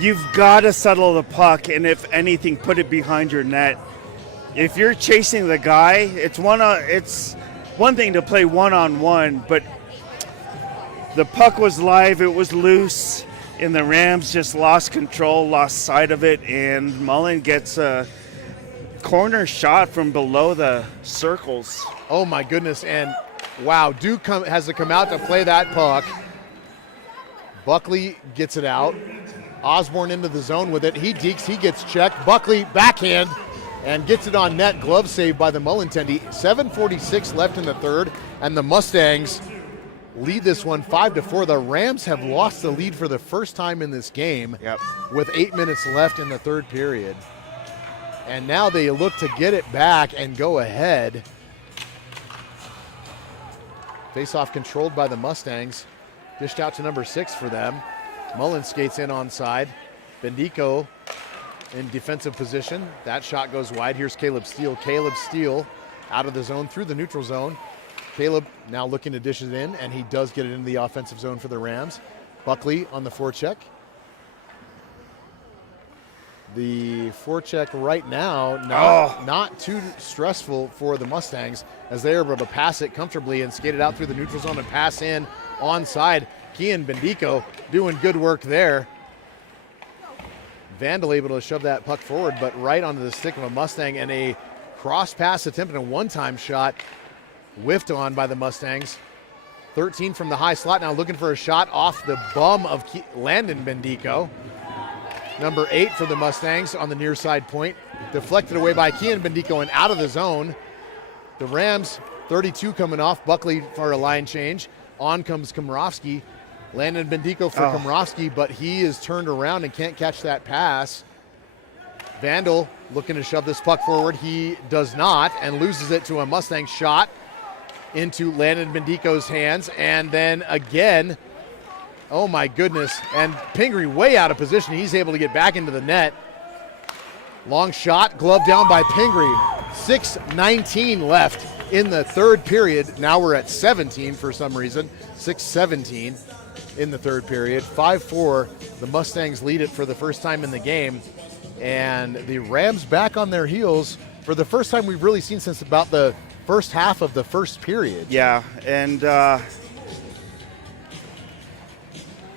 you've got to settle the puck, and if anything, put it behind your net. If you're chasing the guy, it's one thing to play one-on-one, but the puck was live, it was loose, and the Rams just lost control, lost sight of it, and Mullen gets a corner shot from below the circles. Oh my goodness, and wow, Duke has to come out to play that puck. Buckley gets it out. Osborne into the zone with it. He dekes, he gets checked. Buckley backhand and gets it on net. Glove save by the Mullen tendy. 7:46 left in the third, and the Mustangs lead this one 5-4. The Rams have lost the lead for the first time in this game with 8 minutes left in the third period. And now they look to get it back and go ahead. Face-off controlled by the Mustangs. Dished out to number 6 for them. Mullen skates in onside. Bendico in defensive position. That shot goes wide. Here's Caleb Steele. Caleb Steele out of the zone through the neutral zone. Caleb now looking to dish it in, and he does get it into the offensive zone for the Rams. Buckley on the forecheck. The forecheck right now, not too stressful for the Mustangs as they're able to pass it comfortably and skate it out through the neutral zone and pass in onside. Kean Bendico doing good work there. Vandal able to shove that puck forward, but right onto the stick of a Mustang, and a cross pass attempt and a one-time shot whiffed on by the Mustangs. 13 from the high slot now, looking for a shot off the bum of Landon Bendico. Number 8 for the Mustangs on the near side point. Deflected away by Kean Bendico and out of the zone. The Rams, 32 coming off. Buckley for a line change. On comes Komrovsky. Landon Bendico for Komrovsky, but he is turned around and can't catch that pass. Vandal looking to shove this puck forward. He does not and loses it to a Mustang shot into Landon Bendico's hands. And then again, oh my goodness, and Pingree way out of position. He's able to get back into the net. Long shot, glove down by Pingree. 6:19 left in the third period. Now we're at 17 for some reason. 6:17 in the third period. 5-4, the Mustangs lead it for the first time in the game. And the Rams back on their heels for the first time we've really seen since about the first half of the first period. Yeah, and the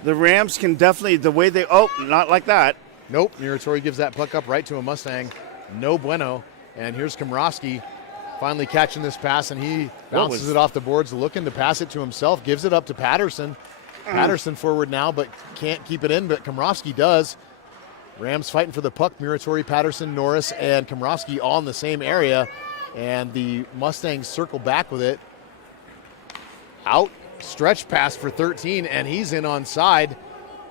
Rams can definitely, the way they, not like that. Nope, Muratori gives that puck up right to a Mustang. No bueno. And here's Komrovsky finally catching this pass, and he bounces it off the boards, looking to pass it to himself, gives it up to Patterson. Patterson forward now, but can't keep it in, but Komrovsky does. Rams fighting for the puck. Muratori, Patterson, Norris, and Komrovsky all in the same area. And the Mustangs circle back with it. Out, stretch pass for 13, and he's in on side.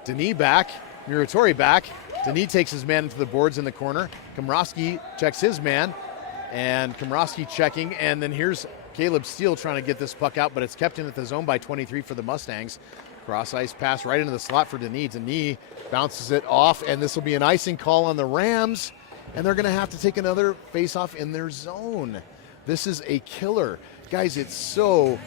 Denis back, Muratori back. Denis takes his man into the boards in the corner. Komrovsky checks his man, and Komrovsky checking. And then here's Caleb Steele trying to get this puck out, but it's kept in at the zone by 23 for the Mustangs. Cross ice pass right into the slot for Denis. Denis bounces it off, and this will be an icing call on the Rams, and they're going to have to take another face-off in their zone. This is a killer. Guys, it's so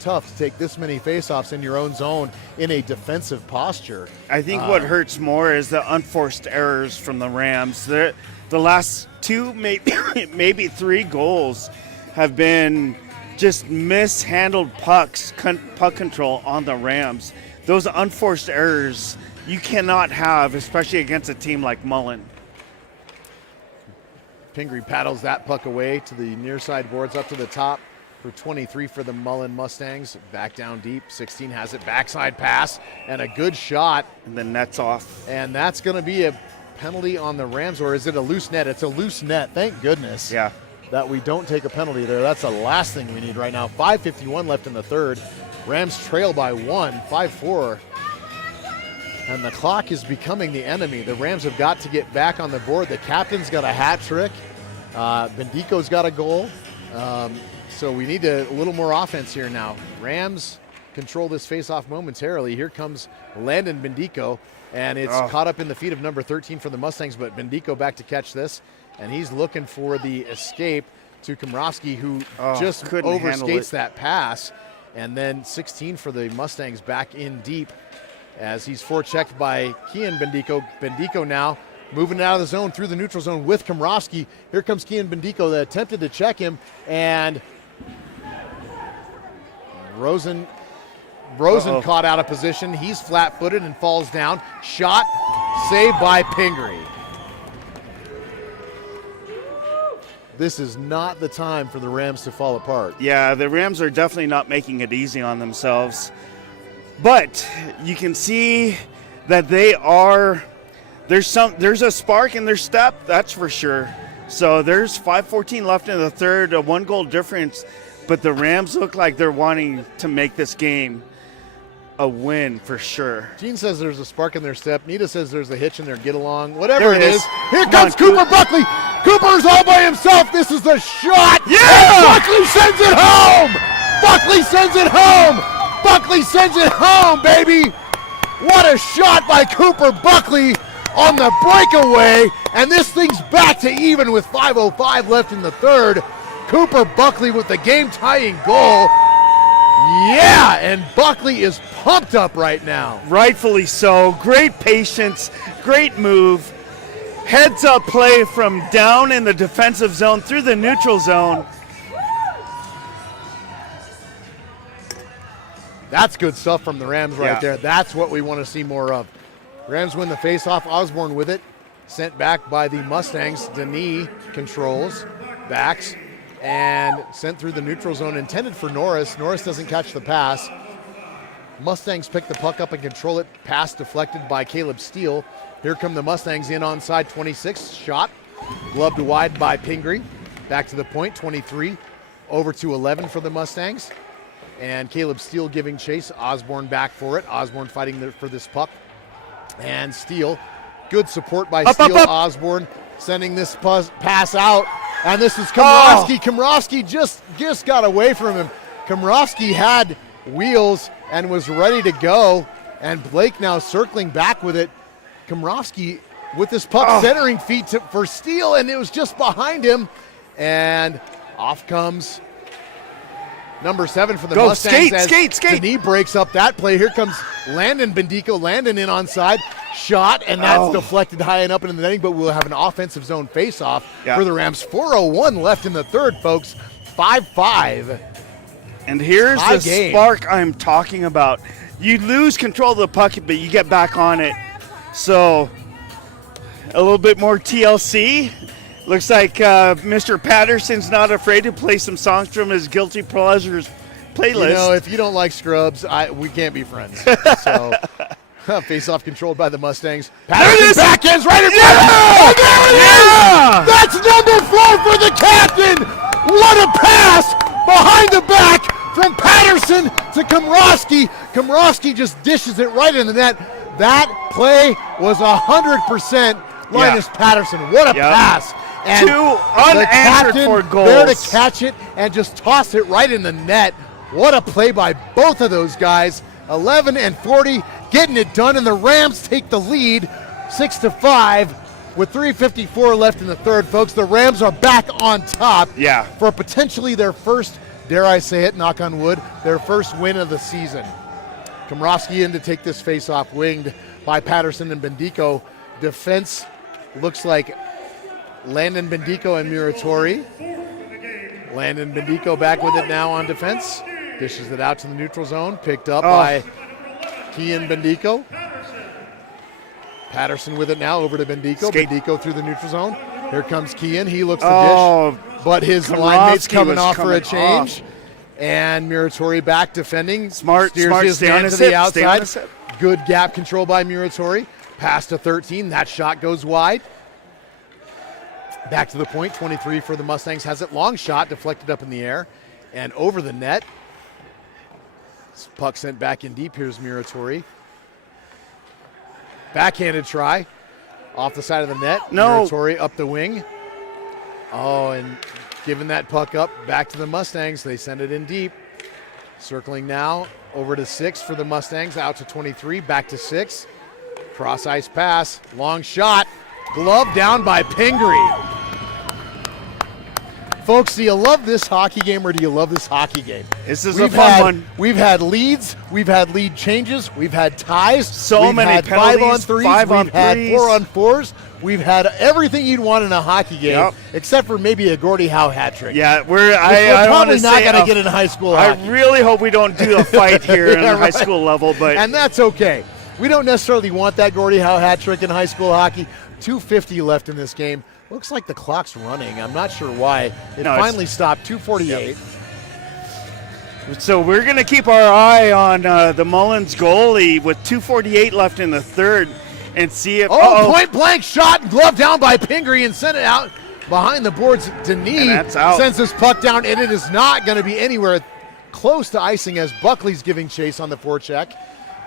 tough to take this many face-offs in your own zone in a defensive posture. I think what hurts more is the unforced errors from the Rams. The last 2, maybe 3 goals have been just mishandled pucks, puck control on the Rams. Those unforced errors you cannot have, especially against a team like Mullen. Pingree paddles that puck away to the near side boards up to the top for 23 for the Mullen Mustangs. Back down deep. 16 has it. Backside pass and a good shot. And the net's off. And that's going to be a penalty on the Rams, or is it a loose net? It's a loose net. Thank goodness. Yeah. That we don't take a penalty there. That's the last thing we need right now. 5:51 left in the third. Rams trail by 1, 5-4. And the clock is becoming the enemy. The Rams have got to get back on the board. The captain's got a hat trick. Bendico's got a goal. So we need a little more offense here now. Rams control this face-off momentarily. Here comes Landon Bendico, and it's caught up in the feet of number 13 for the Mustangs, but Bendico back to catch this, and he's looking for the escape to Komrovsky, who just overskates that pass. And then 16 for the Mustangs back in deep as he's forechecked by Kean Bendico. Bendico now moving out of the zone through the neutral zone with Komrovsky. Here comes Kean Bendico that attempted to check him, and Rosen caught out of position. He's flat-footed and falls down. Shot, saved by Pingree. This is not the time for the Rams to fall apart. Yeah, the Rams are definitely not making it easy on themselves. But you can see that there's a spark in their step, that's for sure. So there's 5:14 left in the third, a 1-goal difference, but the Rams look like they're wanting to make this game a win for sure. Gene says there's a spark in their step. Nita says there's a hitch in their get along. Whatever There it it is. is. Here Come comes on, Cooper Buckley. Cooper's all by himself. This is the shot. Yeah! And Buckley sends it home. Buckley sends it home. Buckley sends it home, baby. What a shot by Cooper Buckley on the breakaway. And this thing's back to even with 5:05 left in the third. Cooper Buckley with the game-tying goal. Yeah, and Buckley is pumped up right now. Rightfully so. Great patience, great move. Heads up play from down in the defensive zone through the neutral zone. That's good stuff from the Rams right Yeah. there. That's what we want to see more of. Rams win the faceoff. Osborne with it. Sent back by the Mustangs. Denis controls, backs, and sent through the neutral zone. Intended for Norris. Norris doesn't catch the pass. Mustangs pick the puck up and control it. Pass deflected by Caleb Steele. Here come the Mustangs in onside 26. Shot. Gloved wide by Pingree. Back to the point, 23. Over to 11 for the Mustangs. And Caleb Steele giving chase. Osborne back for it. Osborne fighting for this puck. And Steele. Good support by Steele. Osborne sending this pass out. And this is Komrovsky. Komrovsky just got away from him. Komrovsky had wheels and was ready to go. And Blake now circling back with it. Komrovsky with this puck centering feet for Steele, and it was just behind him. And off comes number 7 for the Mustangs. Skate. Denis breaks up that play. Here comes Landon Bendico. Landon in onside. Shot, and that's deflected high and up into the netting, but we'll have an offensive zone face-off for the Rams. 4:01 left in the third, folks. 5-5. And here's the spark I'm talking about. You lose control of the puck, but you get back on it. So a little bit more TLC. Looks like Mr. Patterson's not afraid to play some songs from his Guilty Pleasures playlist. You know, if you don't like Scrubs, we can't be friends. So face-off controlled by the Mustangs. Patterson backhands right in front. Oh, there it is! That's number 4 for the captain. What a pass behind the back from Patterson to Komrovsky. Komrovsky just dishes it right in the net. That play was 100% Linus Patterson. What a pass. And 2 unanswered for goals. There to catch it and just toss it right in the net. What a play by both of those guys. 11 and 40, getting it done, and the Rams take the lead 6-5 with 3:54 left in the third, folks. The Rams are back on top for potentially their first, dare I say it, knock on wood, their first win of the season. Komrovsky in to take this face-off, winged by Patterson and Bendico. Defense looks like Landon Bendico and Muratori. Landon Bendico back with it now on defense. Dishes it out to the neutral zone. Picked up by Kian Bendico. Patterson with it now over to Bendico. Bendico through the neutral zone. Here comes Kian. He looks to dish, but his line mate's coming off for a change. And Muratori back defending. Smart, his man to the outside. Good gap control by Muratori. Pass to 13. That shot goes wide. Back to the point. 23 for the Mustangs. Has it long shot deflected up in the air and over the net. Puck sent back in deep. Here's Muratori. Backhanded try. Off the side of the net. No. Muratori up the wing. Oh, and giving that puck up back to the Mustangs. They send it in deep. Circling now over to 6 for the Mustangs. Out to 23. Back to 6. Cross ice pass. Long shot. Glove down by Pingree. Folks, do you love this hockey game or do you love this hockey game? This is a fun one. We've had leads. We've had lead changes. We've had ties. So many penalties. 5-on-3s. 5-on-3s. We've had 4-on-4s. We've had everything you'd want in a hockey game, except for maybe a Gordie Howe hat trick. Yeah, we're probably not going to get in high school hockey. I really hope we don't do a fight here on the high school level, and that's okay. We don't necessarily want that Gordie Howe hat trick in high school hockey. 2:50 left in this game. Looks like the clock's running. I'm not sure why. It finally stopped. 2:48. So we're going to keep our eye on the Mullins goalie with 2:48 left in the third and see if... point blank shot, glove down by Pingree and sent it out behind the boards. Denis sends this puck down, and it is not going to be anywhere close to icing as Buckley's giving chase on the forecheck.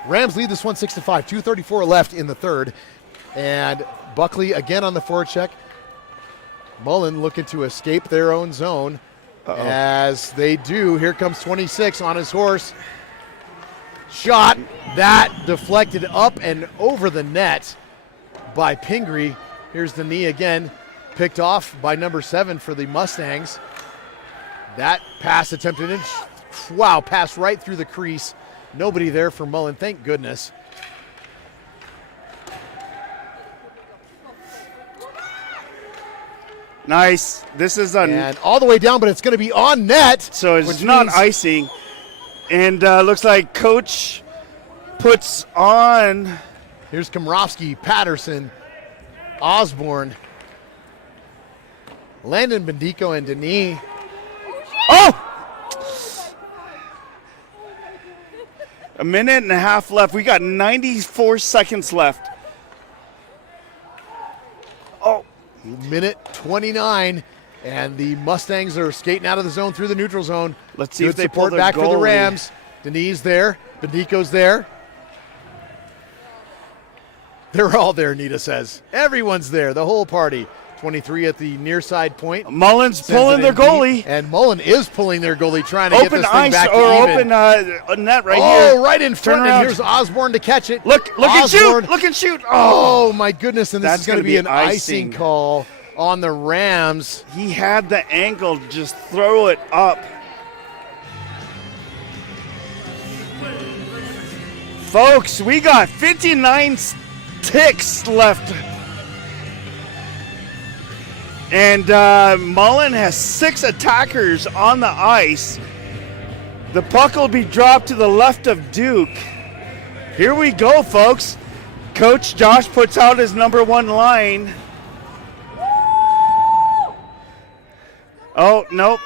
Rams lead this one 6-5. 2:34 left in the third. And Buckley again on the forecheck. Mullen looking to escape their own zone. As they do. Here comes 26 on his horse. Shot. That deflected up and over the net by Pingree. Here's the knee again. Picked off by number 7 for the Mustangs. That pass attempted in. Wow, passed right through the crease. Nobody there for Mullen, thank goodness. Nice. This is and all the way down, but it's going to be on net. So it's not icing. And looks like Coach puts on. Here's Komrovsky, Patterson, Osborne, Landon Bendico, and Denis. A minute and a half left. We got 94 seconds left. Oh, Minute 29, and the Mustangs are skating out of the zone through the neutral zone. let's see Good if they pull support their back for the goalie. Rams. Denise there. Bendico's there. They're all there, Nita says. Everyone's there, the whole party. 23 at the near side point. Mullen's Sends pulling it their in deep, goalie. and Mullen is pulling their goalie, trying to get Open this thing ice back to or even. open net right here. Oh, right in front, Turn and around. here's Osborne to catch it. Look and Osborne. shoot. Look and shoot. Oh, Oh, my goodness, and this That's is going to gonna be be an icing icing. call on the Rams. he had the angle. Just throw it up. Folks, we got 59 ticks left. And Mullen has 6 attackers on the ice. The puck will be dropped to the left of Duke. Here we go, folks. Coach Josh puts out his number 1 line. Oh, nope.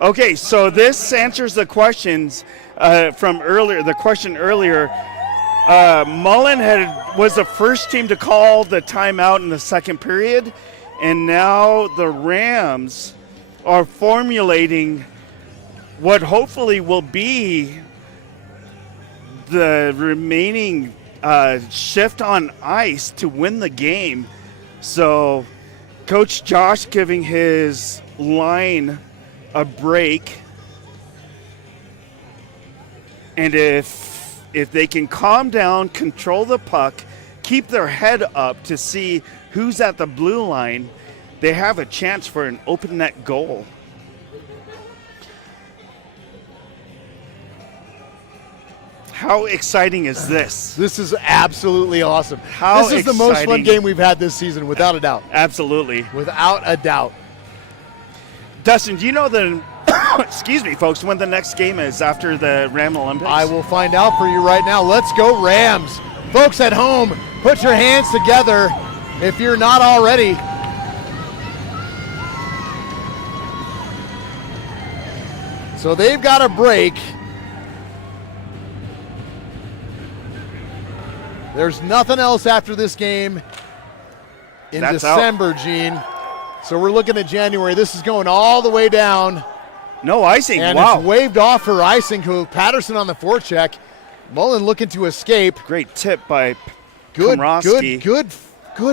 Okay, so this answers the questions from earlier. The question earlier. Mullen was the first team to call the timeout in the second period, and now the Rams are formulating what hopefully will be the remaining shift on ice to win the game. So Coach Josh giving his line a break, and if they can calm down, control the puck, keep their head up to see who's at the blue line, they have a chance for an open net goal. How exciting is this? This is absolutely awesome. How this is the most fun exciting. game we've had this season, without a doubt. Absolutely. Without a doubt. Dustin, do you know excuse me, folks, when the next game is after the Ram Olympics? I will find out for you right now. Let's go Rams. Folks at home, put your hands together if you're not already. So they've got a break. There's nothing else after this game in That's out. December, Gene. So we're looking at January. This is going all the way down. No icing. And Wow. it's waved off for icing. Patterson on the forecheck. Mullen looking to escape. Great tip by Good Komrovsky. good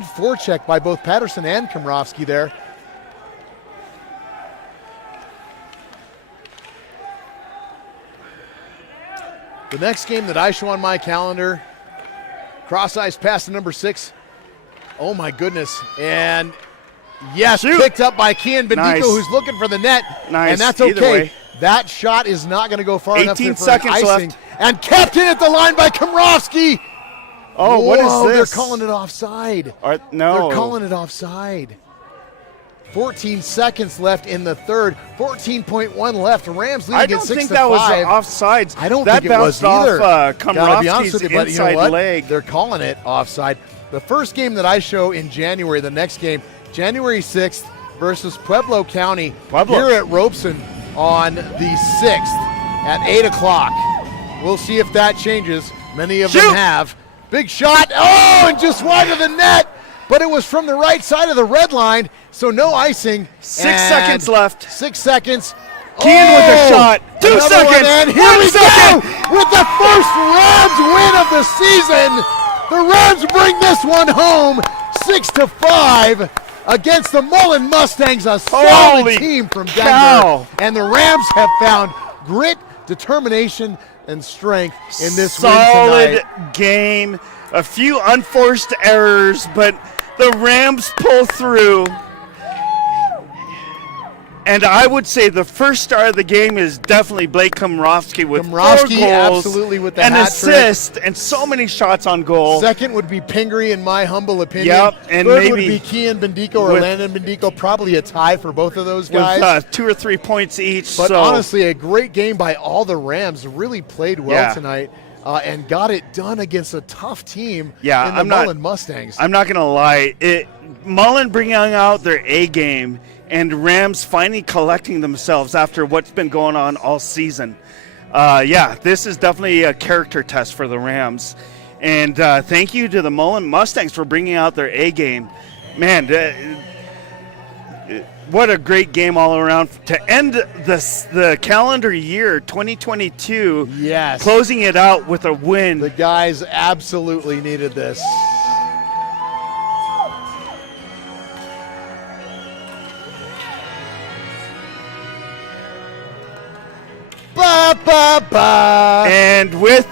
forecheck by both Patterson and Komrovsky there. The next game that I show on my calendar, cross ice pass to number 6. Oh my goodness. And yes, Shoot. picked up by Kian Bendico, Nice. who's looking for the net. Nice. And that's Either okay. way. That shot is not going to go far enough 18 there for seconds an icing. left. And kept in at the line by Komrovsky. Oh, what Whoa, is this? They're calling it offside. No. They're calling it offside. 14 seconds left in the third. 14.1 left. Rams leading I at don't 6 think to that was 5. offsides. I don't that think it was bounced either. off Gotta be honest with Komrovsky's you, but you know inside what? leg. They're calling it offside. The first game that I show in January, the next game, January 6th versus Pueblo County here at Robson on the 6th at 8 o'clock. We'll see if that changes. Many of them have. Big shot. Oh, and just wide of the net. But it was from the right side of the red line, so no icing. 6 And seconds left. 6 seconds. Keane with a shot. 2 Another seconds. one, and here 1 we second. go with the first Rams win of the season. The Rams bring this one home, 6-5 against the Mullen Mustangs, a solid Holy team from Denver. cow. And the Rams have found grit, determination, and strength in this Solid win tonight. game. A few unforced errors, but the Rams pull through. And I would say the first star of the game is definitely Blake Komrovsky with 4 Komrovsky goals, absolutely with the an hat trick. assist, and so many shots on goal. Second would be Pingree, in my humble opinion. Yep, and Third would maybe be Kian Bendico or with- Landon Bendico, probably a tie for both of those with guys. 2 or 3 points each. But so honestly, a great game by all the Rams. Really played well Yeah. tonight and got it done against a tough team Yeah, in the I'm not- Mullen Mustangs. I'm not gonna lie. Mullen bringing out their A game, and Rams finally collecting themselves after what's been going on all season. yeah, this is definitely a character test for the Rams. And thank you to the Mullen Mustangs for bringing out their A game. Man, what a great game all around to end the calendar year 2022. Yes. Closing it out with a win. The guys absolutely needed this. Ba, ba, ba. And with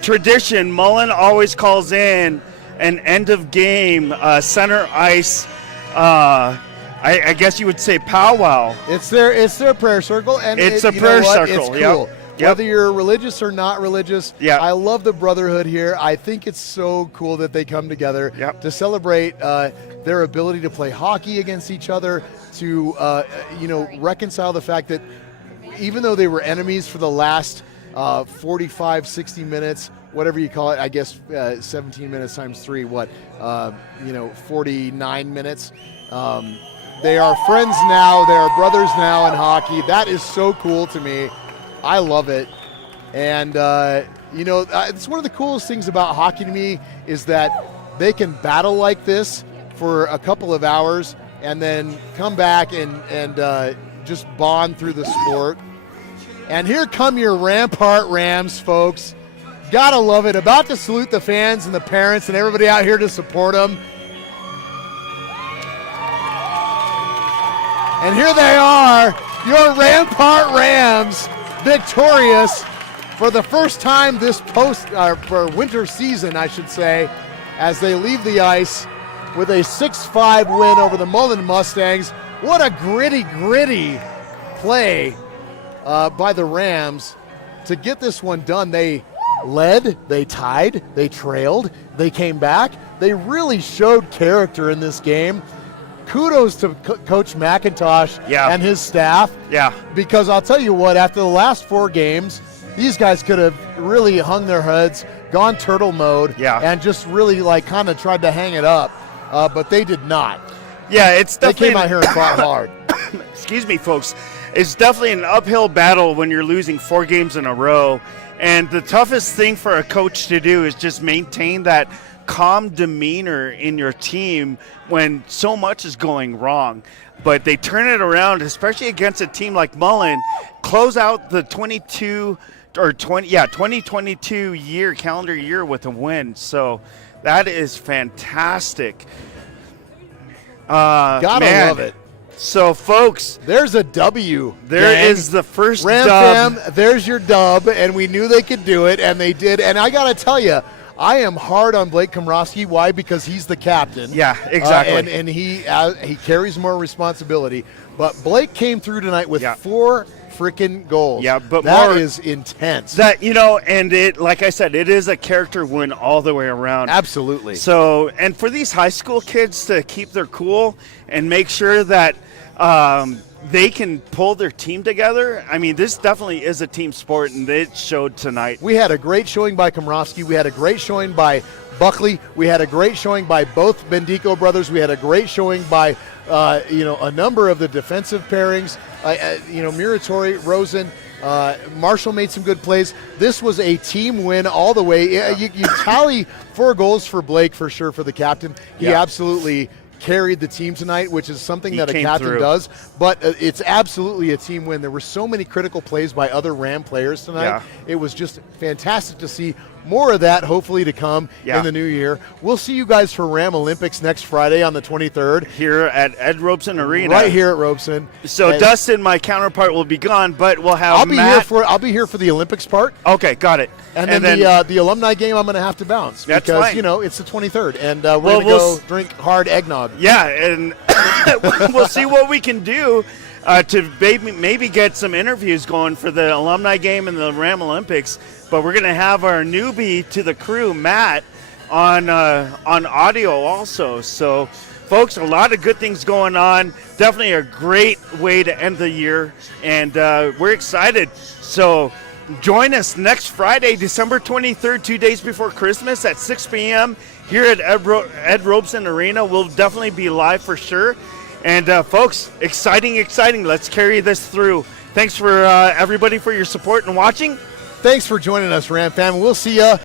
tradition, Mullen always calls in an end of game center ice. I guess you would say powwow. It's their prayer circle, and It's a a prayer circle. It's cool. Yep. Whether you're religious or not religious, Yep. I love the brotherhood here. I think it's so cool that they come together Yep. to celebrate their ability to play hockey against each other, to reconcile the fact that even though they were enemies for the last 45, 60 minutes, whatever you call it, I guess 17 minutes times 3, 49 minutes. They are friends now. They are brothers now in hockey. That is so cool to me. I love it. And, it's one of the coolest things about hockey to me is that they can battle like this for a couple of hours and then come back and just bond through the sport. And here come your Rampart Rams, folks. Gotta love it. About to salute the fans and the parents and everybody out here to support them. And here they are, your Rampart Rams, victorious for the first time this for winter season, I should say, as they leave the ice with a 6-5 win over the Mullen Mustangs. What a gritty play by the Rams to get this one done. They led, they tied, they trailed, they came back. They really showed character in this game. Kudos to Coach McIntosh and his staff. Yeah. Because I'll tell you what, after the last 4 games, these guys could have really hung their heads, gone turtle mode, and just really kind of tried to hang it up. But they did not. Yeah, it's definitely. They came out here and fought hard. Excuse me, folks. It's definitely an uphill battle when you're losing 4 games in a row. And the toughest thing for a coach to do is just maintain that calm demeanor in your team when so much is going wrong. But they turn it around, especially against a team like Mullen, close out the 2022 calendar year with a win. So that is fantastic. Gotta love it. So, folks, there's a W. There is the first Ram dub. Fam, there's your dub, and we knew they could do it, and they did. And I got to tell you, I am hard on Blake Komrosky. Why? Because he's the captain. Yeah, exactly. And he carries more responsibility. But Blake came through tonight with 4 freaking goals. Yeah, but that is intense. And it, like I said, it is a character win all the way around. Absolutely. So, and for these high school kids to keep their cool and make sure that they can pull their team together. I mean, this definitely is a team sport, and it showed tonight. We had a great showing by Komrosky. We had a great showing by Buckley. We had a great showing by both Bendico brothers. We had a great showing by a number of the defensive pairings. Muratori, Rosen, Marshall made some good plays. This was a team win all the way. Yeah. You tally 4 goals for Blake for sure for the captain. He absolutely carried the team tonight, which is something that a captain does. But it's absolutely a team win. There were so many critical plays by other Ram players tonight. Yeah. It was just fantastic to see. More of that hopefully to come in the new year. We'll see you guys for Ram Olympics next Friday on the 23rd. Here at Ed Robson Arena. Right here at Robson. So Dustin, my counterpart, will be gone, but we'll have I'll be here for the Olympics part. Okay, got it. And then the alumni game I'm going to have to bounce. That's because, fine. It's the 23rd. And we're going to go drink hard eggnog. Yeah, and we'll see what we can do to maybe get some interviews going for the alumni game and the Ram Olympics. But we're going to have our newbie to the crew, Matt, on audio also. So, folks, a lot of good things going on. Definitely a great way to end the year, and we're excited. So join us next Friday, December 23rd, 2 days before Christmas at 6 p.m. here at Ed Robson Arena. We'll definitely be live for sure. And, folks, exciting. Let's carry this through. Thanks for everybody for your support and watching. Thanks for joining us, Ram fam. We'll see you